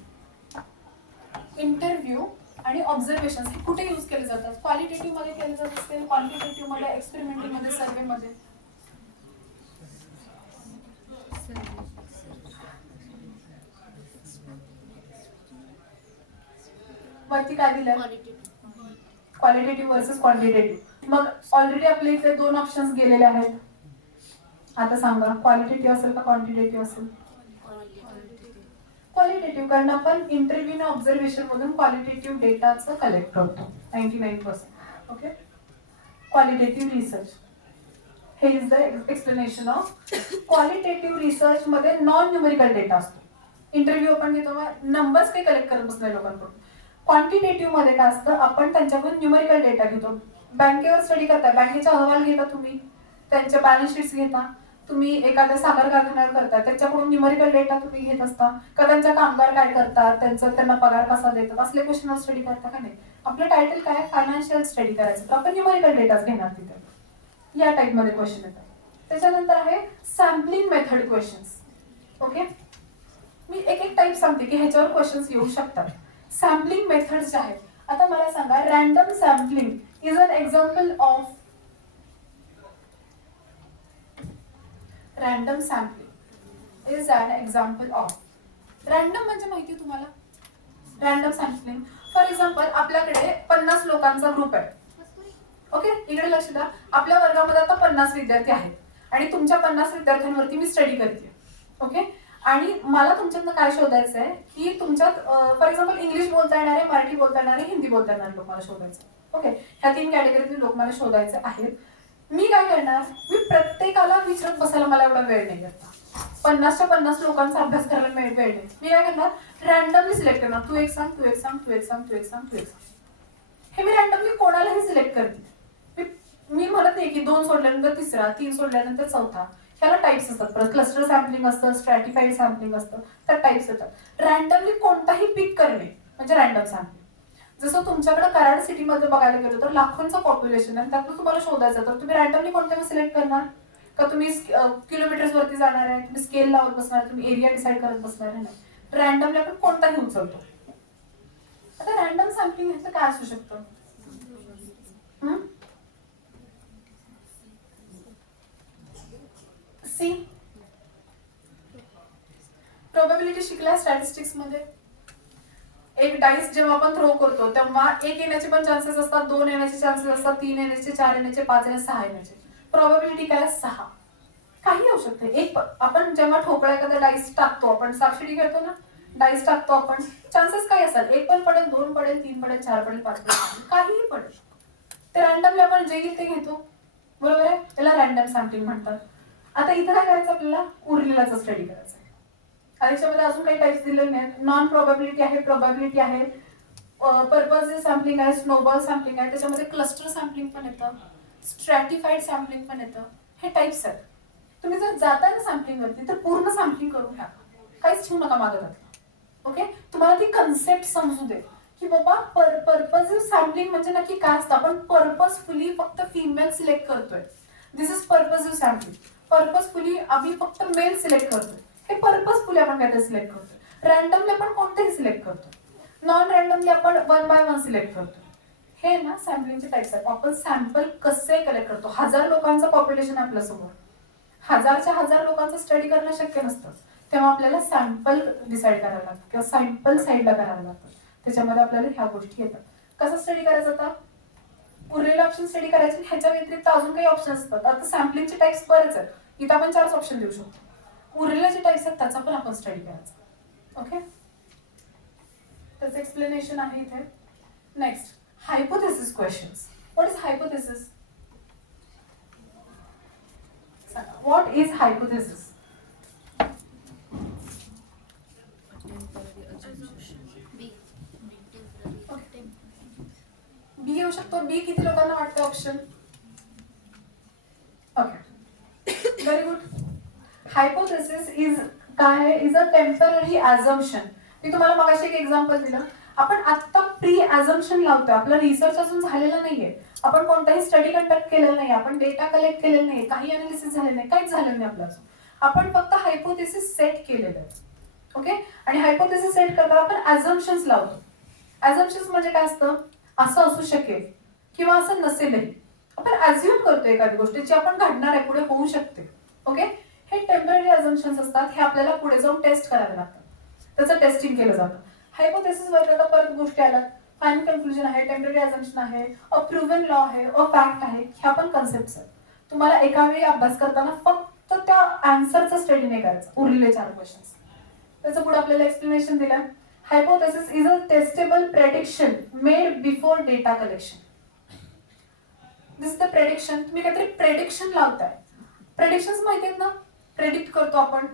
Interview आणि ऑब्झर्वेशन कुठे यूज केले जातात? क्वालिटेटिव्ह मध्ये केले जात असतील, क्वांटिटेटिव्ह मध्ये, एक्सपेरिमेंटिंग मध्ये, सर्वे मध्ये. वरती काय दिलं, क्वालिटेटिव्ह वर्सेस क्वांटिटेटिव्ह. मग ऑलरेडी आपल्या इथे 2 ऑप्शन्स गेलेले आहेत. आता सांगा क्वालिटेटिव्ह असेल का क्वांटिटेटिव्ह असेल? क्वालिटेटिव्ह, कारण आपण इंटरव्ह्यू आणि ऑब्झर्वेशन मधून क्वालिटेटिव्ह डेटाचं कलेक्ट करतो 99%. ओके, क्वालिटेटिव्ह रिसर्च, हे is the explanation of qualitative research. मध्ये नॉन न्यूमेरिकल डेटा असतो. इंटरव्ह्यू आपण घेतो, नंबर्स काही कलेक्ट करत बसणार लोकांकडून. क्वांटिटेटिव्ह मध्ये काय असतं, आपण त्यांच्याकडून न्यूमेरिकल डेटा घेतो. बँकेवर स्टडी करताय, बँकेचा अहवाल घेता तुम्ही, त्यांच्या बॅलन्स शीट्स घेता, तुम्ही एखाद्या साखर कारखान्यावर करता त्याच्याकडून न्यूमेरिकल डेटा तुम्ही घेत असता का, त्यांच्या कामगार काय करतात, त्यांना पगार कसा देतात, असले क्वेश्चनवर स्टडी करता का नाही? आपलं टायटल काय, फायनान्शियल स्टडी करायचं, तर आपण न्यूमेरिकल डेटाच घेणार तिथे. या टाइप मध्ये क्वेश्चन येतात. त्याच्यानंतर आहे सॅम्पलिंग मेथड क्वेश्चन्स. ओके, मी एक टाइप सांगते की ह्याच्यावर क्वेश्चन्स येऊ शकतात. सॅम्पलिंग मेथड जे आहेत, आता मला सांगा, random sampling is an example of. Random sampling is an example of. Random म्हणजे माहिती आहे तुम्हाला, रॅन्डम सॅम्पलिंग. फॉर एक्झाम्पल आपल्याकडे 50 लोकांचा ग्रुप आहे. ओके, इकडे लक्ष द्या, आपल्या वर्गामध्ये आता 50 विद्यार्थी आहेत आणि तुमच्या 50 विद्यार्थ्यांवरती मी स्टडी करते. ओके, आणि मला तुमच्यातनं काय शोधायचं आहे की तुमच्यात फॉर एक्झाम्पल इंग्लिश बोलता येणारे, मराठी बोलता येणारे, हिंदी बोलता येणारे लोक मला शोधायचे. ओके, ह्या 3 कॅटेगरीतील लोक मला शोधायचे आहेत. मी काय करणार, मी प्रत्येकाला विचारत बसायला मला एवढा वेळ नाही आता, 50च्या 50 लोकांचा अभ्यास करायला वेळ नाही. मी काय करणार, रॅन्डमली सिलेक्ट करणार, तू एक सांग, तू एक सांग, तू एक सांग, तू एक सांग, तू एक सांग. हे मी रॅन्डमली कोणालाही सिलेक्ट करते. मी म्हणत नाही की 2 सोडल्यानंतर तिसरा, 3 सोडल्यानंतर चौथा. ह्याला टाइप्स असतात, परत क्लस्टर सॅम्पलिंग असतं, स्ट्रॅटिफाईड सॅम्पलिंग असतं, त्या टाइप्स येतात. रॅन्डमली कोणताही पिक करणे म्हणजे रॅन्डम सॅम्पलिंग. जसं तुमच्याकडे कराड सिटीमध्ये बघायला गेलो तर लाखोंचं पॉप्युलेशन आहे, त्यातून तुम्हाला शोधायचं, तर तुम्ही रॅन्डमली कोणत्या सिलेक्ट करणार का? तुम्ही किलोमीटर्स वरती जाणार आहे, तुम्ही स्केल लावत बसणार, तुम्ही एरिया डिसाईड करत बसणार आहे? नाही, रॅन्डमली आपण कोणताही उचलतो. आता रॅन्डम सॅम्पलिंग ह्याचं काय असू शकतं? सी, प्रोबॅबिलिटी शिकलाय स्टॅटिस्टिक्स मध्ये. एक डाईस जेव्हा आपण थ्रो करतो तेव्हा 1 येण्याचे पण चान्सेस असतात, 2 येण्याचे चान्सेस असतात, 3 येण्याचे, 4 येण्याचे, 5 येण्याचे, 6 येण्याचे. प्रोबॅबिलिटी काय, 6. काही येऊ शकते. एक आपण जेव्हा ठोकळा एखादा डाईस टाकतो, आपण सापशिडी खेळतो ना, डाईस टाकतो आपण, चान्सेस काय असतात, 1 पण पडेल, 2 पडेल, 3 पडेल, 4 पडेल, 5 पडेल, काहीही पडेल. ते रॅन्डमली आपण जे येईल ते घेतो, बरोबर आहे, त्याला रॅन्डम सॅम्पलिंग म्हणतात. आता इथं काय करायचं, आपल्याला उरलेलाचा स्टडी करायचा आहे. त्याच्यामध्ये अजून काही टाइप्स दिले नाहीत. नॉन प्रोबॅबिलिटी आहे, प्रोबॅबिलिटी आहे, पर्पज सॅम्पलिंग आहे, स्नोबॉल सॅम्पलिंग आहे, त्याच्यामध्ये क्लस्टर सॅम्पलिंग पण येतं, स्ट्रॅटिफाईड सॅम्पलिंग पण येतं. हे टाइप्स आहेत. तुम्ही जर जाताय ना सॅम्पलिंग वरती तर पूर्ण सॅम्पलिंग करून घ्या, काहीच ठेवू नका मागं. ओके, तुम्हाला ती कन्सेप्ट समजू दे की बाबा पर्पजिव्ह सॅम्पलिंग म्हणजे नक्की काय असतं. आपण पर्पजफुली फक्त फिमेल सिलेक्ट करतोय, दिस इज पर्पजिव्ह सॅम्पलिंग. पर्पजफुली आम्ही फक्त मेल सिलेक्ट करतोय, हे पर्पजफुली आपण काहीतरी सिलेक्ट करतोय. रॅन्डमली आपण कोणतेही सिलेक्ट करतो, नॉन रॅन्डमली आपण 1 बाय 1 सिलेक्ट करतो. हे ना सॅम्पलिंगचे टाइप्स आहेत. आपण सॅम्पल कसे कलेक्ट करतो. 1000 लोकांचं पॉप्युलेशन आपल्या समोर, 1000 लोकांचं स्टडी करणं शक्य नसतं, तेव्हा आपल्याला सॅम्पल डिसाईड करायला लागतं किंवा सॅम्पल साईडला करायला लागतं. त्याच्यामध्ये आपल्याला ह्या गोष्टी येतात. कसं स्टडी करायचं, आता उरलेले ऑप्शन स्टडी करायचे, ह्याच्या व्यतिरिक्त अजून काही ऑप्शन असतात. आता सॅम्पलिंगचे टाइप्स बरेच आहेत, इथं आपण 4 ऑप्शन देऊ शकतो. उरलेले जे टाइप्स आहेत त्याचा पण आपण स्टडी करायचा. ओके, त्याचं एक्सप्लेनेशन आहे इथे. Next, hypothesis questions. What is hypothesis? What is hypothesis? B येऊ शकतो. बी किती लोकांना वाटतं option? Okay, very good. Hypothesis is काय आहे? Is a temporary ॲझम्पशन. मी तुम्हाला मगाशी एक एक्झाम्पल दिलं. आपण आता प्री ॲझम्पशन लावतोय, आपला रिसर्च अजून झालेला नाहीये, आपण कोणताही स्टडी कंडक्ट केलेला नाही, आपण डेटा कलेक्ट केलेला नाही, काही अनालिसिस झाले नाही, काहीच झालेलं नाही आपलं अजून. आपण फक्त हायपोथेसिस सेट केलेलं आहे. ओके, आणि हायपोथेसिस सेट करताना आपण ॲझम्पशन्स लावतो. ॲझम्पशन्स म्हणजे काय असतं? असं असू शकेल किंवा असं नसेलही. आपण ॲझ्युम करतो एखादी गोष्ट जी आपण घडणार आहे, पुढे होऊ शकते. ओके, हे टेम्पररी ॲझम्पशन्स असतात. हे आपल्याला पुढे जाऊन टेस्ट करावे लागतात, त्याचं टेस्टिंग केलं जातं. हायपोथेसिस वर आता परत गोष्टी आल्या. फायनल कन्क्लुजन आहे, टेम्पररी ॲझम्पशन आहे, अ प्रूव्हन लॉ आहे, अ फॅक्ट आहे. ह्या पण कन्सेप्ट्स आहेत. तुम्हाला एका वेळी अभ्यास करताना फक्त त्या आन्सरचा स्टडी नाही करायचा, उरलेले 4 क्वेश्चन्स. त्याचं पुढे आपल्याला एक्सप्लेनेशन दिलं. Hypothesis is a testable prediction made before data collection. This is the prediction. तुम्ही काहीतरी प्रेडिक्शन लावताय. प्रेडिक्शन्स माहिती आहेत ना, प्रेडिक्ट करतो आपण.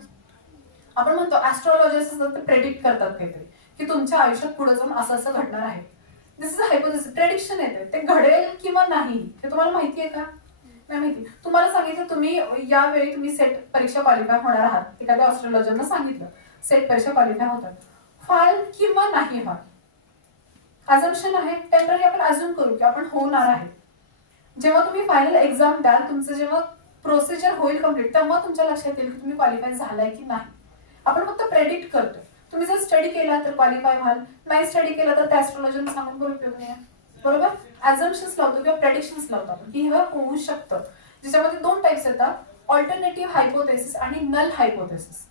आपण म्हणतो ऍस्ट्रॉलॉजर्स असतात ते प्रेडिक्ट करतात काहीतरी की तुमच्या आयुष्यात पुढे जाऊन असं असं घडणार आहे. दिस इज अ हायपोथेसिस. प्रेडिक्शन येते, ते घडेल किंवा नाही हे तुम्हाला माहिती आहे का? नाही माहिती. तुम्हाला सांगितलं तुम्ही यावेळी तुम्ही सेट परीक्षा क्वालिफाय होणार आहात, एखाद्या ऍस्ट्रॉलॉजरनं सांगितलं सेट परीक्षा क्वालिफाय होतात, फाल किंवा नाही व्हाल. अझम्पशन आहे, टेम्पररी आपण अझ्युम करू की आपण होणार आहे. जेव्हा तुम्ही फायनल एक्झाम द्याल, तुमचं जेव्हा प्रोसिजर होईल कम्प्लीट, तेव्हा तुमच्या लक्षात येईल की तुम्ही क्वालिफाय झालाय की नाही. आपण फक्त प्रेडिक्ट करतो. तुम्ही जर स्टडी केला तर क्वालिफाय व्हाल, नाही स्टडी केला तर त्या ऍस्ट्रॉलॉजरने सांगून पण उपयोग नाही. बरोबर, अझम्पशन्स लावतो किंवा प्रेडिक्शन्स लावतो आपण की हे होऊ शकतं. ज्याच्यामध्ये 2 टाइप्स येतात, ऑल्टरनेटिव्ह हायपोथेसिस आणि नल हायपोथेसिस.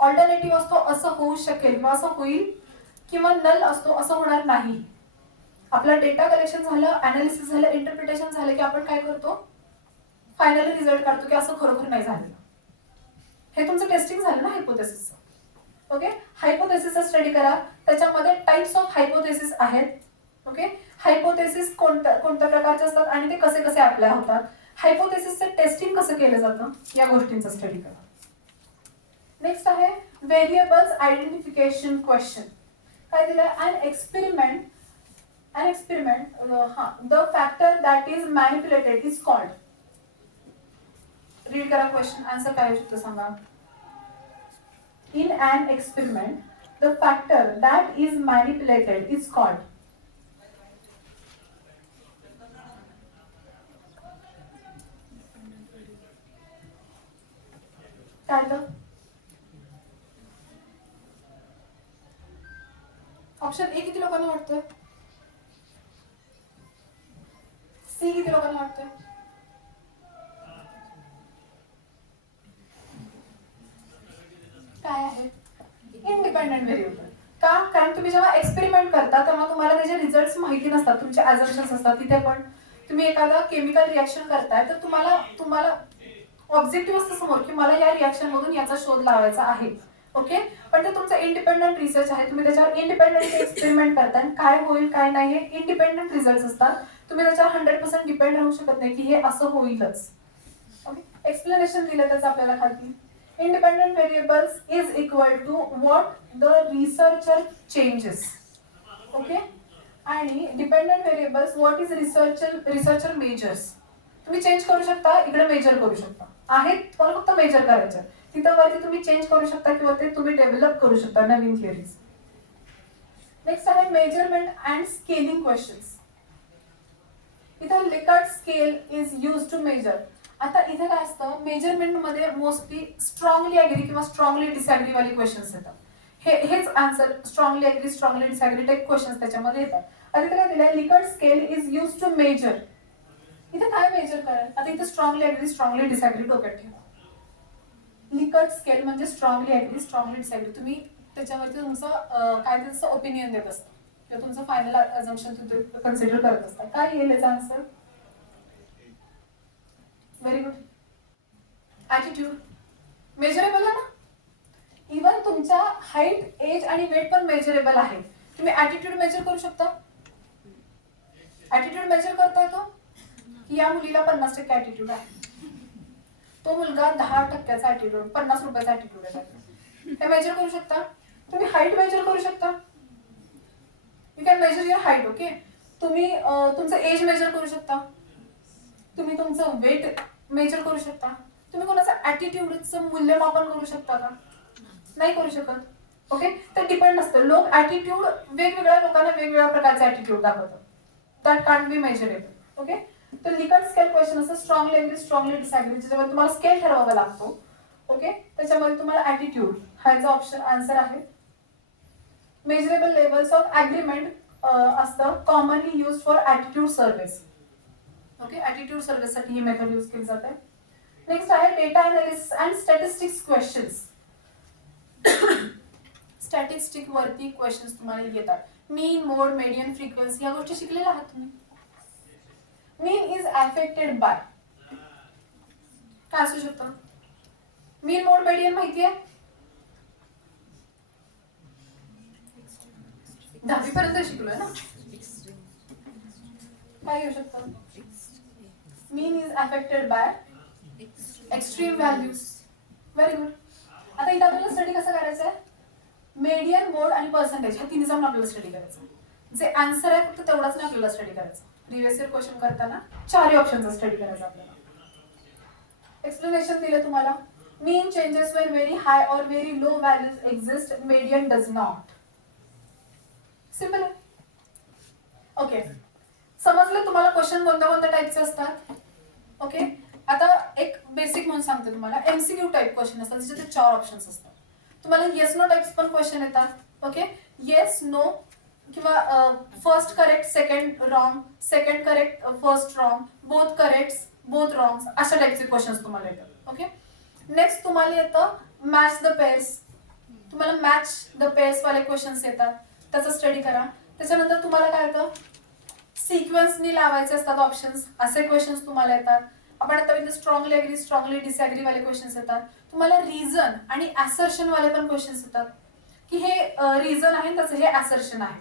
ऑल्टरनेटिव्ह असतो असं होऊ शकेल किंवा असं होईल, किंवा नल असतो असं होणार नाही. आपला डेटा कलेक्शन झालं, अनालिसिस झालं, इंटरप्रिटेशन झालं की आपण काय करतो, फायनली रिझल्ट काढतो की असं खरोखर नाही झालेलं. हे तुमचं टेस्टिंग झालं ना हायपोथेसिसचं. ओके, हायपोथेसिसचा स्टडी करा. त्याच्यामध्ये टाइप्स ऑफ हायपोथेसिस आहेत. ओके, हायपोथेसिस कोणत्या प्रकारचे असतात आणि ते कसे कसे अप्लाय होतात, हायपोथेसिसचं टेस्टिंग कसं केलं जातं, या गोष्टींचा स्टडी करा. नेक्स्ट आहे व्हेरिएबल्स आयडेंटिफिकेशन क्वेश्चन. काय दिलंय? An experiment the factor that is manipulated is called. Read करा क्वेश्चन, आन्सर काय होऊ शकतं सांगा. In an experiment, the factor that is manipulated is called. काय तर? ऑप्शन ए किती लोकांना वाटतोय? सी किती लोकांना वाटतोय? काय आहे? Independent variable. का? कारण तुम्ही जेव्हा एक्सपेरिमेंट करता तेव्हा तुम्हाला त्याचे रिझल्ट्स माहिती नसतात, तुमचे ॲझम्पशन्स असतात. तिथे पण तुम्ही एखादा केमिकल रिॲक्शन करताय तर तुम्हाला ऑब्जेक्टिव्ह असतं समोर की मला या रिॲक्शन मधून याचा शोध लावायचा आहे. ओके, पण ते तुमचं इंडिपेंडंट रिसर्च आहे. तुम्ही त्याच्यावर इंडिपेंडंट एक्सपेरिमेंट करताय, काय होईल काय नाही हे इंडिपेंडंट रिझल्ट असतात. तुम्ही त्याच्यावर 100% डिपेंड राहू शकत नाही की हे असं होईलच. ओके, एक्सप्लेनेशन दिलं त्याचं आपल्याला खाली. Independent variables is equal to what the researcher changes. Okay? आणि dependent variables what is researcher measures. तुम्ही चेंज करू शकता, इकडे मेजर करू शकता. आहेत तुम्हाला फक्त मेजर करायचं. तिथं वरती तुम्ही चेंज करू शकता किंवा ते तुम्ही डेव्हलप करू शकता नवीन थिअरीज. नेक्स्ट आहे मेजरमेंट अँड स्केलिंग क्वेश्चन्स. इथं Likert scale is use to measure. आता इथे काय असतं, मेजरमेंट मध्ये मोस्टली स्ट्रॉंगली अग्री किंवा स्ट्रॉंगली डिसअग्री वाले क्वेश्चन्स येतात. हेच answer strongly agree strongly disagree type questions त्याच्यामध्ये येतात. आता इथे काय दिलंय, Likert scale is use to measure. इथे काय मेजर कराल, आता इथे स्ट्रॉंगली अग्री स्ट्रॉंगली डिसअग्री डोक्यात ठेवा. लिकर्ट स्केल म्हणजे स्ट्रॉंगली अग्री स्ट्रॉंगली डिसअग्री. तुम्ही त्याच्यावरती तुमचं काय त्याचं ओपिनियन देत असता किंवा तुमचं फायनल अझम्पशन तुम्ही कन्सिडर करत असता. काय येईल याचा answer? Very good. Attitude measurable आहे ना. इव्हन तुमच्या हाईट, एज आणि वेट पण मेजरेबल आहे. तुम्ही ॲटिट्यूड मेजर करू शकता. ॲटिट्यूड मेजर करता येतो की या मुलीला 50% ॲटिट्यूड आहे, तो मुलगा 10% ॲटिट्यूड, 50 रुपयाचा ॲटिट्यूड आहे, हे मेजर करू शकता. तुम्ही हाईट मेजर करू शकता. You can major your height. Okay. तुम्ही तुमचं एज मेजर करू शकता. तुम्ही तुमचं वेट मेजर करू शकता. तुम्ही कोणाचं ॲटिट्यूडचं मूल्यमापन करू शकता का? नाही करू शकत. ओके. तर डिपेंड असतं. लोक ॲटिट्यूड वेगवेगळ्या लोकांना वेगवेगळ्या प्रकारचा ॲटिट्यूड दाखवतात. That can't be measurable. Okay. तर लिकर्ट स्केल क्वेश्चन असं स्ट्रॉंगली अग्री स्ट्रॉंगली डिसअग्री, ज्याच्यामध्ये तुम्हाला स्केल ठरवावा लागतो. ओके. त्याच्यामध्ये तुम्हाला ॲटिट्यूड ह्याचा ऑप्शन आन्सर आहे. मेजरेबल लेवल्स ऑफ ॲग्रीमेंट असतं commonly use for attitude service. Okay. Attitude सर्व्हिससाठी ही मेथड यूज केली जाते. नेक्स्ट आहे data analysis and statistics questions. Statistic वरती क्वेश्चन्स तुम्हाला येतात. मीन, मोड, मेडियन, फ्रिक्वेन्सी या गोष्टी शिकलेल्या आहात तुम्ही. मीन इज अफेक्टेड बाय काय असू शकतं? मीन, मोड, मेडियन माहिती आहे? 10वी पर्यंत शिकलोय ना. काय येऊ शकतं? Mean is affected by extreme values. Very good. आता इथं आपल्याला स्टडी कसं करायचं आहे? मेडियन, मोड आणि पर्सेंटेज ह्या तिन्ही जाऊन आपल्याला स्टडी करायचं. जे आन्सर आहे फक्त तेवढाच नाही आपल्याला स्टडी करायचं. प्रिव्हियस इयर क्वेश्चन करताना 4 ऑप्शनचा स्टडी करायचा आपल्याला. एक्सप्लेनेशन दिलं तुम्हाला. मीन चेंजेस व्हेन व्हेरी हाय और very low values exist, median does not. Simple आहे. ओके. समजलं तुम्हाला क्वेश्चन कोणत्या कोणत्या टाईपचे असतात? ओके. आता एक बेसिक म्हणून सांगते तुम्हाला. एमसीक्यू टाईप क्वेश्चन असतात ज्याच्यात 4 ऑप्शन्स असतात. तुम्हाला येस नो टाइप्स पण क्वेश्चन येतात. ओके. येस नो किंवा first correct second wrong, second correct first wrong, both correct both wrong, अशा टाइपचे क्वेश्चन्स तुम्हाला येतात. ओके. नेक्स्ट तुम्हाला येतं मॅच द पेअर्स. तुम्हाला मॅच द पेअर्स वाले क्वेश्चन्स येतात. त्याचा स्टडी करा. त्याच्यानंतर तुम्हाला काय येतं, सिक्वेन्सनी लावायचे असतात ऑप्शन्स, असे क्वेश्चन्स तुम्हाला येतात. आपण आता इथे स्ट्रॉंगली अग्री स्ट्रॉंगली डिसअग्री वाले क्वेश्चन्स येतात. तुम्हाला रिझन आणि असर्शन वाले पण क्वेश्चन्स येतात की हे रिझन आहे त्याचं हे असर्शन आहे,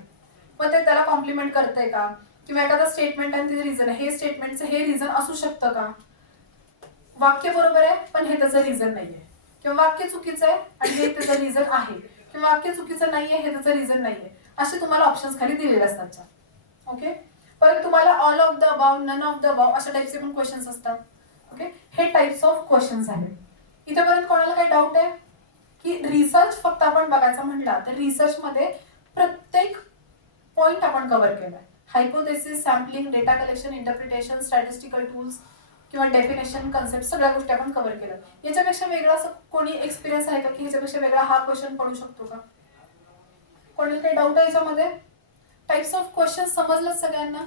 मग ते त्याला कॉम्प्लिमेंट करतंय का, किंवा एखादा स्टेटमेंट आणि ते रिझन आहे, हे स्टेटमेंटचं हे रिझन असू शकतं का, वाक्य बरोबर आहे पण हे त्याचं रिझन नाहीये, किंवा वाक्य चुकीचं आहे आणि हे त्याचं रिझन आहे, किंवा वाक्य चुकीचं नाहीये हे त्याचं रिझन नाहीये, असे तुम्हाला ऑप्शन्स खाली दिलेले असतात. ओके. परत तुम्हाला all of the above, none of the above अशा टाइपचे पण क्वेश्चन्स असतात. ओके. हे टाइप्स ऑफ क्वेश्चन्स आहेत. इथेपर्यंत कोणाला काही डाऊट आहे की रिसर्च फक्त आपण बघायचा म्हटला तर रिसर्च मध्ये प्रत्येक पॉइंट आपण कव्हर केलाय. Hypothesis, sampling, data collection, interpretation, statistical tools किंवा डेफिनेशन, कन्सेप्ट सगळ्या गोष्टी आपण कव्हर केल्या. याच्यापेक्षा वेगळा असं कोणी एक्सपिरियन्स आहे का की ह्याच्यापेक्षा वेगळा हा क्वेश्चन पडू शकतो का? कोणाला काही डाऊट आहे याच्यामध्ये? टाइप्स ऑफ क्वेश्चन समजलं सगळ्यांना?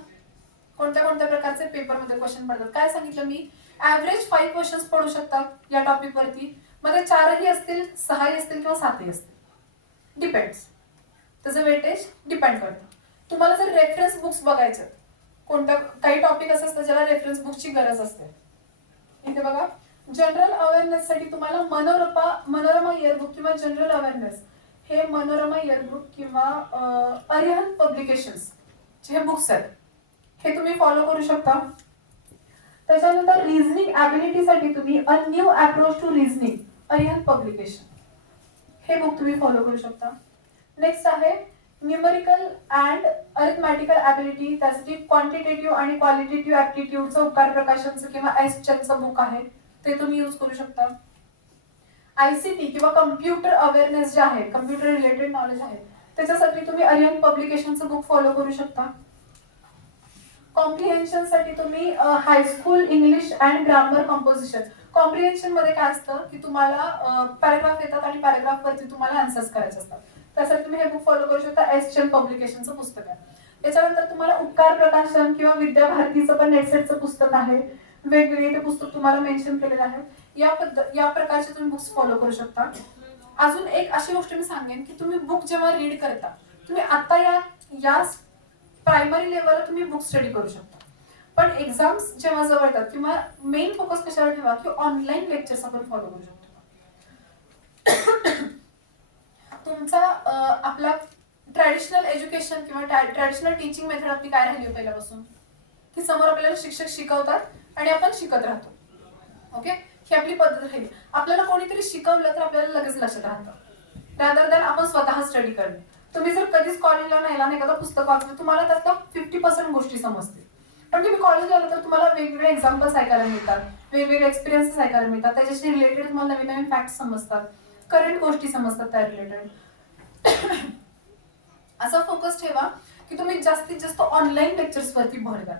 कोणत्या कोणत्या प्रकारचे पेपरमध्ये क्वेश्चन पडतात? काय सांगितलं मी, ऍव्हरेज 5 क्वेश्चन्स पडू शकतात या टॉपिक वरती. मध्ये 4ही असतील, 6ही असतील किंवा 7ही असतील, डिपेंड्स. त्याचं वेटेज डिपेंड करतं. तुम्हाला जर रेफरन्स बुक्स बघायचे, कोणत्या काही टॉपिक असं असतं ज्याला रेफरन्स बुकची गरज असते. इथे बघा, जनरल अवेअरनेस साठी तुम्हाला मनोरमा इयरबुक किंवा जनरल अवेअरनेस हे मनोरमा इयरबुक किंवा अरिहंत पब्लिकेशन्स जे बुक्स आहेत हे तुम्ही फॉलो करू शकता. त्याच्यानंतर रिझनिंग ॲबिलिटी साठी तुम्ही a new approach to reasoning Arihant publication, हे बुक तुम्ही फॉलो करू शकता. नेक्स्ट आहे न्यूमरिकल अँड अरिथमॅटिकल ॲबिलिटी, त्यासाठी क्वांटिटेटिव्ह आणि क्वालिटेटिव्ह ॲप्टिट्यूडचं उपकार प्रकाशनचं किंवा एसचनचं बुक आहे, ते तुम्ही यूज करू शकता. ICT किंवा कम्प्युटर अवेअरनेस जे आहे, कम्प्युटर रिलेटेड नॉलेज आहे, त्याच्यासाठी तुम्ही अरिहंत पब्लिकेशनचं बुक फॉलो करू शकता. कॉम्प्रिहेन्शन साठी तुम्ही high school English and grammar composition. Comprehension मध्ये काय असतं की तुम्हाला पॅराग्राफ येतात आणि पॅराग्राफ वरती तुम्हाला आन्सर्स करायचे असतात, त्यासाठी तुम्ही हे बुक फॉलो करू शकता. एसचन पब्लिकेशनचं पुस्तक आहे. त्याच्यानंतर तुम्हाला उपकार प्रकाशन किंवा विद्या भारतीचं पण नेटसेटचं पुस्तक आहे, वेगवेगळे ते पुस्तक तुम्हाला मेन्शन केलेलं आहे. या प्रकारचे तुम्ही बुक्स फॉलो करू शकता. अजून एक अशी गोष्ट मी सांगेन की तुम्ही बुक जेव्हा रीड करता, तुम्ही आता या प्रायमरी लेवलला तुम्ही बुक स्टडी करू शकता, पण एक्झाम्स जेव्हा जवळ येतात किंवा मेन फोकस कशावर ठेवा की ऑनलाईन लेक्चर्स आपण फॉलो करू शकतो. तुमचा आपला ट्रॅडिशनल एज्युकेशन किंवा ट्रॅडिशनल टीचिंग मेथड आपली काय राहिली होती पहिल्यापासून, की समोर आपल्याला शिक्षक शिकवतात आणि आपण शिकत राहतो. ओके, ही आपली पद्धत राहिली. आपल्याला कोणीतरी शिकवलं तर आपल्याला लगेच लक्षात राहतं, रादर दॅन आपण स्वतः स्टडी करणे. तुम्ही जर कधीच कॉलेजला नाही ना एखादं पुस्तक वाचलं, तुम्हाला त्यातल्या 50% गोष्टी समजतील, पण तुम्ही कॉलेजला आलं तर तुम्हाला वेगवेगळे एक्झाम्पल्स ऐकायला मिळतात, वेगवेगळे एक्सपिरियन्सेस ऐकायला मिळतात, त्याच्याशी रिलेटेड तुम्हाला नवीन नवीन फॅक्ट समजतात, करंट गोष्टी समजतात त्या रिलेटेड. असा फोकस ठेवा की तुम्ही जास्तीत जास्त ऑनलाईन लेक्चर्स वरती भर द्या.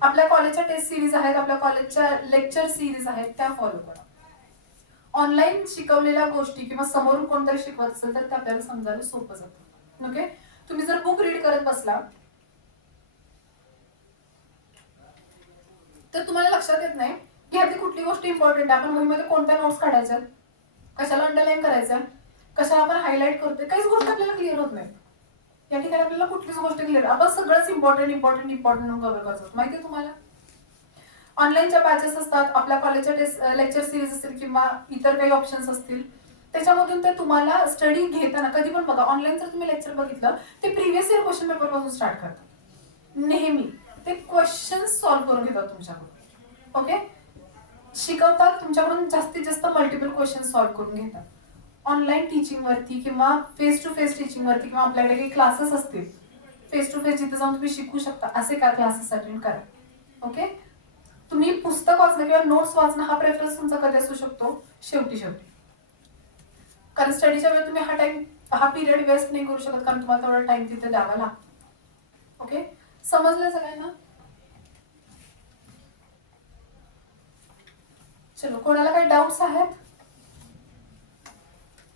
आपल्या कॉलेजच्या टेस्ट सिरीज आहेत, आपल्या कॉलेजच्या लेक्चर सिरीज आहेत, त्या फॉलो करा. ऑनलाईन शिकवलेल्या गोष्टी किंवा समोरून कोणतरी शिकवत असेल तर ते आपल्याला समजायला सोपं जातं. ओके, तुम्ही जर बुक रीड करत बसला तर तुम्हाला लक्षात येत नाही की ह्यातली कुठली गोष्ट इम्पॉर्टंट आहे, आपण वहीमध्ये कोणत्या नोट्स काढायच्या, कशाला अंडरलाईन करायच्या, कशाला आपण हायलाईट करतोय, काहीच गोष्ट आपल्याला क्लिअर होत नाही. या ठिकाणी आपल्याला कुठलीच गोष्ट क्लिअर, आपण सगळंच इम्पॉर्टंट कव्हर करतो. माहिती आहे तुम्हाला ऑनलाईनच्या बॅचेस असतात, आपल्या कॉलेजच्या लेक्चर सिरीज असतील किंवा इतर काही ऑप्शन्स असतील, त्याच्यामधून ते तुम्हाला स्टडी घेताना कधी पण बघा. ऑनलाईन जर तुम्ही लेक्चर बघितलं ते प्रिव्हियस इयर क्वेश्चन पेपर पासून स्टार्ट करतात. नेहमी ते क्वेश्चन सॉल्व्ह करून घेतात तुमच्याकडून. ओके, शिकवतात तुमच्याकडून जास्तीत जास्त मल्टिपल क्वेश्चन सॉल्व्ह करून घेतात. ऑनलाईन टीचिंग वरती किंवा फेस टू फेस टीचिंग वरती किंवा आपल्याकडे काही क्लासेस असतील फेस टू फेस जिथे जाऊन तुम्ही शिकू शकता, असे काय क्लासेस अटेंड करा. ओके, तुम्ही पुस्तक वाचणं किंवा नोट्स वाचणं हा प्रेफरन्स तुमचा कधी असू शकतो, शेवटी, कारण स्टडीच्या वेळी तुम्ही हा पिरियड वेस्ट नाही करू शकत, कारण तुम्हाला तेवढा टाइम तिथे द्यावा लागतो. ओके, समजलं सगळ्यांना? चलो, कोणाला काही डाऊट्स आहेत?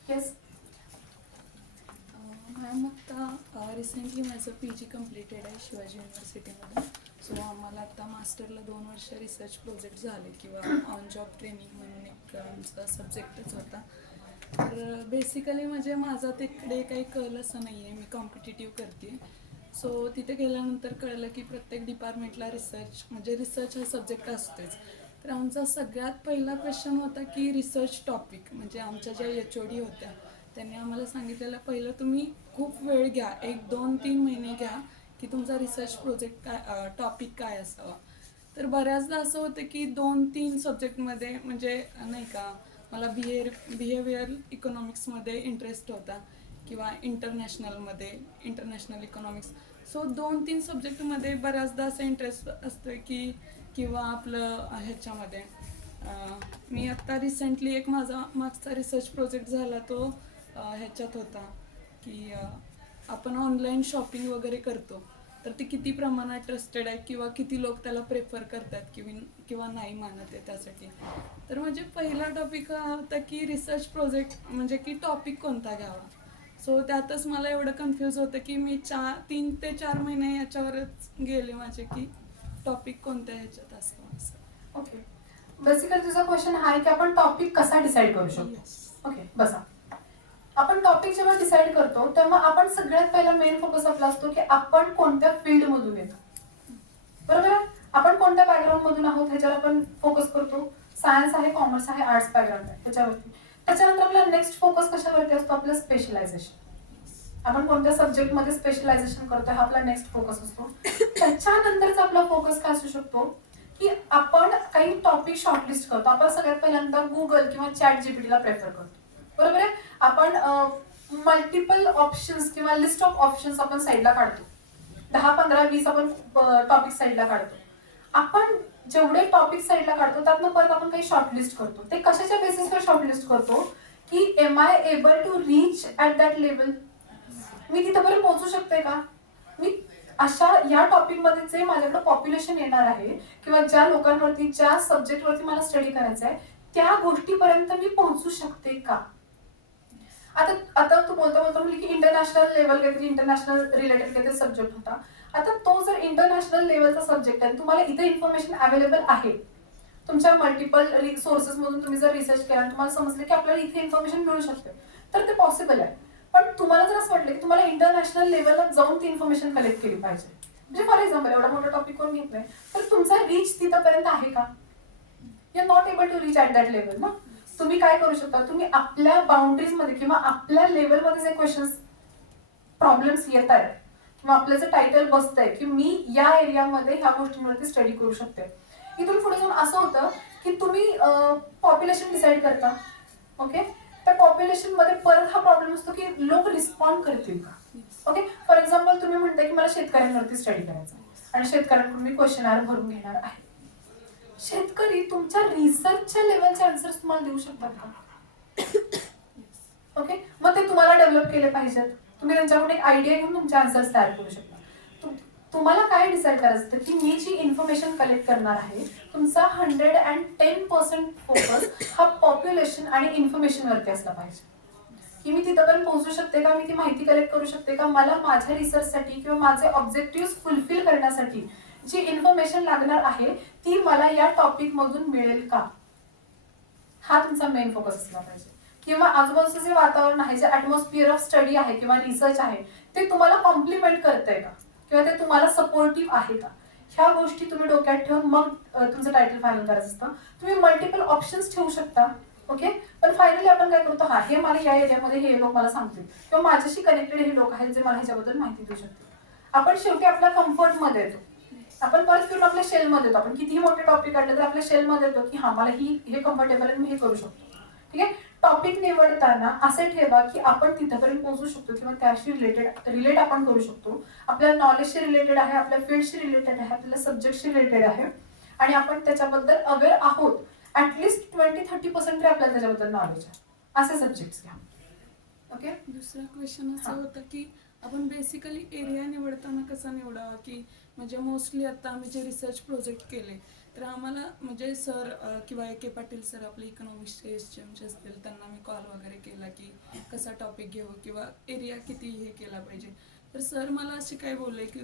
येस मॅम, आता रिसेंटली माझं PG कम्प्लिटेड आहे शिवाजी युनिव्हर्सिटीमधून. सो आम्हाला आता मास्टरला 2 वर्ष रिसर्च प्रोजेक्ट झाले किंवा ऑन जॉब ट्रेनिंग म्हणून एक आमचा सब्जेक्टच होता. तर बेसिकली म्हणजे माझं तिकडे काही कळलं असं नाही आहे, मी कॉम्पिटिटिव्ह करते. सो तिथे गेल्यानंतर कळलं की प्रत्येक डिपार्टमेंटला रिसर्च हा सब्जेक्ट असतोच. तर आमचा सगळ्यात पहिला क्वेश्चन होता की रिसर्च टॉपिक, म्हणजे आमच्या ज्या HOD होत्या त्यांनी आम्हाला सांगितलेलं पहिलं तुम्ही खूप वेळ घ्या, 1, 2, 3 महिने घ्या की तुमचा रिसर्च प्रोजेक्ट काय टॉपिक काय असावा. तर बऱ्याचदा असं होतं की 2-3 सब्जेक्टमध्ये म्हणजे नाही का मला बिहेवियर इकॉनॉमिक्समध्ये इंटरेस्ट होता किंवा इंटरनॅशनल इकॉनॉमिक्स. सो 2-3 सब्जेक्टमध्ये बऱ्याचदा असं इंटरेस्ट असतं की किंवा आपलं ह्याच्यामध्ये मी आत्ता रिसेंटली एक माझा मागचा रिसर्च प्रोजेक्ट झाला तो ह्याच्यात होता की आपण ऑनलाईन शॉपिंग वगैरे करतो तर ते किती प्रमाणात ट्रस्टेड आहे किंवा किती लोक त्याला प्रेफर करतात किंवा नाही मानत आहे त्यासाठी. तर म्हणजे पहिला टॉपिक हा होता की रिसर्च प्रोजेक्ट म्हणजे की टॉपिक कोणता घ्यावा. सो त्यातच मला एवढं कन्फ्यूज होतं की मी 3 ते 4 महिने याच्यावरच गेले माझे की टॉपिक कोणत्या ह्याच्यात असावं असं. ओके, बेसिकली तुझा क्वेश्चन हा आहे की आपण टॉपिक कसा डिसाईड करू शकतो. ओके, बसा. आपण टॉपिक जेव्हा डिसाईड करतो तेव्हा आपण सगळ्यात पहिला मेन फोकस आपला असतो की आपण कोणत्या फील्ड मधून येतो, बरोबर आहे. आपण कोणत्या बॅकग्राऊंड मधून आहोत ह्याच्यावर आपण फोकस करतो. सायन्स आहे, कॉमर्स आहे, आर्ट्स बॅकग्राऊंड आहे त्याच्यावरती. त्याच्यानंतर आपला नेक्स्ट फोकस कशावरती असतो, आपलं स्पेशलायझेशन. आपण कोणत्या सब्जेक्टमध्ये स्पेशलायझेशन करतोय हा आपला नेक्स्ट फोकस असतो. त्याच्यानंतरचा आपला फोकस काय असू शकतो की आपण काही टॉपिक शॉर्टलिस्ट करतो. आपण सगळ्यात पहिल्यांदा गुगल किंवा चॅट जीपीटीला प्रेफर करतो, बरोबर आहे. आपण मल्टिपल ऑप्शन्स किंवा लिस्ट ऑफ ऑप्शन्स आपण साईडला काढतो. 10, 15, 20 आपण टॉपिक साईडला काढतो. आपण जेवढे टॉपिक साईडला काढतो त्यातनं परत आपण काही शॉर्टलिस्ट करतो. ते कशाच्या बेसिसवर शॉर्टलिस्ट करतो की am I able to reach at that level. मी तिथपर्यंत पोहोचू शकते का, मी अशा या टॉपिकमध्ये जे माझ्याकडे पॉप्युलेशन येणार आहे किंवा ज्या लोकांवरती ज्या सब्जेक्टवरती मला स्टडी करायचं आहे त्या गोष्टीपर्यंत मी पोहोचू शकते का. आता आता तू बोलता म्हणली की इंटरनॅशनल लेवल काहीतरी इंटरनॅशनल रिलेटेड काहीतरी सब्जेक्ट होता. आता तो जर इंटरनॅशनल लेवलचा सब्जेक्ट आहे, तुम्हाला इथे इन्फॉर्मेशन अवेलेबल आहे, तुमच्या मल्टिपल सोर्सेस मधून तुम्ही जर रिसर्च केला आणि तुम्हाला समजलं की आपल्याला इथे इन्फॉर्मेशन मिळू शकते, तर ते पॉसिबल आहे. पण तुम्हाला जर असं वाटलं की तुम्हाला इंटरनॅशनल लेवलला जाऊन ती इन्फॉर्मेशन कलेक्ट केली पाहिजे, म्हणजे फॉर एक्झाम्पल एवढा मोठा टॉपिक कोण घेतलाय, तर तुमचा रीच तिथपर्यंत आहे का. You are not able to reach at that level ना. तुम्ही काय करू शकता, तुम्ही आपल्या बाउंड्रीज मध्ये किंवा आपल्या लेवलमध्ये जे क्वेश्चन्स प्रॉब्लेम्स येत आहेत किंवा आपलं जे टायटल बसतंय की मी या एरियामध्ये ह्या गोष्टींवरती स्टडी करू शकते, इथून पुढे जाऊन असं होतं की तुम्ही पॉप्युलेशन डिसाईड करता. ओके, त्या पॉप्युलेशन मध्ये परत हा प्रॉब्लेम असतो की लोक रिस्पॉन्ड करतील का. ओके, फॉर एक्झाम्पल तुम्ही म्हणताय की मला शेतकऱ्यांवरती स्टडी करायचा आणि शेतकऱ्यांकडून मी क्वेश्चनर भरून घेणार आहे. शेतकरी तुमच्या रिसर्चच्या लेवलचे आन्सर्स तुम्हाला देऊ शकतात का. ओके, मग ते तुम्हाला डेव्हलप केले पाहिजेत. तुम्ही त्यांच्याकडून एक आयडिया घेऊन तुमचे आन्सर्स तयार करू शकता. तुम्हाला काय डिसाईड करायचं असतं की मी जी इन्फॉर्मेशन कलेक्ट करणार आहे, तुमचा 110% फोकस हा पॉप्युलेशन आणि इन्फॉर्मेशन वरती असला पाहिजे. की मी तिथपर्यंत पोहोचू शकते का, मी ती माहिती कलेक्ट करू शकते का, मला माझ्या रिसर्चसाठी किंवा माझे ऑब्जेक्टिव्ह फुलफिल करण्यासाठी जी इन्फॉर्मेशन लागणार आहे ती मला या टॉपिक मधून मिळेल का, हा तुमचा मेन फोकस असला पाहिजे. किंवा आजूबाजूचं जे वातावरण आहे, जे ॲटमॉस्फिअर ऑफ स्टडी आहे किंवा रिसर्च आहे, ते तुम्हाला कॉम्प्लिमेंट करतंय का किंवा ते तुम्हाला सपोर्टिव्ह आहे का, ह्या गोष्टी तुम्ही डोक्यात ठेवून मग तुमचं टायटल फायनल करायचं असतं. तुम्ही मल्टिपल ऑप्शन्स ठेवू शकता. ओके, पण फायनली आपण काय करतो, हा हे मला या एरियामध्ये हे लोक मला सांगतील किंवा माझ्याशी कनेक्टेड हे लोक आहेत जे मला ह्याच्याबद्दल माहिती देऊ शकतील. आपण शेवटी आपल्या कम्फर्टमध्ये येतो, आपण परत फिरून आपल्या शेलमध्ये येतो. आपण कितीही मोठे टॉपिक काढले तर आपल्या शेलमध्ये येतो की हा मला हे कम्फर्टेबल आहे, मी हे करू शकतो. ठीक आहे, टॉपिक निवडताना असे ठेवा की आपण तिथपर्यंत पोहोचू शकतो किंवा त्याशी रिलेट आपण करू शकतो. आपल्या नॉलेजशी रिलेटेड आहे, आपल्या फील्डशी रिलेटेड आहे, आपल्या सब्जेक्टशी रिलेटेड आहे आणि आपण त्याच्याबद्दल अवेअर आहोत. ऍटलिस्ट 20-30% तरी आपल्याला त्याच्याबद्दल नॉलेज आहे, असे सब्जेक्ट्स घ्या. ओके, दुसरा क्वेश्चन असा होता की आपण बेसिकली एरिया निवडताना कसा निवडावा, की म्हणजे मोस्टली आता आम्ही जे रिसर्च प्रोजेक्ट केले तर आम्हाला म्हणजे सर किंवा A.K. पाटील सर आपले इकॉनॉमिक्सचे एसचे असतील त्यांना मी कॉल वगैरे केला की कसा टॉपिक घेऊ किंवा एरिया किती हे केला पाहिजे. तर सर मला असे काय बोलले की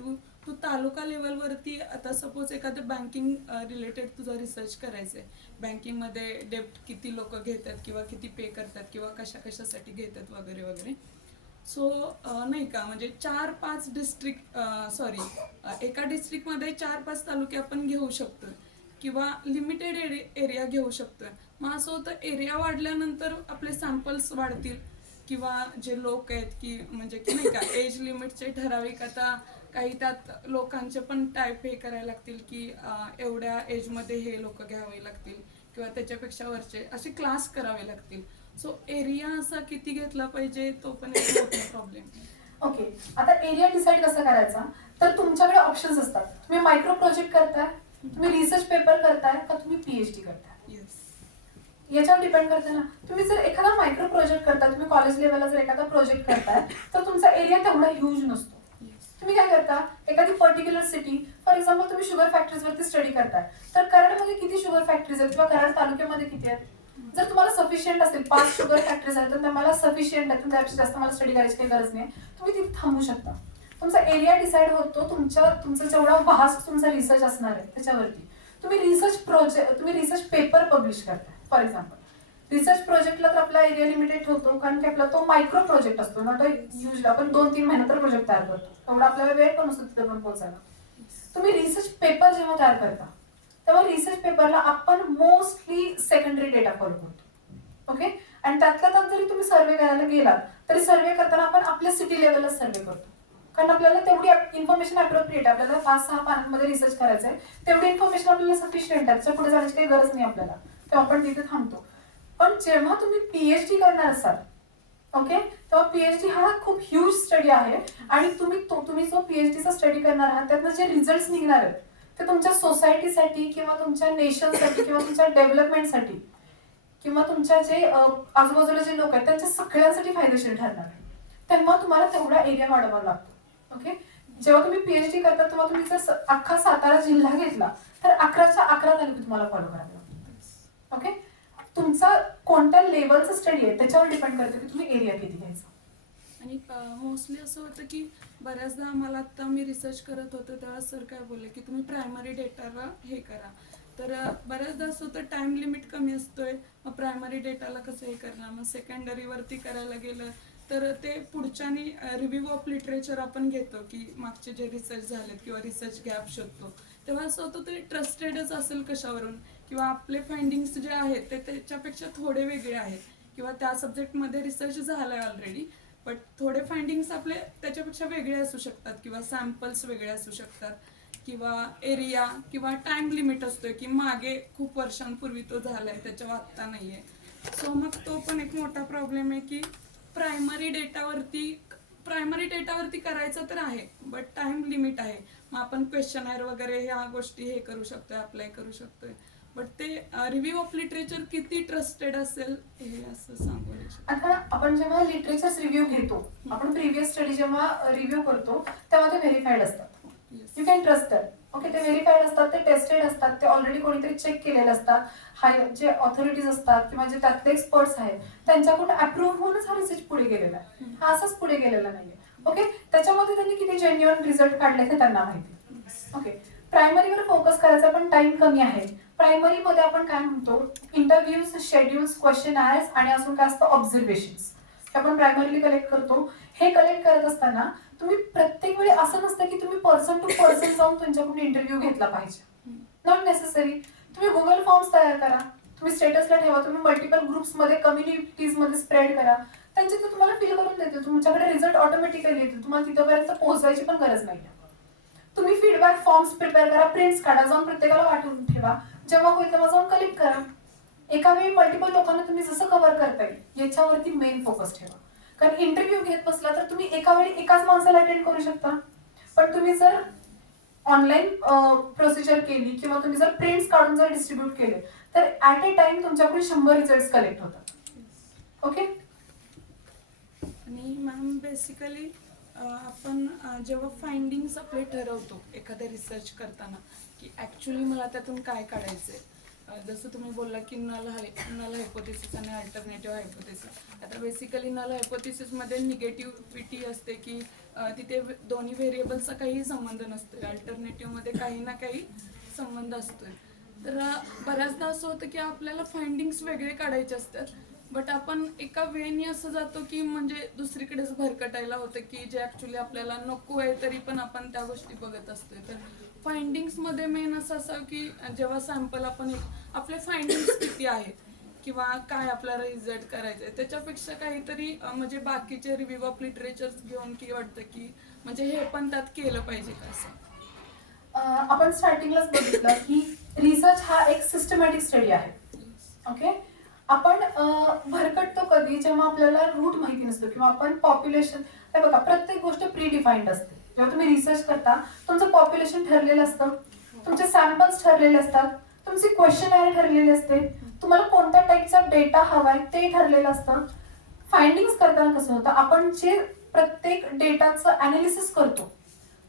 तू तालुका लेवलवरती आता सपोज एखादं बँकिंग रिलेटेड तुझा रिसर्च करायचं आहे, बँकिंगमध्ये डेप्ट किती लोक घेतात किंवा किती पे करतात किंवा कशासाठी घेतात वगैरे वगैरे. सो नाही का म्हणजे 4-5 डिस्ट्रिक्ट एका डिस्ट्रिक्टमध्ये 4-5 तालुके आपण घेऊ शकतो किंवा लिमिटेड एरिया घेऊ शकतोय. मग असं होतं एरिया वाढल्यानंतर आपले सॅम्पल्स वाढतील किंवा जे लोक आहेत की म्हणजे की नाही का एज लिमिटचे ठराविक आता काही त्यात लोकांचे पण टाईप हे करायला लागतील की एवढ्या एजमध्ये हे लोक घ्यावे लागतील किंवा त्याच्यापेक्षा वरचे असे क्लास करावे लागतील. सो एरिया असा किती घेतला पाहिजे तो पण एक मोठा प्रॉब्लेम. ओके, आता एरिया डिसाईड कसा करायचा, तर तुमच्याकडे ऑप्शन्स असतात. तुम्ही मायक्रो प्रोजेक्ट करताय, तुम्ही रिसर्च पेपर करताय का तुम्ही PhD करताय, याच्यावर डिपेंड करते ना. तुम्ही जर एखादा मायक्रो प्रोजेक्ट करताय, तुम्ही कॉलेज लेवलला जर एखादा प्रोजेक्ट करताय तर तुमचा एरिया तेवढा ह्यूज नसतो. तुम्ही काय करता, एखादी पर्टिक्युलर सिटी, फॉर एक्झाम्पल तुम्ही शुगर फॅक्टरीज वरती स्टडी करताय तर कराडमध्ये किती शुगर फॅक्टरीज आहेत किंवा कराड तालुक्यामध्ये किती आहेत. जर तुम्हाला सफिशियंट असेल 5 शुगर फॅक्टरीज आहेत तर मला सफिशियंट आहे, त्यापेक्षा जास्त मला स्टडी करायची काही गरज नाही, तुम्ही तिथे थांबू शकता. तुमचा एरिया डिसाईड होतो तुमचा जेवढा वास्ट तुमचा रिसर्च असणार आहे त्याच्यावरती. तुम्ही रिसर्च पेपर पब्लिश करताय, फॉर एक्झाम्पल रिसर्च प्रोजेक्टला तर आपला एरिया लिमिटेड होतो कारण की आपला तो मायक्रो प्रोजेक्ट असतो ना, तो युजली आपण 2-3 महिन्यात प्रोजेक्ट तयार करतो, तेवढा आपल्याला वेळ पण असतो तिथे पण पोहोचायला. तुम्ही रिसर्च पेपर जेव्हा तयार करता तेव्हा रिसर्च पेपरला आपण मोस्टली सेकंडरी डेटा फॉलो करतो. ओके, आणि त्यातल्या त्यात जरी तुम्ही सर्वे करायला गेलात तरी सर्वे करताना आपण आपल्या सिटी लेवलला सर्वे करतो. कारण आपल्याला तेवढी इन्फॉर्मेशन अप्रोप्रिएट आहे, आपल्याला 5-6 पानांमध्ये रिसर्च करायचं आहे, तेवढी इन्फॉर्मेशन आपल्याला सफिशियंट आहे, त्याच्या पुढे जाण्याची काही गरज नाही आपल्याला, तेव्हा आपण तिथे थांबतो. पण जेव्हा तुम्ही पीएचडी करणार असाल, ओके, तेव्हा पीएचडी हा खूप ह्यूज स्टडी आहे आणि तुम्ही जो पीएचडीचा स्टडी करणार आहात त्यातनं जे रिझल्ट निघणार आहेत ते तुमच्या सोसायटीसाठी किंवा तुमच्या नेशनसाठी किंवा तुमच्या डेव्हलपमेंटसाठी किंवा तुमच्या जे आजूबाजूला जे लोक आहेत त्यांच्या सगळ्यांसाठी फायदेशीर ठरणार आहे. तेव्हा तुम्हाला तेवढा एरिया वाढवावा लागतो. ओके, जेव्हा तुम्ही पीएचडी करता तेव्हा तुम्ही जर अख्खा सातारा जिल्हा घेतला तर 11च्या 11 तालुके तुम्हाला फॉलो करावे लागतात. ओके, तुमचा कोणत्या लेवलचा स्टडी आहे त्याच्यावर डिपेंड करतं की तुम्ही एरिया किती घ्यायचा. आणि मोस्टली असं होतं की बऱ्याचदा आम्हाला आता मी रिसर्च करत होते तेव्हा सर काय बोलले की तुम्ही प्रायमरी डेटाला हे करा. तर बऱ्याचदा असं होतं टाइम लिमिट कमी असतोय, मग प्रायमरी डेटाला कसं हे करणार, मग सेकंडरीवरती करायला गेलं तर ते पुढच्यानी रिव्ह्यू ऑफ लिटरेचर आपण घेतो की मागचे जे रिसर्च झालेत किंवा रिसर्च गॅप शोधतो, तेव्हा असं होतं ते ट्रस्टेडच असेल कशावरून किंवा आपले फाइंडिंग्स जे आहेत ते त्याच्यापेक्षा थोडे वेगळे आहेत किंवा त्या सब्जेक्टमध्ये रिसर्च झालाय ऑलरेडी बट थोडे फाइंडिंग्स आपले त्याच्यापेक्षा वेगळे असू शकतात किंवा सॅम्पल्स वेगळे असू शकतात किंवा एरिया किंवा टाइम लिमिट असतोय की मागे खूप वर्षांपूर्वी तो झालाय त्याच्यावर आत्ता नाहीये. सो मग तो पण एक मोठा प्रॉब्लेम आहे की प्रायमरी डेटावरती करायचं तर आहे बट टाइम लिमिट आहे. मग आपण क्वेश्चनर वगैरे ह्या गोष्टी हे करू शकतोय, अप्लाय करू शकतोय, बट ते रिव्ह्यू ऑफ लिटरेचर किती ट्रस्टेड असेल हे असं सांगू नाही शकत. आता आपण जेव्हा लिटरेचर रिव्ह्यू घेतो, आपण प्रिव्हियस स्टडी जेव्हा रिव्ह्यू करतो तेव्हा ते व्हेरीफाईड असतात. You can trust that. Okay, ते व्हेरीफाईड असतात, ते टेस्टेड असतात, ते ऑलरेडी कोणीतरी चेक केलेले असतात. जे ऑथॉरिटीज असतात किंवा जे त्यातले एक्सपर्ट्स आहेत त्यांच्याकडून अप्रूव्ह होऊनच हा रिसर्च पुढे गेलेला आहे, हा असाच पुढे गेलेला नाहीये. ओके, त्याच्यामध्ये त्यांनी किती जेन्युअन रिझल्ट काढले ते त्यांना माहिती. ओके, प्रायमरीवर फोकस करायचा पण टाइम कमी आहे. प्रायमरी मध्ये आपण काय म्हणतो, इंटरव्ह्यूज, शेड्यूल्स, क्वेश्चनर्स आणि अजून काय असतं ऑब्झर्वेशन्स आपण प्रायमरीली कलेक्ट करतो. हे कलेक्ट करत असताना तुम्ही प्रत्येक वेळी असं नसतं की तुम्ही पर्सन टू पर्सन जाऊन त्यांच्याकडून इंटरव्ह्यू घेतला पाहिजे, नॉट नेसेसरी. तुम्ही गुगल फॉर्म्स तयार करा, तुम्ही स्टेटसला ठेवा, तुम्ही मल्टिपल ग्रुप्समध्ये कम्युनिटीजमध्ये स्प्रेड करा, त्यांचे ते तुम्हाला फिल करून देते, तुमच्याकडे रिझल्ट ऑटोमॅटिकली येते, तुम्हाला तिथपर्यंत पोहोचायची पण गरज नाही. तुम्ही फीडबॅक फॉर्म्स प्रिपेअर करा, प्रिंट्स काढा, जाऊन प्रत्येकाला वाटून ठेवा, जेव्हा होईल तेव्हा जाऊन कलेक्ट करा. एका वेळी मल्टिपल लोकांना तुम्ही जसं कव्हर करता येईल याच्यावरती मेन फोकस ठेवा. कारण इंटरव्ह्यू घेत बसला तर तुम्ही एका वेळी एकाच माणसाला अटेंड करू शकता, पण तुम्ही जर ऑनलाईन प्रोसिजर केली किंवा तुम्ही जर प्रिंट्स काढून जर डिस्ट्रीब्यूट केले तर ऍट ए टाइम तुमच्याकडून 100 रिझल्ट कलेक्ट होतात. ओके, आणि मॅम बेसिकली आपण जेव्हा फाइंडिंग्स आपले ठरवतो एखादा रिसर्च करताना की ॲक्च्युली मला त्यातून काय काढायचं आहे, जसं तुम्ही बोलला की नल हायपोथेसिस आणि अल्टरनेटिव्ह हायपोथेसिस. आता बेसिकली नल हायपोथेसिसमध्ये निगेटिव्हिटी असते की तिथे दोन्ही व्हेरिएबल्सचा काही संबंध नसतो, अल्टरनेटिव्हमध्ये काही ना काही संबंध असतोय. तर बऱ्याचदा असं होतं की आपल्याला फाइंडिंग्स वेगळे काढायचे असतात बट आपण एका वेनी असं जातो की म्हणजे दुसरीकडेच भरकटायला होतं की जे ॲक्च्युली आपल्याला नको आहे तरी पण आपण त्या गोष्टी बघत असतोय. तर फाइंडिंग्समध्ये मेन असं की जेव्हा सॅम्पल आपण आपले फाइंडिंग्स किती आहेत किंवा काय आपल्याला रिझल्ट करायचं आहे त्याच्यापेक्षा काहीतरी म्हणजे बाकीचे रिव्ह्यू ऑफ लिटरेचर्स घेऊन की वाटतं की म्हणजे हे पण त्यात केलं पाहिजे का असं. आपण स्टार्टिंगलाच बघितलं की रिसर्च हा एक सिस्टमॅटिक स्टडी आहे. ओके, आपण भरकटतो कधी जेव्हा आपल्याला रूट माहिती नसतो किंवा आपण पॉप्युलेशन, हे बघा प्रत्येक गोष्ट प्री डिफाईन्ड असते. जेव्हा तुम्ही रिसर्च करता तुमचं पॉप्युलेशन ठरलेलं असतं, तुमचे सॅम्पल्स ठरलेले असतात, तुमची क्वेश्चनर ठरलेली असते, तुम्हाला कोणत्या टाईपचा डेटा हवाय ते ठरलेलं असतं. फाइंडिंग्स करताना कसं होतं, आपण जे प्रत्येक डेटाचं अनालिसिस करतो,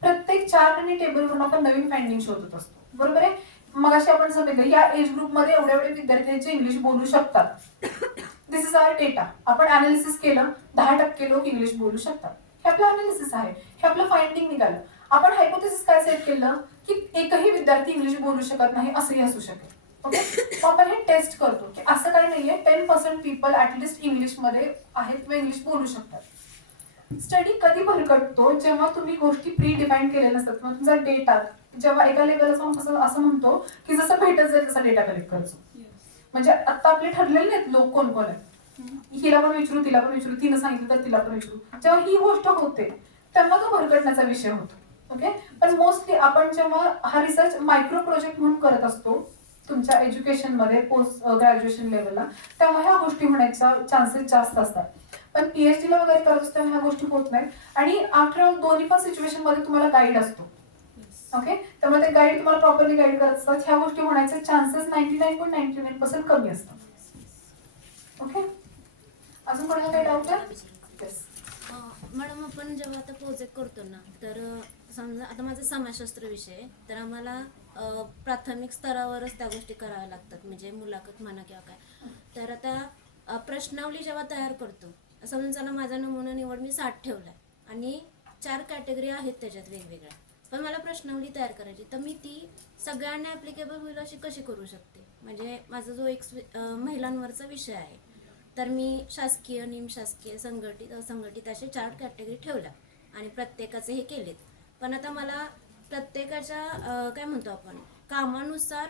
प्रत्येक चार्ट आणि टेबलवरून आपण नवीन फाइंडिंग शोधत असतो, बरोबर आहे. मग अशी आपण सांगितलं या एज ग्रुपमध्ये एवढे एवढे विद्यार्थ्यांचे इंग्लिश बोलू शकतात, दिस इज आवर डेटा. आपण अनालिसिस केलं 10% लोक इंग्लिश बोलू शकतात, हे आपलं अनालिसिस आहे, हे आपलं फाइंडिंग निघालं. आपण हायपोथेसिस काय सेट केलं की एकही विद्यार्थी इंग्लिश बोलू शकत नाही असंही असू शकेल. ओके, मग आपण हे टेस्ट करतो की असं काही नाहीये, 10% पीपल ऍटलिस्ट इंग्लिशमध्ये आहेत किंवा इंग्लिश बोलू शकतात. स्टडी कधी भरकटतो जेव्हा तुम्ही गोष्टी प्री डिफाईन केलेल्या असतात किंवा तुमचा डेटा जेव्हा एका लेवलला असं म्हणतो की जसं भेटत जाईल तसा डेटा कलेक्ट करतो. म्हणजे आता आपले ठरलेले नाहीत लोक कोण कोण आहेत, हिला पण विचारू तिला पण विचारू, तिनं सांगितलं तर तिला पण विचारू. जेव्हा ही गोष्ट होते तेव्हा तो भरकटण्याचा विषय होतो. ओके, पण मोस्टली आपण जेव्हा हा रिसर्च मायक्रो प्रोजेक्ट म्हणून करत असतो तुमच्या एज्युकेशनमध्ये पोस्ट ग्रॅज्युएशन लेवलला, तेव्हा ह्या गोष्टी होण्याचा चान्सेस जास्त असतात. पण पीएचडीला वगैरे करत असतो ह्या गोष्टी होत नाहीत. आणि आफ्टर ऑल दोन्ही पण सिच्युएशन मध्ये तुम्हाला गाईड असतो. ओके, त्यामुळे ते गाईड तुम्हाला प्रॉपरली गाईड करत असतात. ह्या गोष्टी होण्याचे चान्सेस 99.99% कमी असतात. ओके, अजून कोणाला काही डाऊट आहे? येस. मॅडम, आपण जेव्हा आता प्रोजेक्ट करतो ना, तर समजा आता माझा समाजशास्त्र विषय आहे, तर आम्हाला प्राथमिक स्तरावरच त्या गोष्टी कराव्या लागतात, म्हणजे मुलाखत म्हणा किंवा काय. तर आता प्रश्नावली जेव्हा तयार करतो, समजून चला माझा नमुना निवड मी 60 ठेवलाय आणि 4 कॅटेगरी आहेत त्याच्यात वेगवेगळ्या, पण मला प्रश्नावली तयार करायची, तर मी ती सगळ्यांना ॲप्लिकेबल होईल अशी कशी करू शकते? म्हणजे माझा जो एक महिलांवरचा विषय आहे, तर मी शासकीय, निमशासकीय, संघटित, असंघटित असे 4 कॅटेगरी ठेवल्या आणि प्रत्येकाचे हे केलेत. पण आता मला प्रत्येकाच्या काय म्हणतो आपण कामानुसार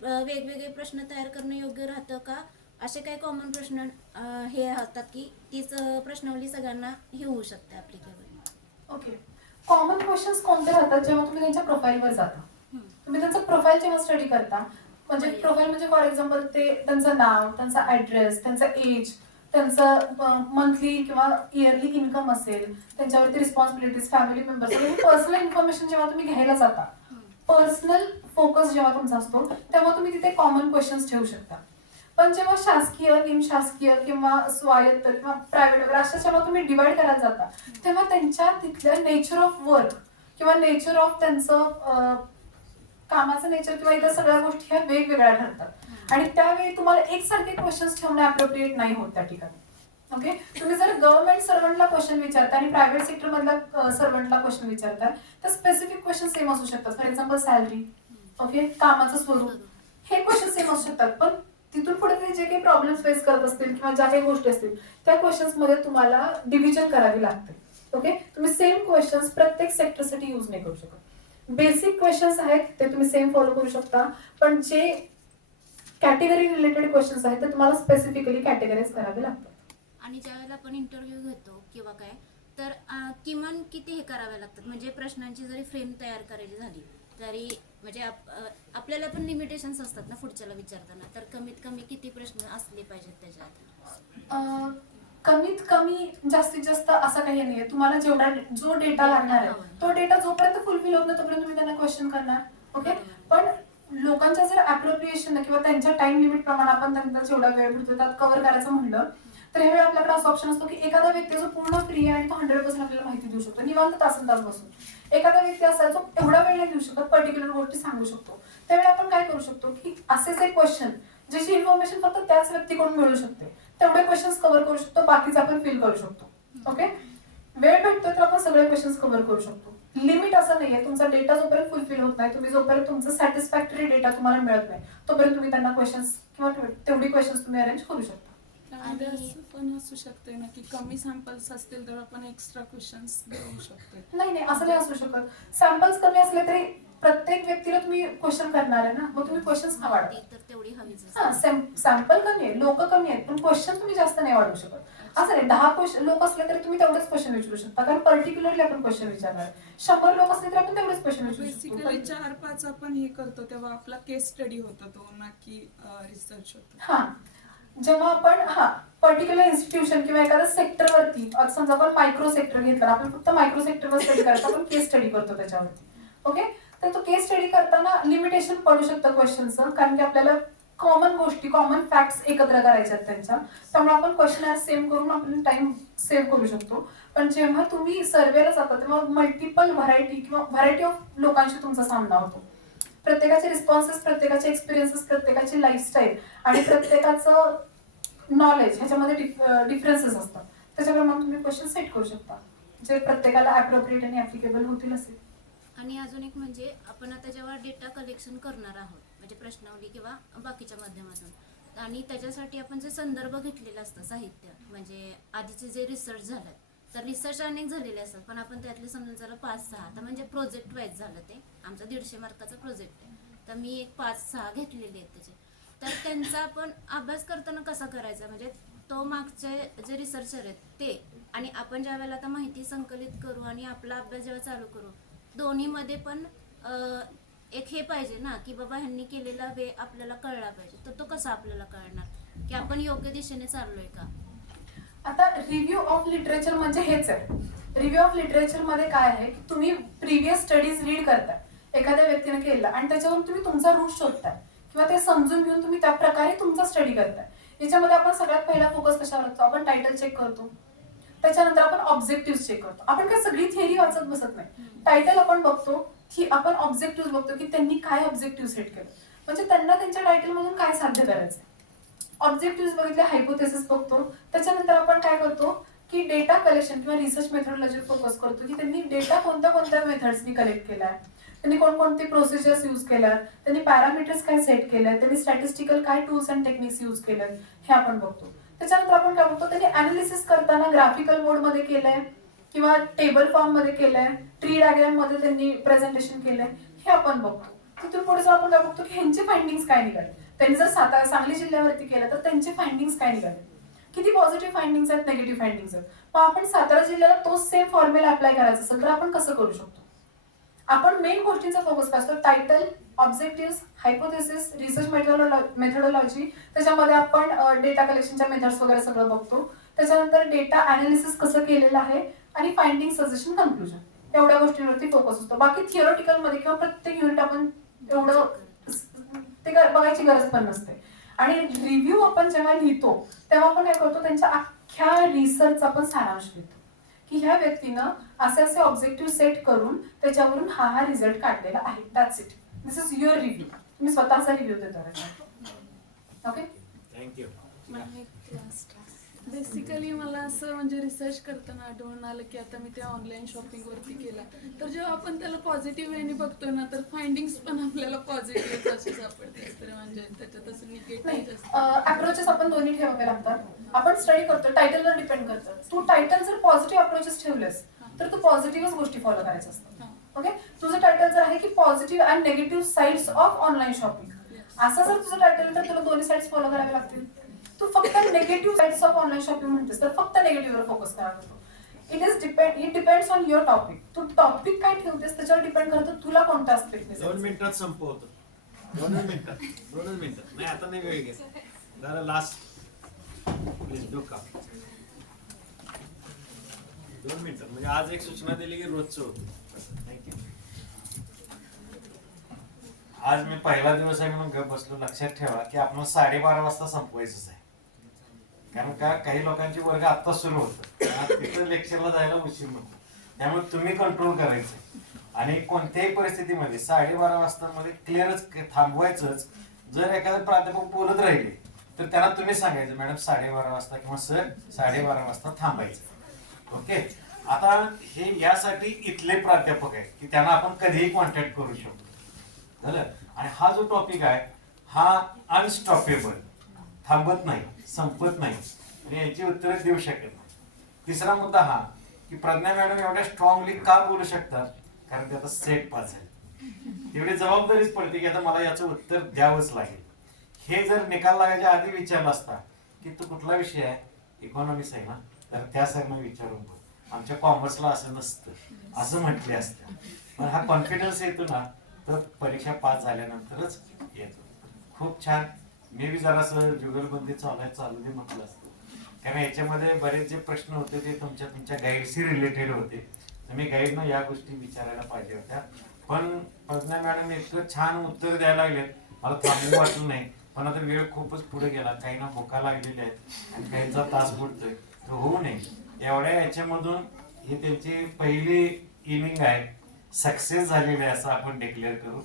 वेगवेगळे प्रश्न तयार करणं योग्य राहतं का? असे काही कॉमन प्रश्न हे असतात की तीच प्रश्नावली सगळ्यांना हे होऊ शकते ॲप्लिकेबल? ओके, कॉमन क्वेश्चन्स कोणते राहतात जेव्हा तुम्ही त्यांच्या प्रोफाईलवर जाता? तुम्ही त्यांचं प्रोफाईल जेव्हा स्टडी करता, म्हणजे प्रोफाईल म्हणजे फॉर एक्झाम्पल ते त्यांचं नाव, त्यांचा ऍड्रेस, त्यांचा एज, त्यांचं मंथली किंवा इयरली इन्कम असेल, त्यांच्यावरती responsibilities, family members, personal information जेव्हा तुम्ही घ्यायला जाता, पर्सनल फोकस जेव्हा तुमचा असतो, तेव्हा तुम्ही तिथे कॉमन क्वेश्चन्स ठेवू शकता. पण जेव्हा शासकीय, निमशासकीय किंवा स्वायत्त किंवा प्रायव्हेट वगैरे अशा जेव्हा तुम्ही डिवाइड करायला जाता, तेव्हा त्यांच्या तिथल्या नेचर ऑफ वर्क किंवा नेचर ऑफ त्यांचं कामाचं नेचर किंवा इतर सगळ्या गोष्टी ह्या वेगवेगळ्या ठरतात आणि त्यावेळी तुम्हाला एकसारखे क्वेश्चन्स ठेवणे अप्रोप्रिएट नाही होत त्या ठिकाणी. ओके, तुम्ही जर गव्हर्नमेंट सर्वंटला क्वेश्चन विचारता आणि प्रायव्हेट सेक्टर मधल्या सर्वंटला क्वेश्चन विचारता, तर स्पेसिफिक क्वेश्चन सेम असू शकतात. फॉर एक्झाम्पल सॅलरी, ओके, कामाचं स्वरूप, हे क्वेश्चन सेम असू शकतात. पण तिथून पुढे ते जे काही प्रॉब्लेम फेस करत असतील किंवा ज्या काही गोष्टी असतील त्या क्वेश्चन्स मध्ये तुम्हाला डिव्हिजन करावी लागते. ओके, तुम्ही सेम क्वेश्चन्स प्रत्येक सेक्टरसाठी यूज नाही करू शकत. बेसिक क्वेश्चन्स आहेत ते तुम्ही सेम फॉलो करू शकता, पण जे कॅटेगरी रिलेटेड क्वेश्चन्स आहेत ते तुम्हाला स्पेसिफिकली कॅटेगराईज करावे लागतात. आणि ज्यावेळेला आपण इंटरव्ह्यू घेतो किंवा काय, तर किमान किती हे करावे लागतात? म्हणजे प्रश्नांची जरी फ्रेम तयार करायची झाली तरी म्हणजे आपल्याला पण लिमिटेशन्स असतात ना पुढच्याला विचारताना, तर कमीत कमी किती प्रश्न असले पाहिजेत त्याच्यात? कमीत कमी जास्तीत जास्त असं काही नाहीये. तुम्हाला जेवढा जो डेटा लागणार आहे तो डेटा जोपर्यंत फुलफिल होत नाही तोपर्यंत तुम्ही त्यांना क्वेश्चन करणार. ओके, पण लोकांच्या जर अप्रोप्रिएशन किंवा त्यांच्या टाइम लिमिट प्रमाणे आपण त्यांचा जेवढा वेळ भेटतो त्यात कव्हर करायचं म्हणलं तर ह्यावेळी आपल्याकडे असा ऑप्शन असतो की एखादा व्यक्ती जो पूर्ण फ्री आहे आणि तो 100% आपल्याला माहिती देऊ शकतो निवांत तासन-तास बसून. एखादा व्यक्ती असा जो एवढा वेळ नाही देऊ शकत, पर्टिक्युलर गोष्टी सांगू शकतो, त्यावेळी आपण काय करू शकतो की असेच एक क्वेश्चन ज्याची इन्फॉर्मेशन फक्त त्याच व्यक्तीकडून मिळू शकते तेवढे क्वेश्चन्स कव्हर करू शकतो, बाकीचं आपण फिल करू शकतो. ओके, वेळ भेटतोय तर आपण सगळे क्वेश्चन्स कव्हर करू शकतो. लिमिट असं नाहीये, तुमचा डेटा जोपर्यंत फुलफिल होत नाही, तुम्ही जोपर्यंत तुमचा सॅटिस्फॅक्टरी डेटा तुम्हाला मिळत नाही तोपर्यंत तुम्ही त्यांना क्वेश्चन्स किंवा तेवढी क्वेश्चन्स तुम्ही अरेंज करू शकता. त्यामध्ये असं पण असू शकते ना की कमी सॅम्पल्स असतील तर आपण एक्स्ट्रा क्वेश्चन्स घेऊ शकतो. नाही नाही, असं नाही असू शकत. सॅम्पल्स कमी असले तरी प्रत्येक व्यक्तीला तुम्ही क्वेश्चन करणार आहे ना, मग तुम्ही क्वेश्चन्स का वाढवा? तर तेवढी हवीच हा, सॅम्पल कमी आहे, लोक कमी आहेत, पण क्वेश्चन तुम्ही जास्त नाही वाढवू शकत. असं नाही, 10 लोक असले तरी तुम्ही तेवढेच क्वेश्चन विचारू शकता, कारण पर्टिक्युलरली आपण क्वेश्चन विचारणार. 100 लोक असले तरी आपण तेवढेच क्वेश्चन विचारू शकतो. बेसिकली 4-5 आपण हे करतो तेव्हा आपला केस स्टडी होतो तो, ना की रिसर्च होतो. हा, जेव्हा आपण पर्टिक्युलर इन्स्टिट्यूशन किंवा एखाद्या सेक्टरवरती, समजा आपण मायक्रो सेक्टर घेतलं, आपण फक्त मायक्रो सेक्टरवर स्टडी करतो, आपण केस स्टडी करतो त्याच्यावरती. ओके, तर तो केस स्टडी करताना लिमिटेशन पडू शकतं क्वेश्चनचं, कारण की आपल्याला कॉमन गोष्टी, कॉमन फॅक्ट्स एकत्र करायच्या आहेत त्यांच्या, त्यामुळे आपण क्वेश्चन सेव्ह करून आपण टाइम सेव्ह करू शकतो. पण जेव्हा तुम्ही सर्वेला जाता तेव्हा मल्टिपल व्हरायटी किंवा व्हरायटी ऑफ लोकांशी तुमचा सामना होतो. प्रत्येकाचे रिस्पॉन्सेस, प्रत्येकाचे एक्सपिरियन्सेस, प्रत्येकाची लाईफस्टाईल आणि प्रत्येकाचं नॉलेज ह्याच्यामध्ये डिफरन्सेस असतात. त्याच्याप्रमाणे तुम्ही क्वेश्चन सेट करू शकता जे प्रत्येकाला अप्रोप्रिएट आणि ऍप्लिकेबल होतील असेल. आणि अजून एक म्हणजे आपण आता जेव्हा डेटा कलेक्शन करणार आहोत म्हणजे प्रश्नावली किंवा बाकीच्या माध्यमातून, आणि त्याच्यासाठी आपण जे संदर्भ घेतलेलं असतं साहित्य, म्हणजे आधीचे जे रिसर्च झालं, तर रिसर्च अनेक झालेले असतात, पण आपण त्यातले समजून जरा 5-6, तर म्हणजे प्रोजेक्ट वाईज झालं, ते आमचा 150 मार्काचा प्रोजेक्ट आहे, तर मी एक 5-6 घेतलेले आहेत त्याचे. तर त्यांचा आपण अभ्यास करताना कसा करायचा, म्हणजे तो मागचे जे रिसर्चर आहेत ते आणि आपण ज्या वेळेला आता माहिती संकलित करू आणि आपला अभ्यास जेव्हा चालू करू, दोन्हीमध्ये पण एक हे पाहिजे ना की बाबा ह्यांनी केलेला वे आपल्याला कळला पाहिजे. तर तो कसा आपल्याला कळणार की आपण योग्य दिशेने चाललोय का? आता रिव्ह्यू ऑफ लिटरेचर म्हणजे हेच आहे. रिव्ह्यू ऑफ लिटरेचर मध्ये काय आहे की तुम्ही प्रिव्हियस स्टडीज रीड करताय, एखाद्या व्यक्तीने केला आणि त्याच्यावरून तुम्ही तुमचा रूट शोधताय किंवा ते समजून घेऊन तुम्ही त्या प्रकारे तुमचा स्टडी करताय. याच्यामध्ये आपण सगळ्यात पहिला फोकस कशावर असतो? आपण टायटल चेक करतो, त्याच्यानंतर आपण ऑब्जेक्टिव्ह चेक करतो. आपण काय सगळी थिअरी वाचत बसत नाही. टायटल आपण बघतो की आपण ऑब्जेक्टिव्ह बघतो की त्यांनी काय ऑब्जेक्टिव्ह सेट केलं, म्हणजे त्यांना त्यांच्या टायटल मधून काय साध्य करायचं. ऑब्जेक्टिव्ह बघितले, हायपोथेसिस बघतो. त्याच्यानंतर आपण काय करतो की डेटा कलेक्शन किंवा रिसर्च मेथडॉलॉजी फोकस करतो की त्यांनी डेटा कोणत्या कोणत्या मेथड्सनी कलेक्ट केलाय, त्यांनी कोणकोणते प्रोसिजर्स यूज केल्या, त्यांनी पॅरामीटर्स काय सेट केल्या, त्यांनी स्टॅटिस्टिकल काय टूल्स अँड टेक्निक्स यूज केल्या, हे आपण बघतो. त्याच्यानंतर आपण काय बघतो, त्यांनी अनालिसिस करताना ग्राफिकल मोड मध्ये केलंय किंवा टेबल फॉर्म मध्ये केलंय, ट्री डायग्राम मध्ये त्यांनी प्रेझेंटेशन केलंय, हे आपण बघतो. तिथून पुढे आपण काय बघतो की ह्यांचे फाइंडिंग्स काय निघाले. त्यांनी जर सांगली जिल्ह्यावरती केलं तर त्यांचे फाइंडिंग्स काय निघाले, किती पॉझिटिव्ह फाइंडिंग्स आहेत, निगेटिव्ह फाइंडिंग्स आहेत. मग आपण सातारा जिल्ह्याला तोच सेम फॉर्म्युला अप्लाय करायचा असेल तर आपण कसं करू शकतो. आपण मेन गोष्टींचा फोकस करतो, title, objective, hypothesis, research methodology. त्याच्यामध्ये आपण डेटा कलेक्शनच्या मेथड्स वगैरे सगळं बघतो. त्याच्यानंतर डेटा अनालिसिस कसं केलेलं आहे आणि फाइंडिंग, सजेशन, कन्क्लुजन, एवढ्या गोष्टींवरती फोकस असतो. बाकी थिअरॉटिकल मध्ये किंवा प्रत्येक युनिट आपण एवढं ते बघायची गरज पण नसते. आणि रिव्ह्यू आपण जेव्हा लिहितो तेव्हा आपण काय करतो, त्यांच्या अख्ख्या रिसर्चचा आपण सारांश लिहितो की ह्या व्यक्तीनं असे असे ऑब्जेक्टिव्ह सेट करून त्याच्यावरून हा हा रिझल्ट काढलेला आहे. That's it. This is your review. तुम्ही स्वतःचा रिव्ह्यू देता. Okay, thank you. बेसिकली मला असं म्हणजे रिसर्च करताना आढळून आलं की आता मी ते ऑनलाईन शॉपिंग वरती केला तर जेव्हा आपण त्याला पॉझिटिव्ह वेने बघतोय ना तर फाइंडिंग्स पण आपल्याला पॉझिटिव्ह असे सापडते. तर म्हणजे त्याच्यात असं निगेटिव्ह अप्रोचेस आपण दोन्ही ठेवावे लागतात. आपण स्टडी करतो, टायटलवर डिपेंड करतं. तू टायटल जर पॉझिटिव्ह अप्रोचेस ठेवलेस तर तू पॉझिटिव्हच गोष्टी फॉलो करायच्या असतात. ओके, तुझं टायटल जर आहे की positive and negative sides of online shopping, असं जर तुझं टायटल तर तुला दोन्ही साइड्स फॉलो करावे लागतील. तू फक्त negative sides of online shopping म्हणतेस तर फक्त निगेटिव्हवर फोकस करावा लागतो. It depends on your topic. तू टॉपिक काय ठेवतेस त्याच्यावर डिपेंड करतं तुला कोणता आस्पेक्ट. 2 मिनिटात संपवतो. 2 मिनिटात नाही, आता नाही वेळ घ्या जरा लास्ट प्लीज डू का 2 मिनिटात. म्हणजे आज एक सूचना दिली की रोजचं होतं. थँक्यू. आज मी पहिला दिवस आहे म्हणून गप बसलो. लक्षात ठेवा की आपण 12:30 वाजता संपवायचंच आहे, कारण का काही लोकांची वर्ग आत्ता सुरू होतं, तिथं लेक्चरला जायला उशीर होतो. त्यामुळे तुम्ही कंट्रोल करायचं आणि कोणत्याही परिस्थितीमध्ये 12:30 वाजता मध्ये क्लिअरच थांबवायचंच. जर एखादं प्राध्यापक बोलत राहिले तर त्यांना तुम्ही सांगायचं मॅडम 12:30 वाजता किंवा सर 12:30 वाजता थांबायचं. ओके, आता हे यासाठी इथले प्राध्यापक आहेत की त्यांना आपण कधीही कॉन्टॅक्ट करू शकतो. झालं. आणि हा जो टॉपिक आहे हा अनस्टॉपेबल, थांबत नाही, संपत नाही आणि याची उत्तरं देऊ शकत नाही. तिसरा मुद्दा हा की प्रज्ञा मॅडम एवढ्या स्ट्रॉंगली का बोलू शकतात, कारण ते आता सेट पास आहे. तेवढी जबाबदारीच पडते की आता मला याचं उत्तर द्यावंच लागेल. हे जर निकाल लागायच्या आधी विचारलं असता की तू कुठला विषय आहे, इकॉनॉमिक्स आहे ना, तर त्या सरांना विचारून बघ, आमच्या कॉमर्सला असं नसतं, असं म्हटले असतं. पण हा कॉन्फिडन्स येतो ना तर परीक्षा पास झाल्यानंतरच येतो. खूप छान. मी बी जरासं जुगलबंदी चालू दे म्हटलं असतं, कारण याच्यामध्ये बरेच जे प्रश्न होते ते तुमच्या गाईडशी रिलेटेड होते. तुम्ही गाईडनं या गोष्टी विचारायला पाहिजे होत्या. पण प्रज्ञा मॅडम इतकं छान उत्तर द्यायला लागलेत, मला थांबू वाटलं नाही. पण आता वेळ खूपच पुढे गेला, काहींना भुका लागलेल्या आहेत आणि काहींचा तास बुडतोय. तर होऊ नये एवढ्या याच्यामधून ही त्यांची पहिली इनिंग आहे, सक्सेस झालेली आहे असं आपण डिक्लेअर करू.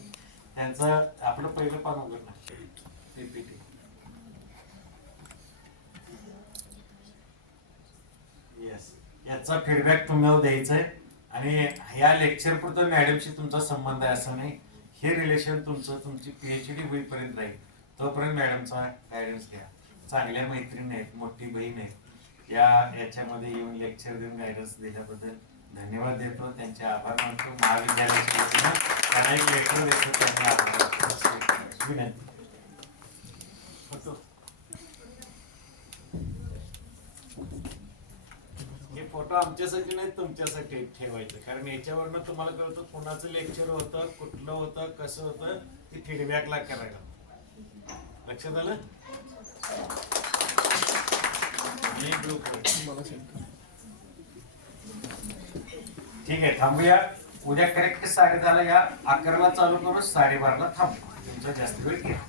त्यांचं आपलं पहिलं पान उघडलं पीपीटी. येस, याचा फीडबॅक तुम्हाला द्यायचा आहे. आणि या लेक्चर पुरतं मॅडमशी तुमचा संबंध आहे असं नाही. हे रिलेशन तुमची PhD होईपर्यंत राहील. तोपर्यंत मॅडमचा गायडन्स घ्या. चांगल्या मैत्रिणी आहेत, मोठी बहीण आहे. याच्यामध्ये येऊन लेक्चर देऊन गायडन्स दिल्याबद्दल धन्यवाद देतो, त्यांचे आभार मानतो. महाविद्यालयाच्या वतीनं त्यांना एक लेटर देतो, त्यांनी आभार विनंती. हे फोटो आमच्यासाठी नाही तुमच्यासाठी ठेवायचे, कारण याच्यावरनं तुम्हाला कळतं कुणाचं लेक्चर होतं, कुठलं होतं, कसं होतं, ते फीडबॅकला करायला. लक्षात आलं? आणि ग्रुप ठीक आहे, थांबूया. उद्या करेक्ट 10:30 या, 11ला चालू करून 12:30ला थांबू. तुमचा जास्त वेळ घ्या.